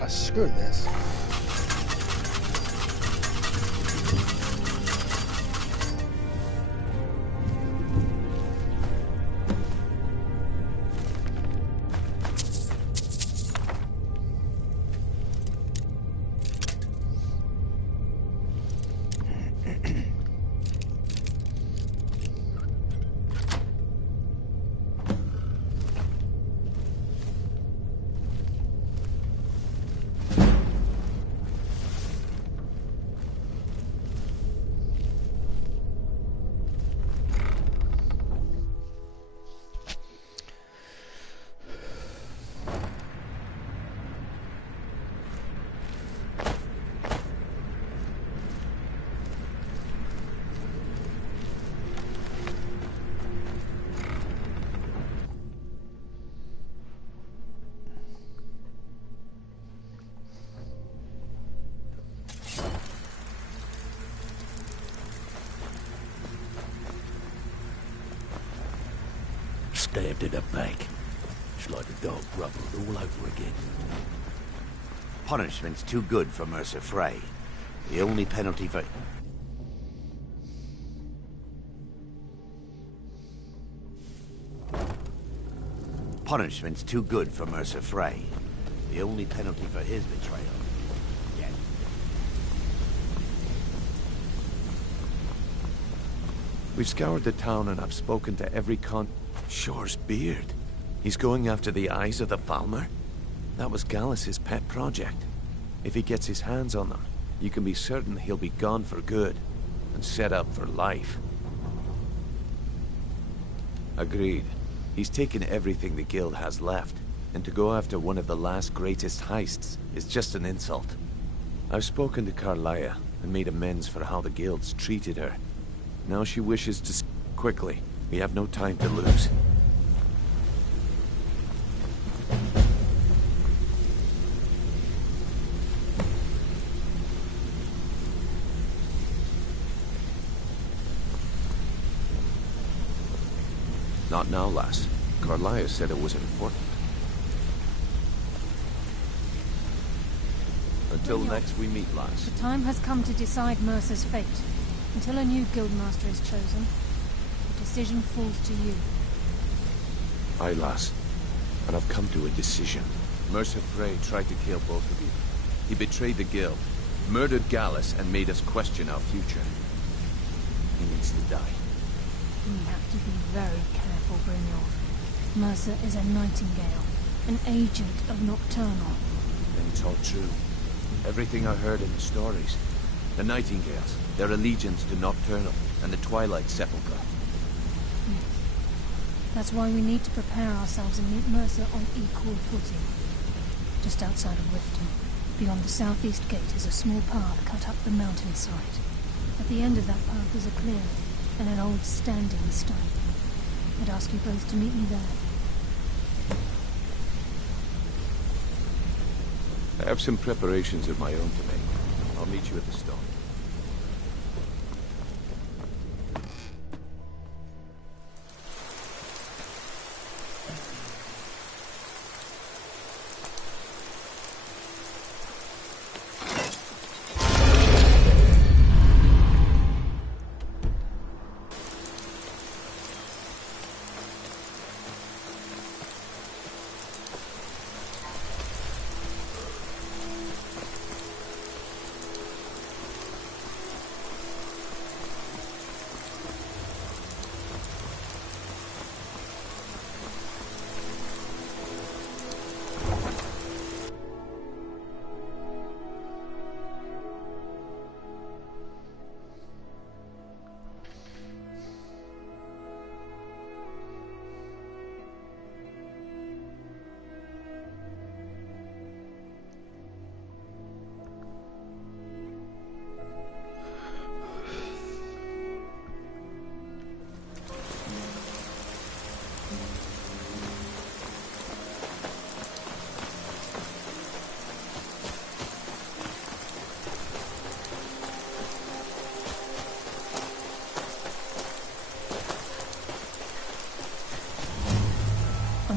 Screw this. stabbed in the back. It's like a dog rumbled all over again. Punishment's too good for Mercer Frey. The only penalty for... Punishment's too good for Mercer Frey. The only penalty for his betrayal. Yeah. We've scoured the town and I've spoken to every Shore's beard. He's going after the eyes of the Falmer? That was Gallus's pet project. If he gets his hands on them, you can be certain he'll be gone for good and set up for life. Agreed. He's taken everything the Guild has left, and to go after one of the last greatest heists is just an insult. I've spoken to Carlia and made amends for how the Guild's treated her. Now she wishes to... Quickly, we have no time to lose. Not now, lass. Carlia said it was important. Until next we meet, lass. The time has come to decide Mercer's fate. Until a new guildmaster is chosen, the decision falls to you. Aye, lass. And I've come to a decision. Mercer Frey tried to kill both of you. He betrayed the Guild, murdered Gallus, and made us question our future. He needs to die. We have to be very careful, Brynjolf. Mercer is a Nightingale, an agent of Nocturnal. And it's all true. Everything I heard in the stories. The Nightingales, their allegiance to Nocturnal, and the Twilight Sepulchre. Yes. That's why we need to prepare ourselves and meet Mercer on equal footing. Just outside of Riften, beyond the southeast gate, is a small path cut up the mountainside. At the end of that path is a clearing, and an old standing stone. I'd ask you both to meet me there. I have some preparations of my own to make. I'll meet you at the stone.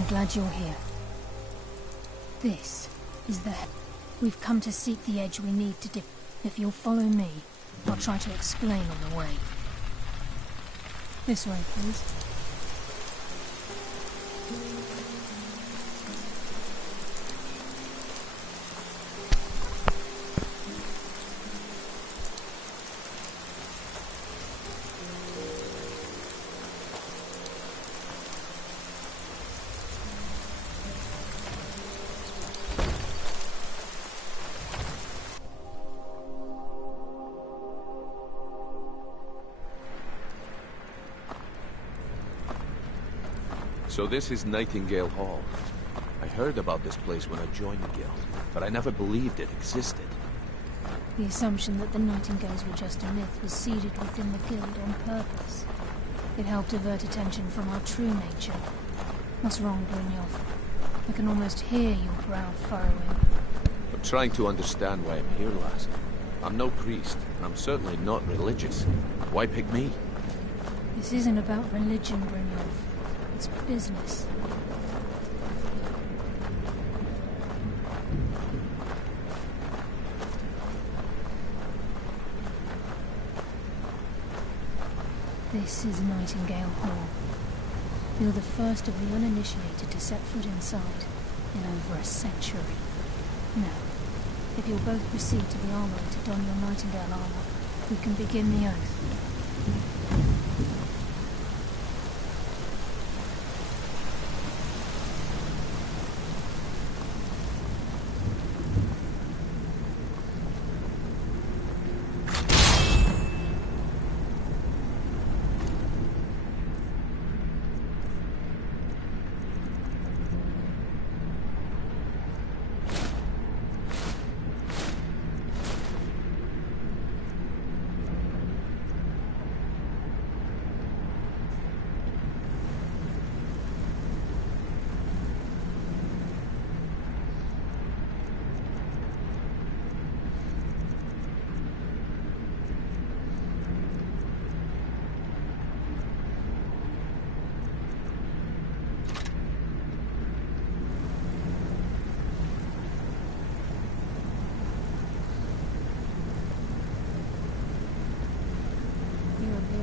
Glad you're here. This is the... We've come to seek the edge we need to If you'll follow me, I'll try to explain on the way. This way, please. So this is Nightingale Hall. I heard about this place when I joined the Guild, but I never believed it existed. The assumption that the Nightingales were just a myth was seeded within the Guild on purpose. It helped divert attention from our true nature. What's wrong, Brynjolf? I can almost hear your brow furrowing. I'm trying to understand why I'm here, lass. I'm no priest, and I'm certainly not religious. Why pick me? This isn't about religion, Brynjolf. It's business. This is Nightingale Hall. You're the first of the uninitiated to set foot inside in over a century. Now, if you'll both proceed to the armory to don your Nightingale armor, we can begin the oath.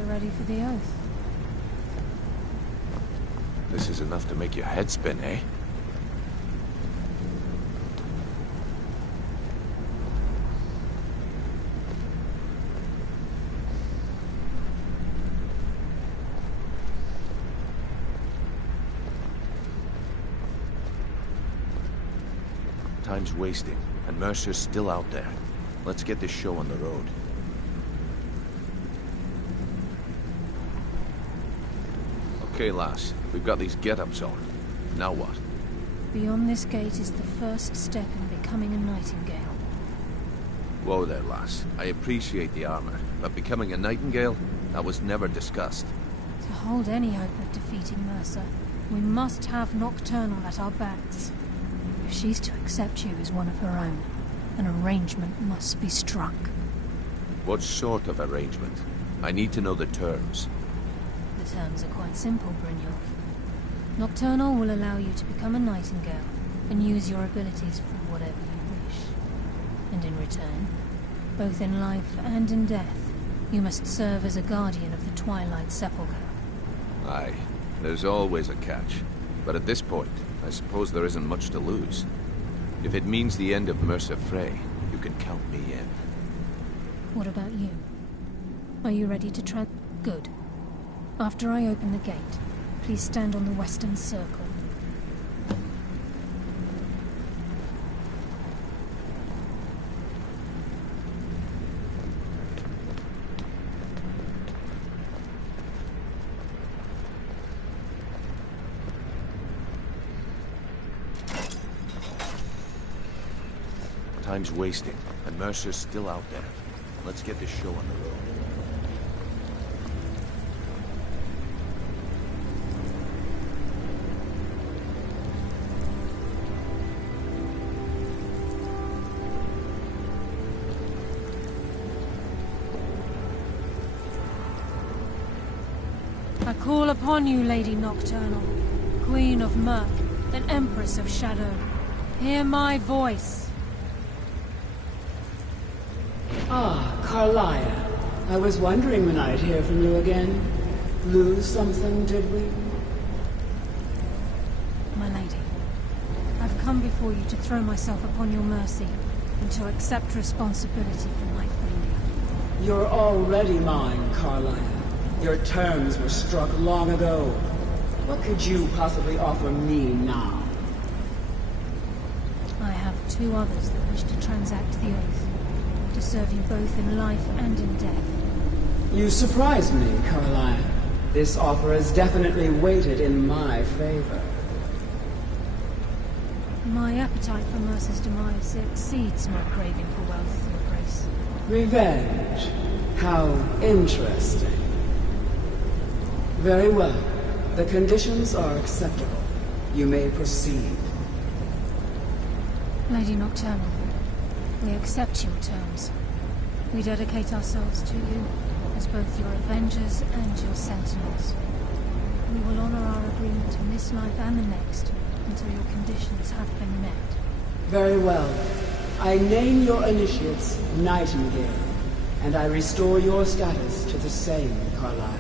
Ready for the oath. This is enough to make your head spin, eh? Time's wasting, and Mercer's still out there. Let's get this show on the road. Okay, lass. We've got these get-ups on. Now what? Beyond this gate is the first step in becoming a Nightingale. Whoa there, lass. I appreciate the armor, but becoming a Nightingale? That was never discussed. To hold any hope of defeating Mercer, we must have Nocturnal at our backs. If she's to accept you as one of her own, an arrangement must be struck. What sort of arrangement? I need to know the terms. The terms are quite simple, Brynjolf. Nocturnal will allow you to become a Nightingale and use your abilities for whatever you wish. And in return, both in life and in death, you must serve as a guardian of the Twilight Sepulchre. Aye, there's always a catch. But at this point, I suppose there isn't much to lose. If it means the end of Mercer Frey, you can count me in. What about you? Are you ready to Good. After I open the gate, please stand on the western circle. Time's wasting, and Mercer's still out there. Let's get this show on the road. I call upon you, Lady Nocturnal, Queen of Murk, and Empress of Shadow. Hear my voice. Ah, Karliah. I was wondering when I'd hear from you again. Lose something, did we? My lady, I've come before you to throw myself upon your mercy and to accept responsibility for my failure. You're already mine, Karliah. Your terms were struck long ago. What could you possibly offer me now? I have two others that wish to transact the oath, to serve you both in life and in death. You surprise me, Karliah. This offer is definitely weighted in my favor. My appetite for Mercer's demise exceeds my craving for wealth, Your Grace. Revenge. How interesting. Very well. The conditions are acceptable. You may proceed. Lady Nocturnal, we accept your terms. We dedicate ourselves to you as both your avengers and your sentinels. We will honor our agreement in this life and the next, until your conditions have been met. Very well. I name your initiates Nightingale, and I restore your status to the same, Carlyle.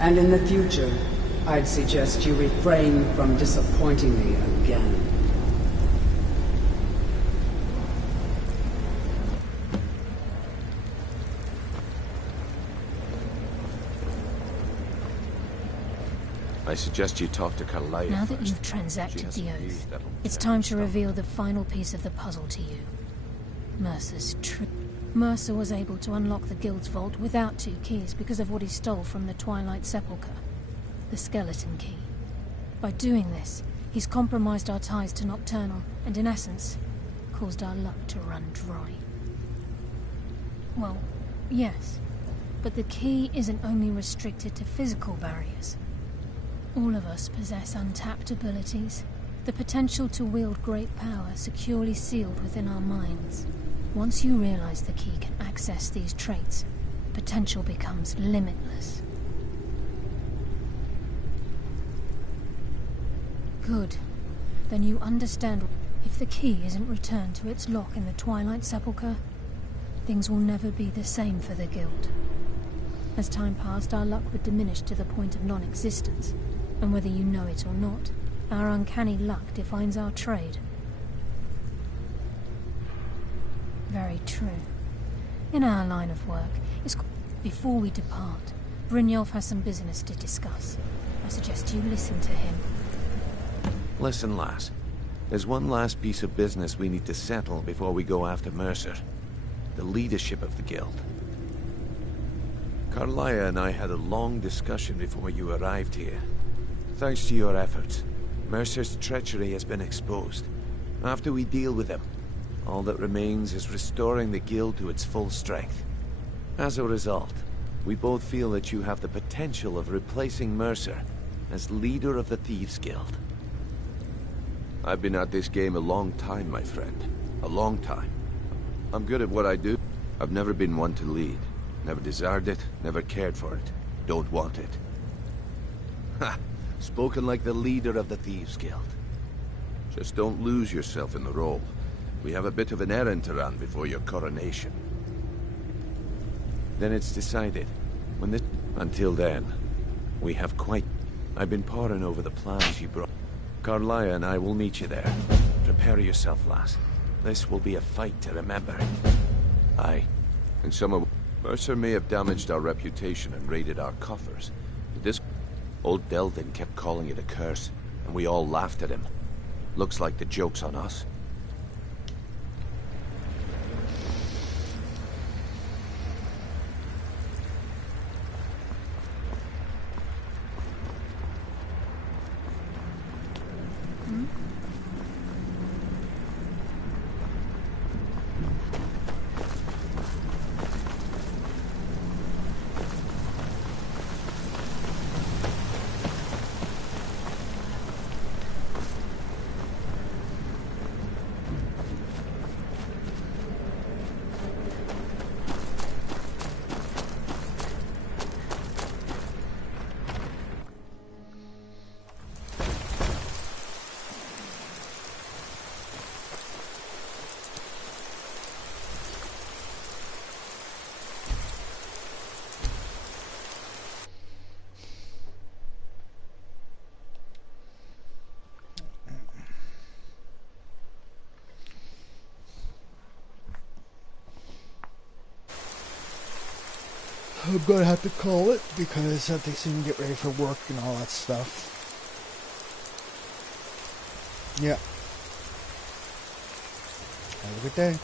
And in the future, I'd suggest you refrain from disappointing me again. I suggest you talk to Carlyle Now first. that you've transacted She the has a view oath, that'll it's set time in to stone. reveal the final piece of the puzzle to you. Mercer's truth. Mercer was able to unlock the Guild's vault without 2 keys because of what he stole from the Twilight Sepulchre. The skeleton key. By doing this, he's compromised our ties to Nocturnal, and in essence, caused our luck to run dry. Well, yes, but the key isn't only restricted to physical barriers. All of us possess untapped abilities, the potential to wield great power securely sealed within our minds. Once you realize the key can access these traits, potential becomes limitless. Good. Then you understand if the key isn't returned to its lock in the Twilight Sepulchre, things will never be the same for the Guild. As time passed, our luck would diminish to the point of non-existence, and whether you know it or not, our uncanny luck defines our trade. Very true. In our line of work, before we depart, Brynjolf has some business to discuss. I suggest you listen to him. Listen, lass. There's one last piece of business we need to settle before we go after Mercer. The leadership of the Guild. Carlyle and I had a long discussion before you arrived here. Thanks to your efforts, Mercer's treachery has been exposed. After we deal with him, all that remains is restoring the Guild to its full strength. As a result, we both feel that you have the potential of replacing Mercer as leader of the Thieves Guild. I've been at this game a long time, my friend. A long time. I'm good at what I do. I've never been one to lead. Never desired it, never cared for it. Don't want it. Ha! Spoken like the leader of the Thieves Guild. Just don't lose yourself in the role. We have a bit of an errand to run before your coronation. Then it's decided. Until then, we have quite... I've been poring over the plans you brought. Carlyle and I will meet you there. Prepare yourself, lass. This will be a fight to remember. Aye. And some of... Mercer may have damaged our reputation and raided our coffers. But this... Old Delvin kept calling it a curse, and we all laughed at him. Looks like the joke's on us. I'm gonna have to call it because I have to soon get ready for work and all that stuff. Yeah. Have a good day.